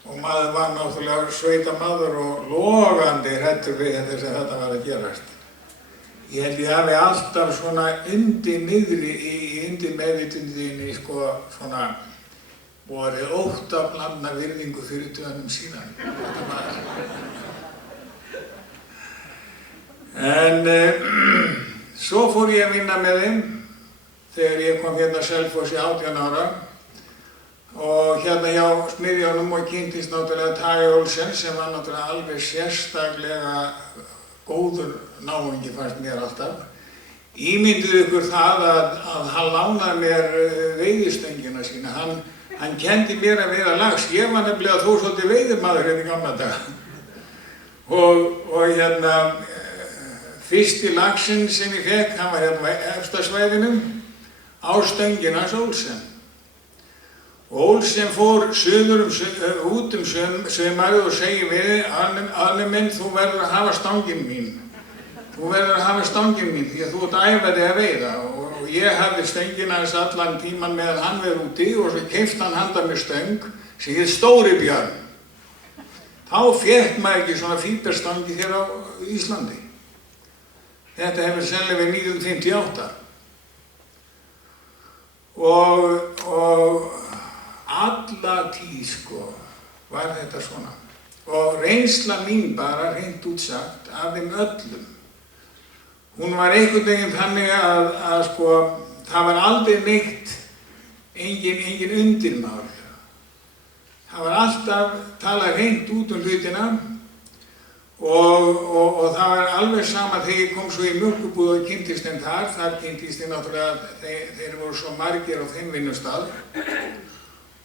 Og maður var náttúrulega sveitamaður og logandi hræddur við þess að þetta var að gerast. Ég held ég hafi alltaf svona undir niðri í undir meðvitundinni svona borið óttablandna virðingu fyrir döðunum síðan. Þetta var. En svo fór ég að vinna með þeim þegar ég kom hérna að Selfossi 18 ára og hérna hjá smiðjunum og kynntist náttúrulega Tage Olsen sem var náttúrulega alveg sérstaklega góður náungi fannst mér alltaf. Ímyndið ykkur það að hann lánaði mér veiðistöngina sína. Hann kendi mér að veiða lax. Ég var nefnilega þó svolítið veiðimaður hérna í gamla daga. Og hérna fyrsti laxinn sem ég fekk, hann var hérna á efstasvæðinum á stöngina hans Olsen. Og Olsen fór út sumarið og segi við, Arne minn, þú verður að hafa stanginn mín. Þú verður að hafa stanginn mín því að þú ert að æfa þig að veiða. Og ég hafði stöngina hans allan tíman meðan hann verið úti og svo keypti hann handa mér stöng sem hét Stóri Björn. Þá fékk maður ekki svona fíberstangi hér á Íslandi. Þetta hefur sennilega verið 1958 og alla tíð var þetta svona og reynsla mín bara hreint útsagt af þeim öllum. Hún var einhvern veginn þannig að það var aldrei neitt, engin undirmál. Það var alltaf talað hreint út hlutina. Og það var alveg sama þegar ég kom svo í mjólkurbúð og kynntist þeim þar kynntist ég náttúrulega, þeir voru svo margir á þeim vinnustað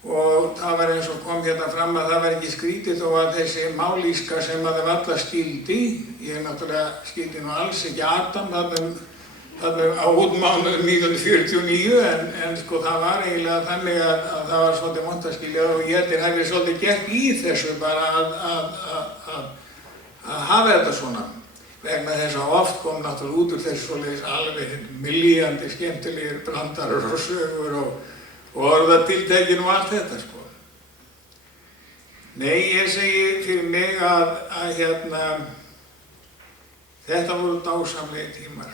og það var eins og kom hérna fram að það var ekki skrítið þó að þessi mállýska sem að þeim alla skildi, ég náttúrulega skildi nú alls ekki Adam þarna á útmánuðum 1949 en það var eiginlega þannig að það var svolítið vont að skilja og ég hef svolítið gert í þessu bara að hafa þetta svona vegna þess að oft kom náttúrulega út úr þessu svoleiðis alveg milljandi skemmtilegir brandarar og sögur og orðatiltækin og allt þetta Nei, ég segi fyrir mig að þetta voru dásamlegir tímar.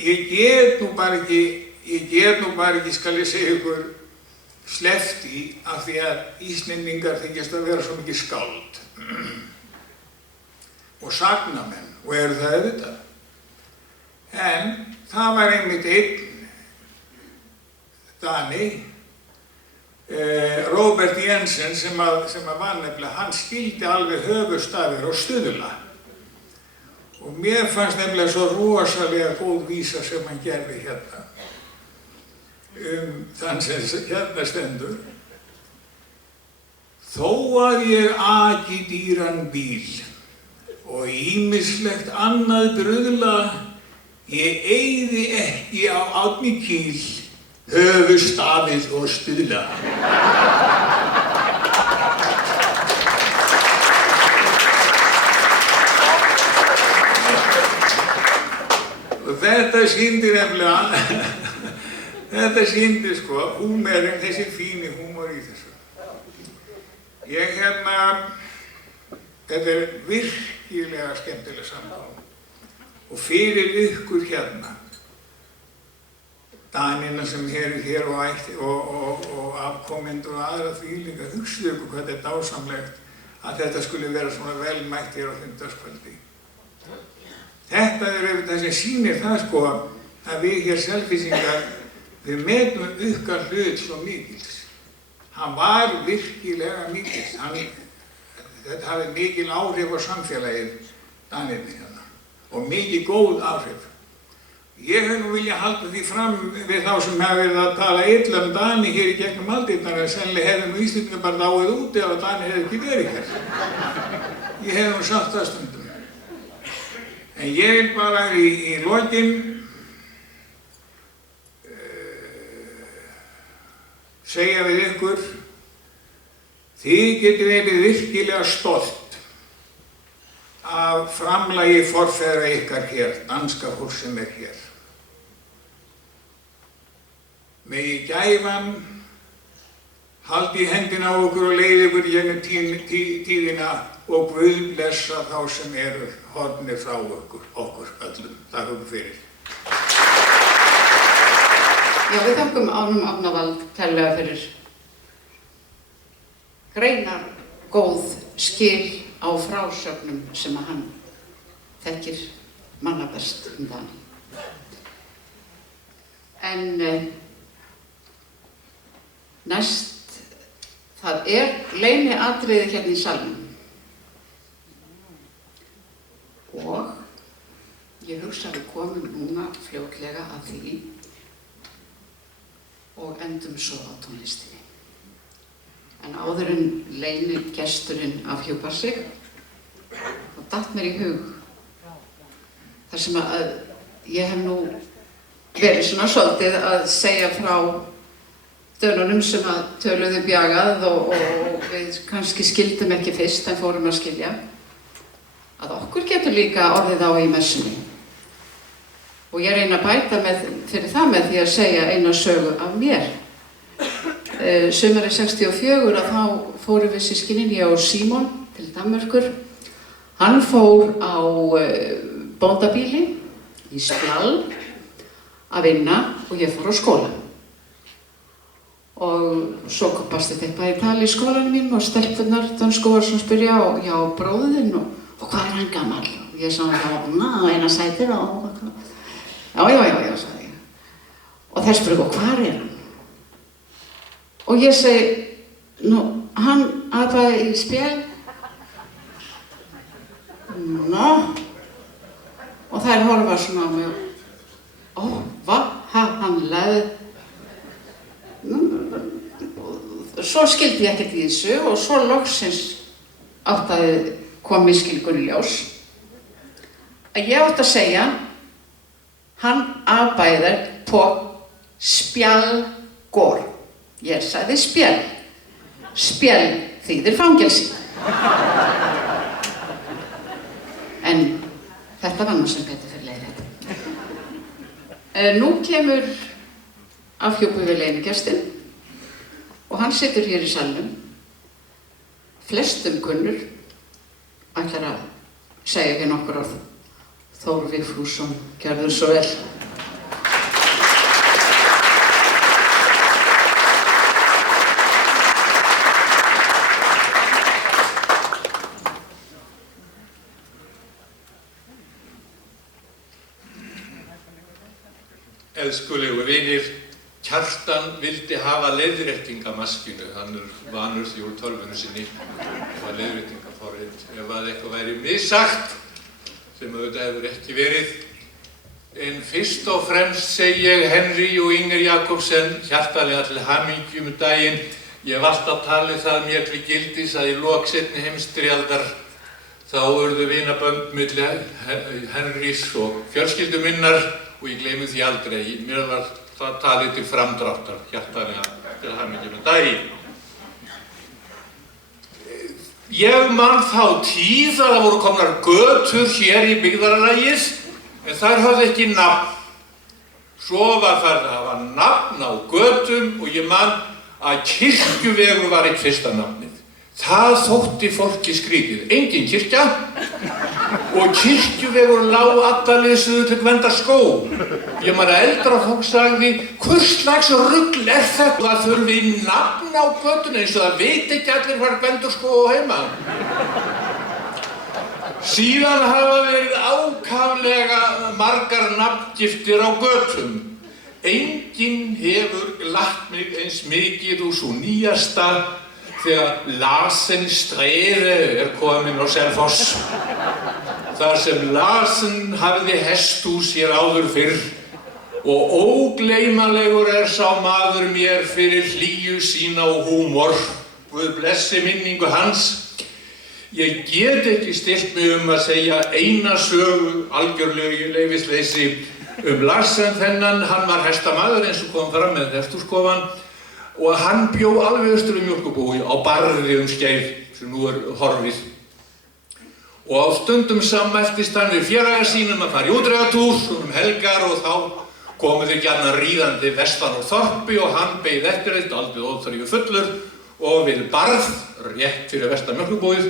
Ég get nú bara ekki, skal ég segja ykkur, sleppt í af því að Íslendingar þykjast að vera svo mikið skáld. Og sagnamenn, og eru það auðvitað. En það var einmitt einn Dani, Robert Jensen, sem var nefnilega, hann skildi alveg höfuðstafir og stuðla. Og mér fannst nefnilega svo rosalega góð vísa sem hann gerði hérna. Þann sem hérna stendur. Þó að ég aki dýran bíl og ýmislegt annað bruðla, ég eyði ekki á Árni Kýl, höfuðstafið og stuðla. Og þetta sýndi nefnilega, húmorinn, þessi fíni húmor í þessu. Þetta virkilega skemmtileg samtala og fyrir ykkur hérna, Danina sem eru hér og afkomendur og aðra þvílíka, hugsið ykkur hvað þetta er dásamlegt að þetta skulle vera svona velmætt hér á fimmtudagskvöldi. Þetta auðvitað sem sýnir það að við hér Selfyssingar, við metum ykkar hlut svo mikils. Hann var virkilega mikils. Þetta hafði mikil áhrif á samfélagið, Danirnir hérna, og mikið góð áhrif. Ég hef nú viljað halda því fram við þá sem hafa verið að tala illa Dani hér í gegnum aldirnar að sennilega hefði nú Íslendingar bara dáið út ef að Dani hefði ekki verið hér. Ég hef nú sagt það stundum. En ég vil bara í lokin segja við ykkur, þið getið verið virkilega stolt af framlagi forfeðra ykkar hér, danska fólk sem hér. Megi gæfan haldi í hendina á okkur og leiði ykkur gegnum tíðina og Guð blessa þá sem eru horfnir frá okkur öllum. Takk okkur fyrir. Já, við þakkum Árnum Árnavald kærlega fyrir greinar góð skil á frásögnum sem að hann þekkir manna best Dani. En næst, það leyniatriði hérna í salnum og ég hugsa að við komum núna fljótlega að því og endum svo á tónlistinni. En áður en leynigesturinn afhjúpar sig, þá datt mér í hug þar sem að ég hef nú verið svona svolítið að segja frá dönunum sem að töluðu bjagað og við kannski skildum ekki fyrst en fórum að skilja, að okkur getur líka orðið á í messunni. Og ég reyna að bæta fyrir það með því að segja eina sögu af mér. Sumarið 64 að þá fórum við systkinin, ég og Símon, til Danmerkur. Hann fór á bóndabíli í Spjall að vinna og ég fór á skóla. Og svo komst þetta eitthvað í tali í skólanum mínum og stelpurnar dönsku voru svona að spyrja já, bróðinn og hvað er hann gamall? Og ég sagði eina sætir og já, sagði ég. Og þær spurðu, hvar er hann? Og ég segi, hann aðbæði í Spjall. Og þær horfa svona á mig hann leði. Svo skildi ég ekkert í þessu og svo loksins kom misskilningur í ljós að ég átti að segja hann arbeider på Spjallgård. Ég sagði Spjall. Spjall þýðir fangelsi. En þetta var nú sem betur fyrir leiðrétt. Nú kemur afhjúpuð við leynigestin og hann situr hér í salnum, flestum kunnur, ætlar að segja ekki nokkur orð. Þór Vigfússon, gjörðu svo vel. Elskulegu vinir, Kjartan vildi hafa leiðréttingamaskínu, hann vanur því úr tölvunni sinni og leiðréttingaforrit ef að eitthvað væri missagt, sem auðvitað hefur ekki verið. En fyrst og fremst segi ég Henry og Inger Jakobsen hjartalega til hamingju daginn. Ég hef alltaf talið það mér til gildis að í lok seinni heimsstyrjaldar þá urðu vinabönd milli Henrys og fjölskyldu minnar og ég gleymi því aldrei. Mér var það talið til framdráttar, hjartalega til hamingju daginn. Ég man þá tíð að það voru komnar götur hér í byggðarlagið, en þær höfðu ekki nafn. Svo var það að hafa nafn á götum og ég man að kirkjuvegur var eitt fyrsta nafnið. Það þótti fólki skrítið. Engin kirkja og kirkjuvegur lá allarleið suður til Gvendarskó. Ég man að eldra fólk sagði, hvers slags rugl er þetta? Það þurfi nafn á götuna eins og það veit ekki allir hvar Gvendarskó og heima. Síðan hafa verið ákaflega margar nafngiftir á götum. Enginn hefur glatt mig eins mikið úr svo nýjasta þegar Larsen Stræde komin á Selfoss. Þar sem Larsen hafði hesthús hér áður fyrr og ógleymanlegur sá maður mér fyrir hlýju sína og húmor. Guð blessi minningu hans. Ég get ekki stillt mig að segja eina sögu algjörlegu leyfisleysi Larsen þennan. Hann var hestamaður eins og kom fram með hesthúskofan og hann bjó alveg austur Mjólkurbúi á Barði skeið sem nú horfið. Og á stundum sammæltist hann við félaga sínum að fara í útreiðatúr helgar og þá komu þau gjarnan ríðandi vestan úr þorpi og hann beið eftir eitt aldrei óþreyju fullur og við Barð, rétt fyrir vestan Mjólkurbúið,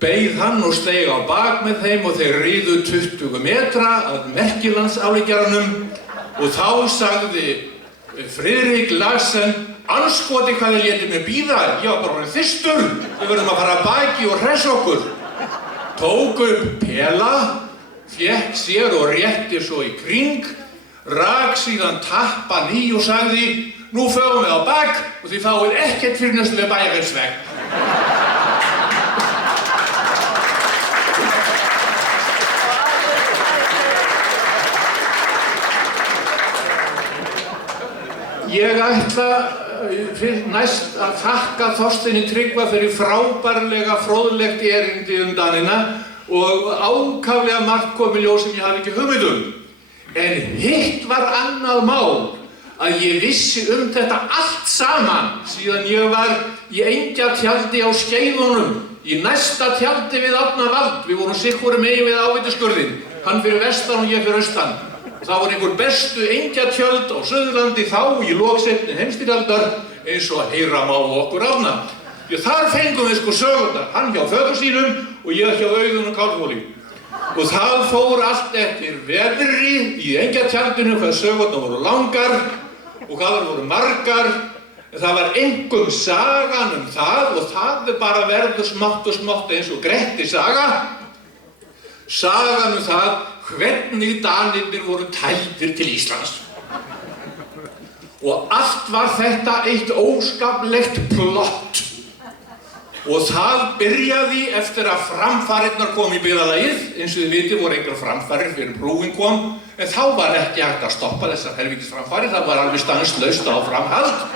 beið hann og steig á bak með þeim og þeir riðu 20 metra að Merkilandsálíkjaranum og þá sagði Friðrik Larsen: "Andskoti hvað þið létu mig bíða, ég var bara orðinn þyrstur, við verðum að fara að baki og hressa okkur." Tók upp pela, fékk sér og rétti svo í kring, rak síðan tappann í og sagði: "Nú förum við á bak og þið fáið ekkert fyrir næstu við bæjarins veg." Ég ætla næst að þakka Þorsteini Tryggva fyrir frábærlega fróðlegt erindi Danina og ákaflega margt kom í ljós sem ég hafði ekki hugmynd En hitt var annað mál að ég vissi þetta allt saman síðan ég var í engjatjaldi á Skeiðunum, í næsta tjaldi við Árnavald. Við vorum sikkurum megin við Ávítaskurðinn, hann fyrir vestan og ég fyrir austan. Það voru einhver bestu engjatjöld á Suðurlandi þá í lok seinni heimsstyrjaldar eins og heyra má okkur Árna. Því þar fengum við sögurnar, hann hjá föður sínum og ég hjá Auðun og Kálfhóli. Og það fór allt eftir veðri í engjatjaldinu hvað sögurnar voru langar og hvað þær voru margar. Það var einkum sagan það og það bara verður smátt og smátt eins og Grettis saga. Sagan það hvernig Danirnir voru tældir til Íslands. Og allt var þetta eitt óskaplegt plott. Og það byrjaði eftir að framfarirnar kom í byggðarlagið. Eins og þið vitið voru einhverjar framfarir fyrir brúin kom. En þá var ekki hægt að stoppa þessar helvítis framfarir. Það var alveg stanslaust á framhald.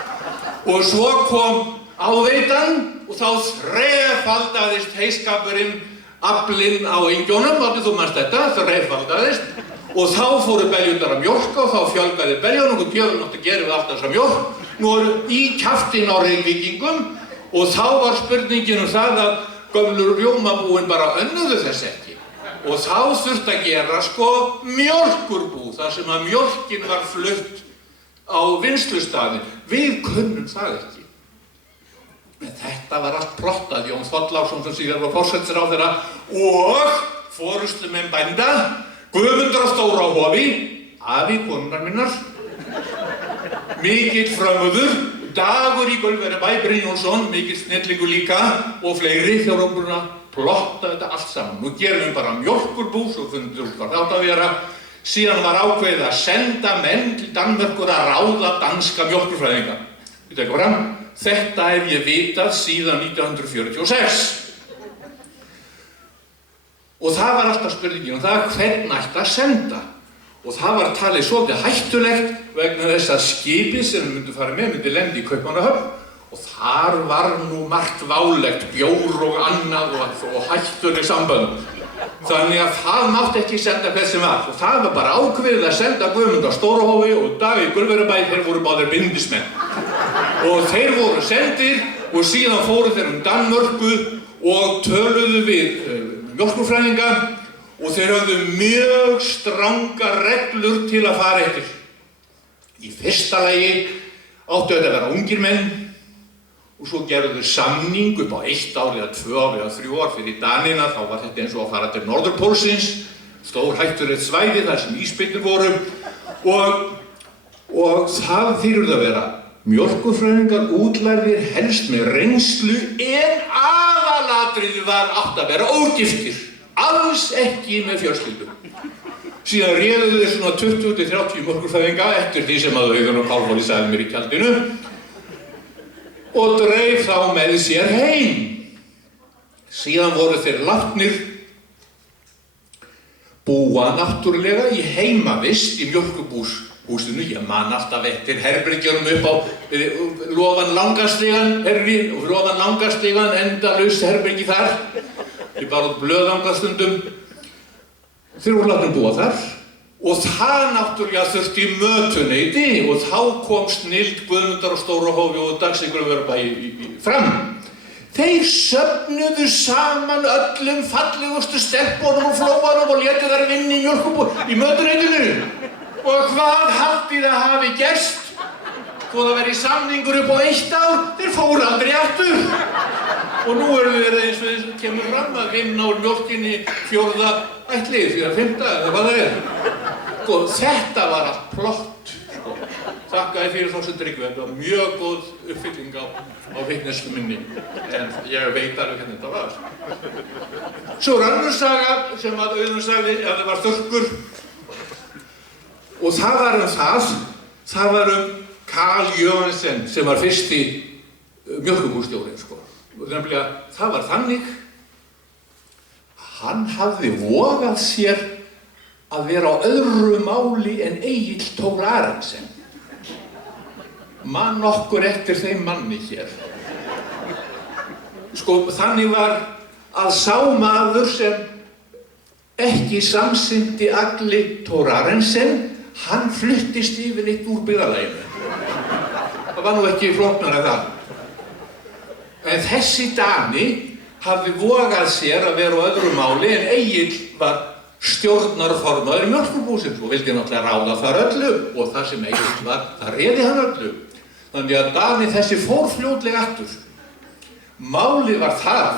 Og svo kom áveitan og þá þrefaldaðist heyskapurinn, aflinn á engjónum, áttu þú manst þetta, þrefaldaðist. Og þá fóru beljurnar að mjólka og þá fjölgaði beljunum og djöfum átti að gera við allt þessa mjólk. Nú eru í kjaftinn á Reykvíkingum og þá var spurningin það að gömlu rjómabúin bara önnuðu þess ekki. Og þá þurfti að gera mjólkurbú, þar sem að mjólkin var flutt á vinnslustaðinn. Við kunnum það ekki. En þetta var allt plottað. Jón Þorláksson sem síðan var forsætisráðherra og forystumenn bænda, Guðmundur á Stóra-Hofi, afi konunnar minnar, mikill frömmuður, Dagur í Gaulverjabæ, Brynjólfsson, mikill snillingur líka og fleiri þjóðrópurna plottaði þetta allt saman. Nú gerum við bara mjólkurbú, svo fundum við út hvað það átti að vera. Síðan var ákveðið að senda menn til Danmerkur að ráða danska mjólkurfræðinga. Vitið ekki fram? Þetta hef ég vitað síðan 1946. Og það var alltaf spurningin og það hvern ætti að senda. Og það var talið svolítið hættulegt vegna þess að skipið sem við myndum fara með myndi lendi í Kaupmannahöfn. Og þar var nú margt válegt, bjór og annað og hættuleg sambönd. Þannig að það mátti ekki senda hvern sem var. Og það var bara ákveðið að senda Guðmund á Stóra-Hofi og Dag í Gaulverjabæ, þeir voru báðir bindismenn. Og þeir voru sendir og síðan fóru þeir Danmörku og töluðu við mjólkurfræðinga og þeir höfðu mjög strangar reglur til að fara eftir. Í fyrsta lagi áttu þetta að vera ungir menn og svo gerðu þeir samning upp á 1 ár eða 2 ár eða 3 ár fyrir Danina. Þá var þetta eins og að fara til Norðurpólsins, stór hættulegt svæði þar sem ísbirnir voru og það þýrði að vera mjólkurfræðingar útlærðir helst með reynslu en aðalatriðið var átt að vera ógiftir, alls ekki með fjölskyldu. Síðan réðu þeir svona 20-30 mjólkurfræðinga eftir því sem að Auðun og Kálfhóli sagði mér í tjaldinu og dreif þá með sér heim. Síðan voru þeir látnir búa náttúrulega í heimavist í mjólkurbúshúsinu. Ég man alltaf eftir herbergjunum upp á lofan langastigan, endalaust herbergi þar. Ég bar út blöð stundum. Þeir voru látnir búa þar og það náttúrulega þurfti mötuneyti og þá kom snilld Guðmundar á Stóra-Hófi og Dagsigurðarbæ fram. Þeir söfnuðu saman öllum fallegustu stelpunum og flóanum og létu þær vinna í í mötuneytinu. Og hvað haldið að hafi gerst? Þó það væri samningur upp á 1 ár, þeir fóru aldrei aftur. Og nú erum við eins og þess að kemur fram að vinna úr mjólkinni 4. ættlið, 4. 5. eða hvað það er. Sko, þetta var allt plott, sko. Þakkaði fyrir Þorstein Tryggvi, þetta var mjög góð uppfylling á vitneskju minni, en ég veit alveg hvernig þetta var. Svo er önnur saga sem að Auðunn sagði að það var þurrkur, og það var Karl Jørgensen sem var fyrsti mjólkurbússtjórinn, sko. Og nefnilega, það var þannig, hann hafði vogað sér að vera á öðru máli en Egill Thorarensen. Man okkur eftir þeim manni hér. Sko, þannig var að sá maður sem ekki samsinnti Agli Thorarensen, hann fluttist yfirleitt úr byggðarlaginu. Það var nú ekki flóknara en það. En þessi Dani hafði vogað sér að vera á öðru máli en Egill var stjórnarformaður í mjólkurbúsins og vildi náttúrulega ráða þar öllu og það sem Egill var, það réði hann öllu. Þannig að Dani þessi fór fljótlega aftur. Málið var það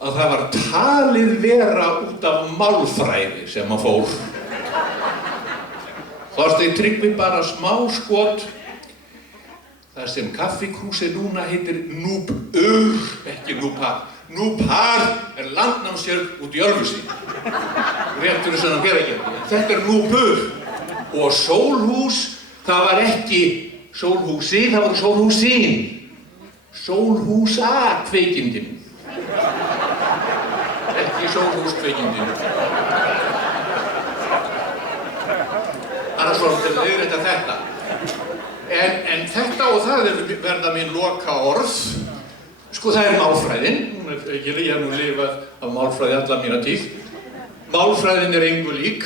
að það var talið vera út af málfræði sem hann fór. Þorsteinn Tryggvi bara smá skot. Það sem kaffikrúsið núna heitir Núpur, ekki Núpar. Núpar er landnámsjörð út í Ölfusi. Réttur þess að gera ekki. Þetta er Núpur. Og sólhús, það var ekki sólhúsi, það voru sólhúsin. Sólhúsa kveikindin. Ekki sólhúskveikindin. Annars var þetta auðvitað þetta. En þetta og það verða mín loka orð. Sko, það er málfræðin. Ég hef nú lifað af málfræði alla mína tíð. Málfræðin er engu lík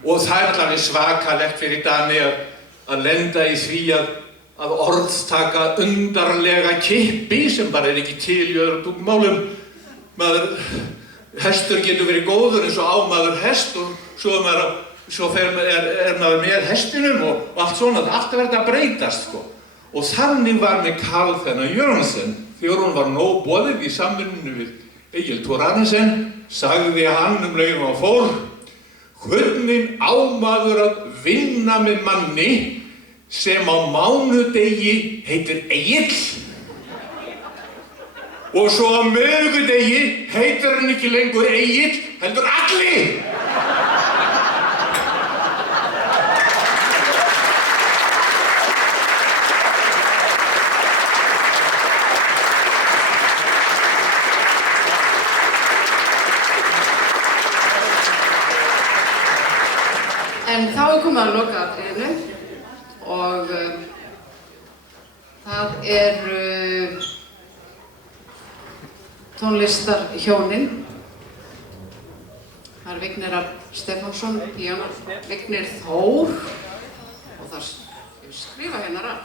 og það er allavega svakalegt fyrir Dani að lenda í því að orð taka undarlega kippi sem bara er ekki til í öðrum tungumálum. Hestur getur verið góður eins og ámaður hest og svo er maður með hestinum og allt svona, allt verið að breytast, sko. Og þannig var með Karl þennan Jørgensen, þegar hún var nóg boðið í samvinnunni við Egill Thorarensen, sagði hann leið og fór, hvernig á maður að vinna með manni sem á mánudegi heitir Egill og svo á miðvikudegi heitir hann ekki lengur Egill, heldur Agli. En þá er komið að loka atriðinu og það er tónlistarhjónin. Það er Vignir Stefánsson, píanó, Vignir Þór og það skrifa hérna rann,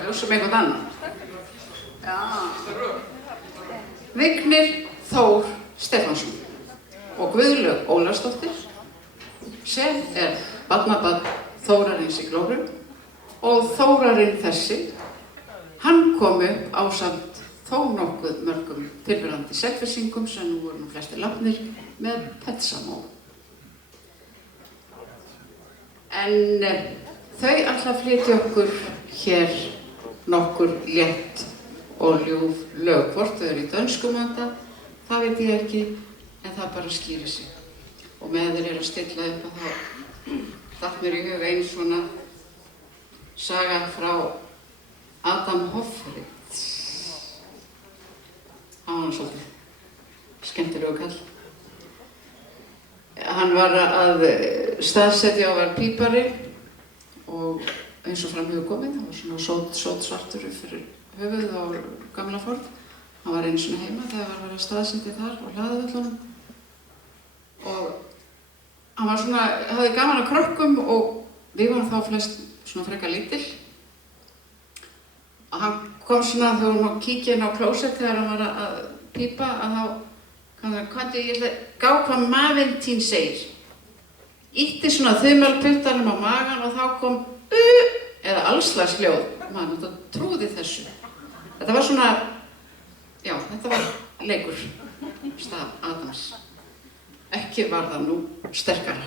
ljósum einhvern annan. Já. Vignir Þór Stefánsson og Guðlaug Ólafsdóttir sem er barnabarn Þórarins í Glóru og Þórarinn þessi, hann kom upp ásamt þó nokkuð mörgum fyrrverandi Selfyssingum sem nú voru nú flestir látnir með Petsamó. En þau ætla að flytja okkur hér nokkur létt og ljúf lög, hvort þau eru í dönskumanda, það veit ég ekki, en það bara skýrir sig. Og með þeir eru að stilla upp að þá datt mér í hug einn svona saga frá Adam Hoffrit. Hann var svolítið skemmtilegu kall. Hann var að staðsetja og var pípari og eins og fram hefur komið, hann var svona sótsvartur fyrir höfuð á gamla Ford. Hann var einu svona heima þegar var að staðsetja þar á hlaðvöllunum og hann var svona, hafði gaman að krökkum og við varum þá flest svona frekar lítil. Og hann kom svona, þegar við vorum að kíkja inn á klósett þegar hann var að pípa, að þá hvað ég ætla að gá hvað Maventín segir. Ítti svona þumalputtanum á magan og þá kom eða allslags hljóð. Maður trúði þessu. Þetta var svona, já, þetta var leikur, staf Adams. Ekki var það nú sterkara.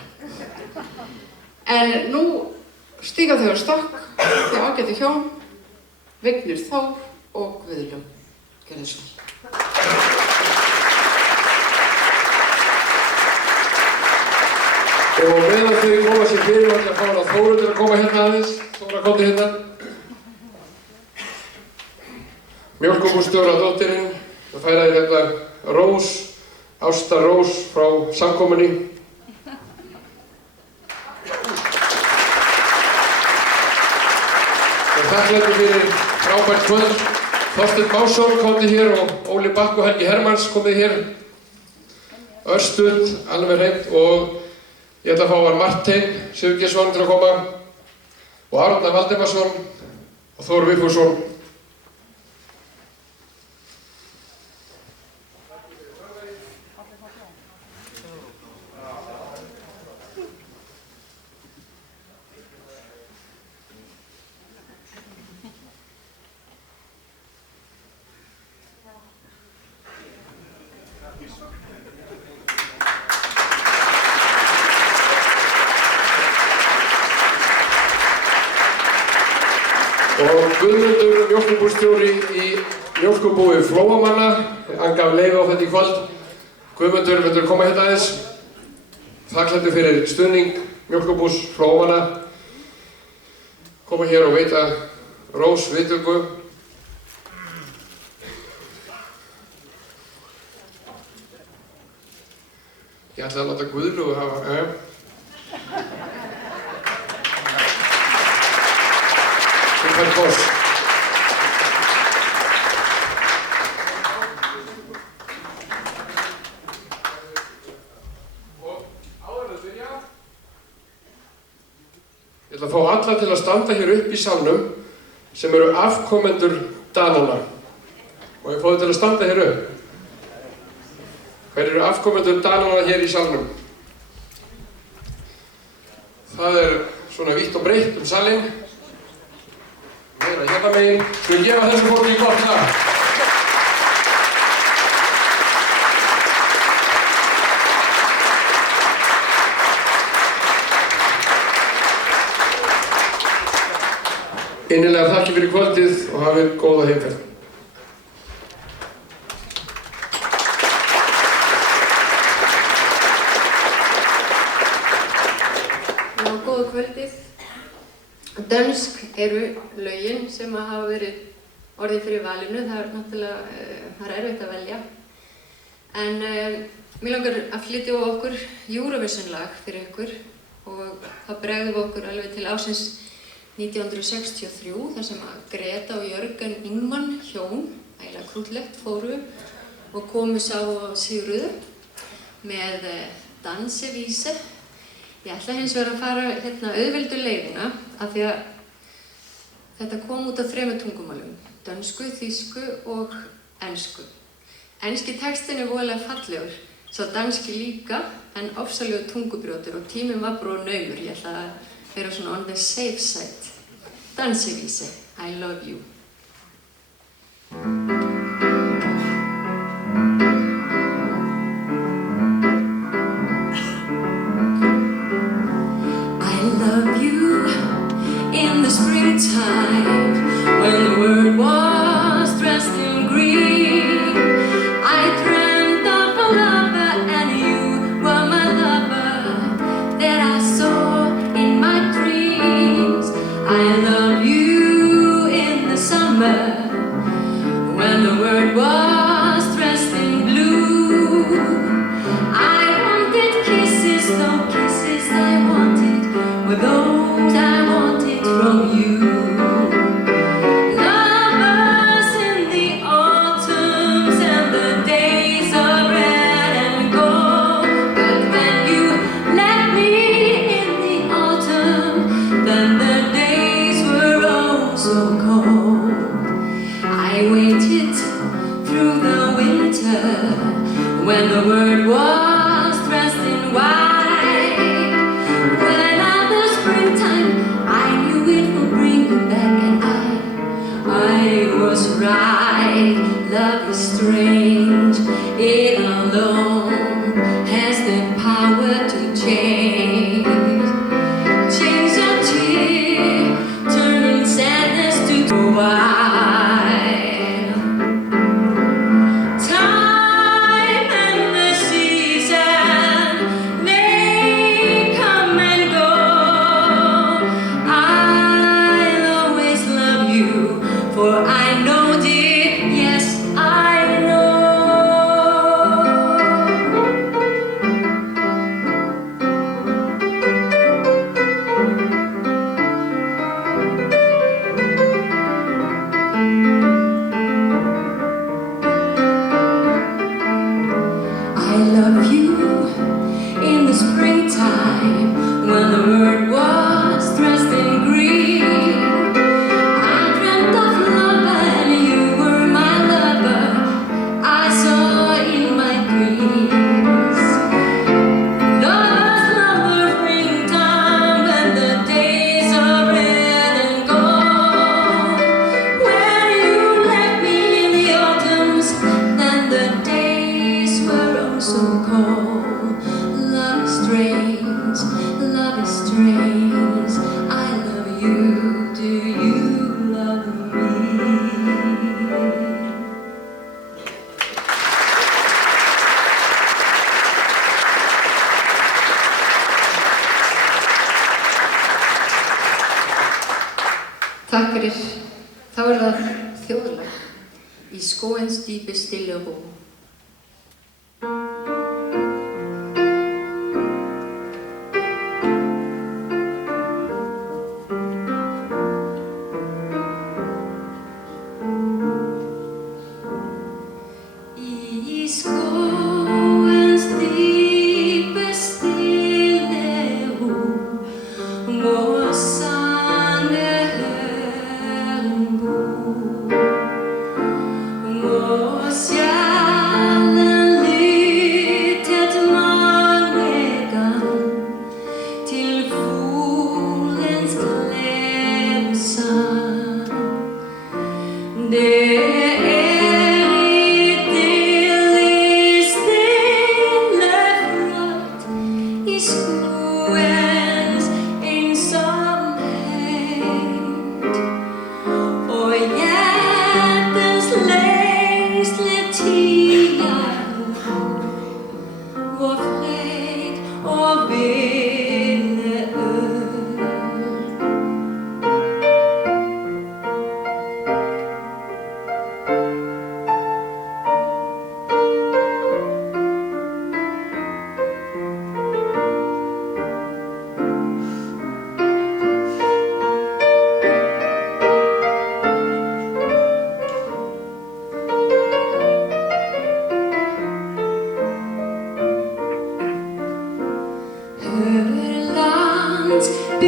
En nú stíga þau á stokk, þau ágætu hjón, Vignir Þór og Guðlaug. Gjörðu svo vel. Og meðan þau koma sér fyrir að fá hana Þórundur að koma hérna aðeins. Þóra komdu hérna. Mjólkurbússtjóra dóttirinn. Það færaði hérna Rós, Ásta Rós frá samkomunni. Og þakklæti fyrir frábært kvöld. Þorsteinn Másson komdi hér og Óli Bakk og Helgi Hermanns komið hér. Örstuð, alveg hreint og ég ætla að fá Martein Sigurgeirsson til að koma og Arnar Valdemarsson og Þór Vigfússon. Og Guðmundur, mjólkurbússtjóri í mjólkurbúi Flóamanna, hann gaf leyfi á þetta í kvöld. Guðmundur, viltu koma hérna aðeins? Þakklæti fyrir stuðning mjólkurbús Flóamanna. Koma hér og veita Rós viðtöku. Ég ætla að láta Guðlaugu hafa, Super Boss. Og áður að byrja. Ég ætla að fá alla til að standa hér upp í salnum sem eru afkomendur Dananna. Og ég fá þau til að standa hér upp. Hver eru afkomendur Dananna hér í salnum? Það svona vítt og breitt salinn. Meira hérna megin. Við gefa þessu fólki gott lag. Innilega þakki fyrir kvöldið og hafið góða heimferð. Já, góða kvöldið. Dönsk eru lögin sem hafa verið orðin fyrir valinu. Það er náttúrulega erfitt að velja. En mér langar að flytja á okkur Eurovision lag fyrir ykkur og það bregðum okkur alveg til ásins 1963 þar sem að Greta og Jörgen Ingmann hjón, ægilega krúttlegt, fóru og komu sá á Sigruðu með Dansevíse. Ég ætla hins vegar að fara auðveldu leiðina af því að þetta kom út á 3 tungumálum, dönsku, þýsku og ensku. Enski textin er voðalega fallegur, svo danski líka, en ofsalegur tungubrjótur og tíminn var bara naumur. Ég ætla að vera svona on the safe side. Dansevíse, I love you. I love you in the springtime when the world was dressed in green. I dreamt of a lover and you were my lover that I saw in my dreams. I love you in the summer when strange. It alone has the power to change. Change a tear, turning sadness to wild. Time and the season, they come and go. I'll always love you, for I know, dear, yes, I know. I love you in the springtime when the world was dressed in green. I dreamt of love and you were my lover. I saw in my dreams. Lovers love the springtime when the days are red and gold. When you left me in the autumns, then the days were oh so cold. Love is strange, love is strange. I love you, do you love me? Takk fyrir. Þá það þjóðlag í skógins dýpi stille ró. I skógens dýpi stille ró, må sanne Herren bo. Må sjælen lytte mange gang til fuglens glædesang. Det idyllisk stille flott i skogens ensomhet. Og hjertens længsle tiger hvor fred og ville øl.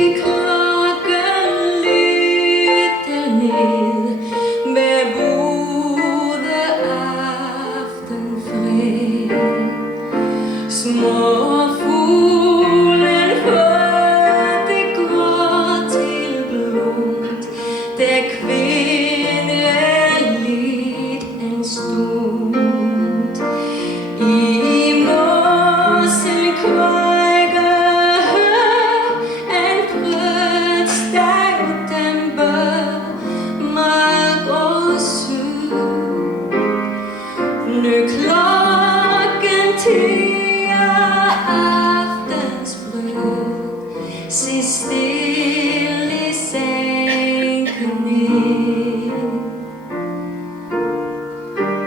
Landsbyklokken lytter ned med både aftenfred. Små fuglen fødte går til blomst, det kvinner lidt en stund. I mosen kvøker en frøsteg utenbør mark og sø. Nu klokken tiger aftensbrød, se stille sænke ned.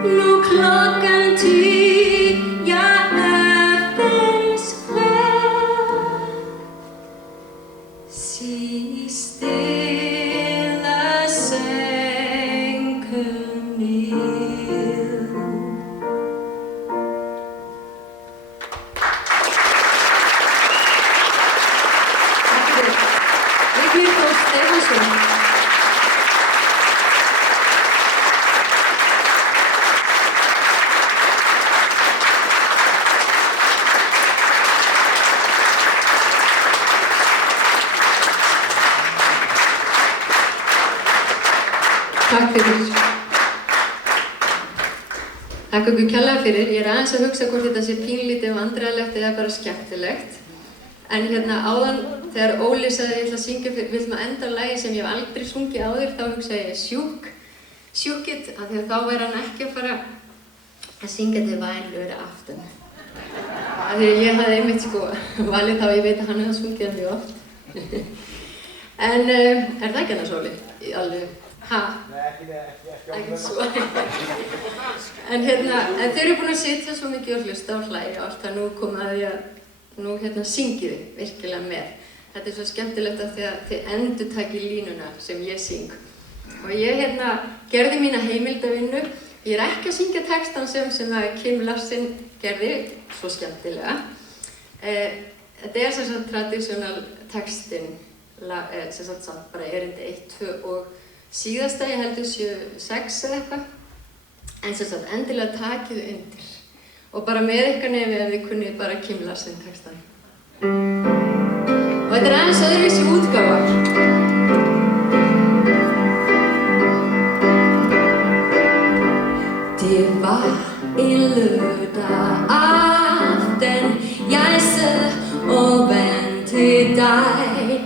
Nu klokken tiger aftensbrød, se stille sænke ned. Vigdis Steffensen. Takk fyrir. Þakka ykkur kærlega fyrir. Ég aðeins að hugsa hvort þetta sé pínlítið vandræðalegt eða bara skemmtilegt. En áðan þegar Óli sagði ég ætla að syngja fyrir, vill maður enda lagi sem ég hef aldrei sungið áður, þá hugsaði ég Shook It, af því að þá væri hann ekki að fara að syngja Divine Lure Afton. Af því að ég hafði einmitt valið þá, ég veit að hann hefði sungið það mjög oft. En það ekki annars Óli? Alveg, Nei, ekki svo. En þau eru búin að sitja svo mikið og hlusta og hlæja og allt það nú komið að því að nú syngið þið virkilega með. Þetta svo skemmtilegt af því að þið endurtakið línuna sem ég syng. Og ég gerði mína heimildavinnu. Ég ekki að syngja textan sem að Kim Larsen gerði, svo skemmtilega. Þetta sem sagt traditional textin, sem sagt bara erindi 1, 2 og síðasta, ég heldur 7, 6 eða eitthvað. En sem sagt endilega takið undir. Og bara með ykkur nefni ef þið kunnið bara Kim Larsen textan. Og þetta aðeins öðruvísi útgáfa. Det var en lørdag aften, jeg sad og ventede dig.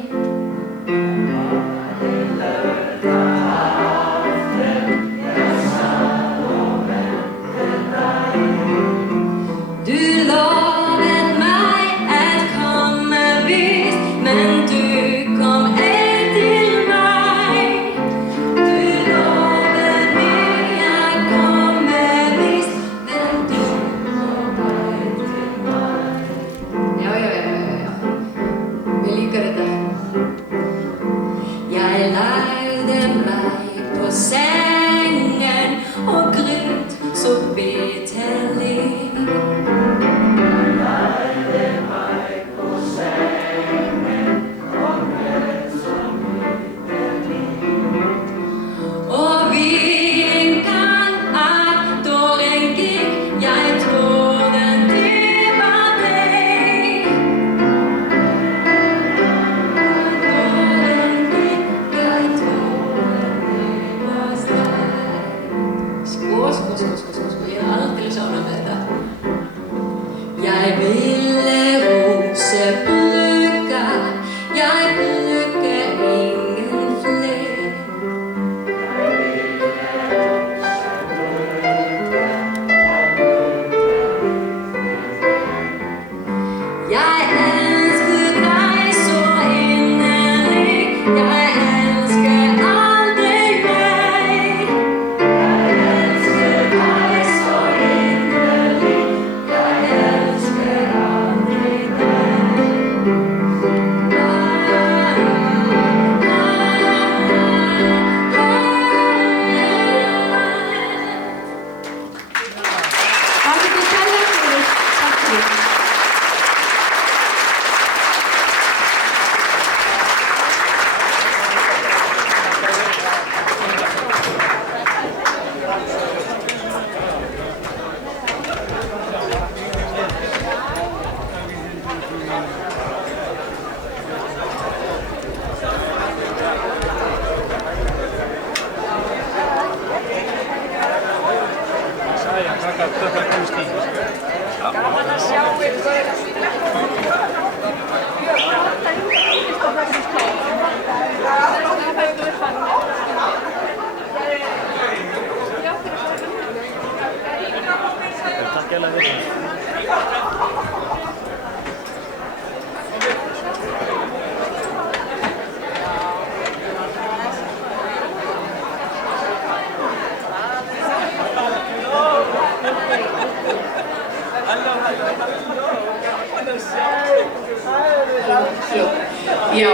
Já,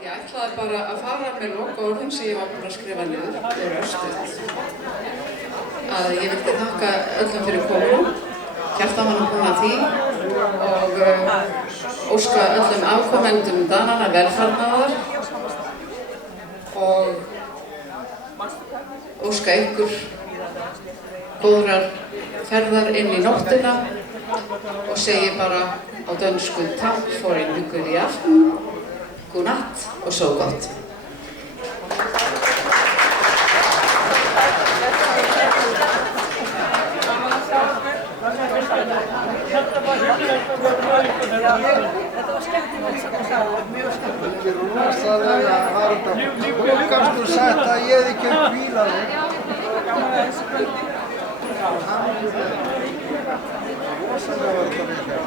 ég ætlaði bara að fara með lokaorðin sem ég var búin að skrifa niður, það er örstuð. Að ég vildi þakka öllum fyrir komuna, Kjartan var búin að því og óska öllum afkomendum Dananna velfarnaðar og óska ykkur góðrar ferðar inn í nóttina og segi bara á dönsku takk for en hyggelig aften, godnatt og sov godt. gafst þú sagt að ég hefði ekki hvílað þig. Já, það var gaman að þessu kvöldi. Rosalega var þetta mikið.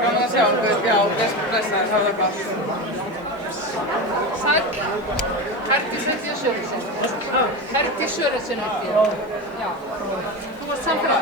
Gaman að sjá hann, já, blessaður, hafa það gott. Sæl, Herdís heiti ég Sörensen. Herdís Sörensen heiti ég. Já. Þú varst samfélag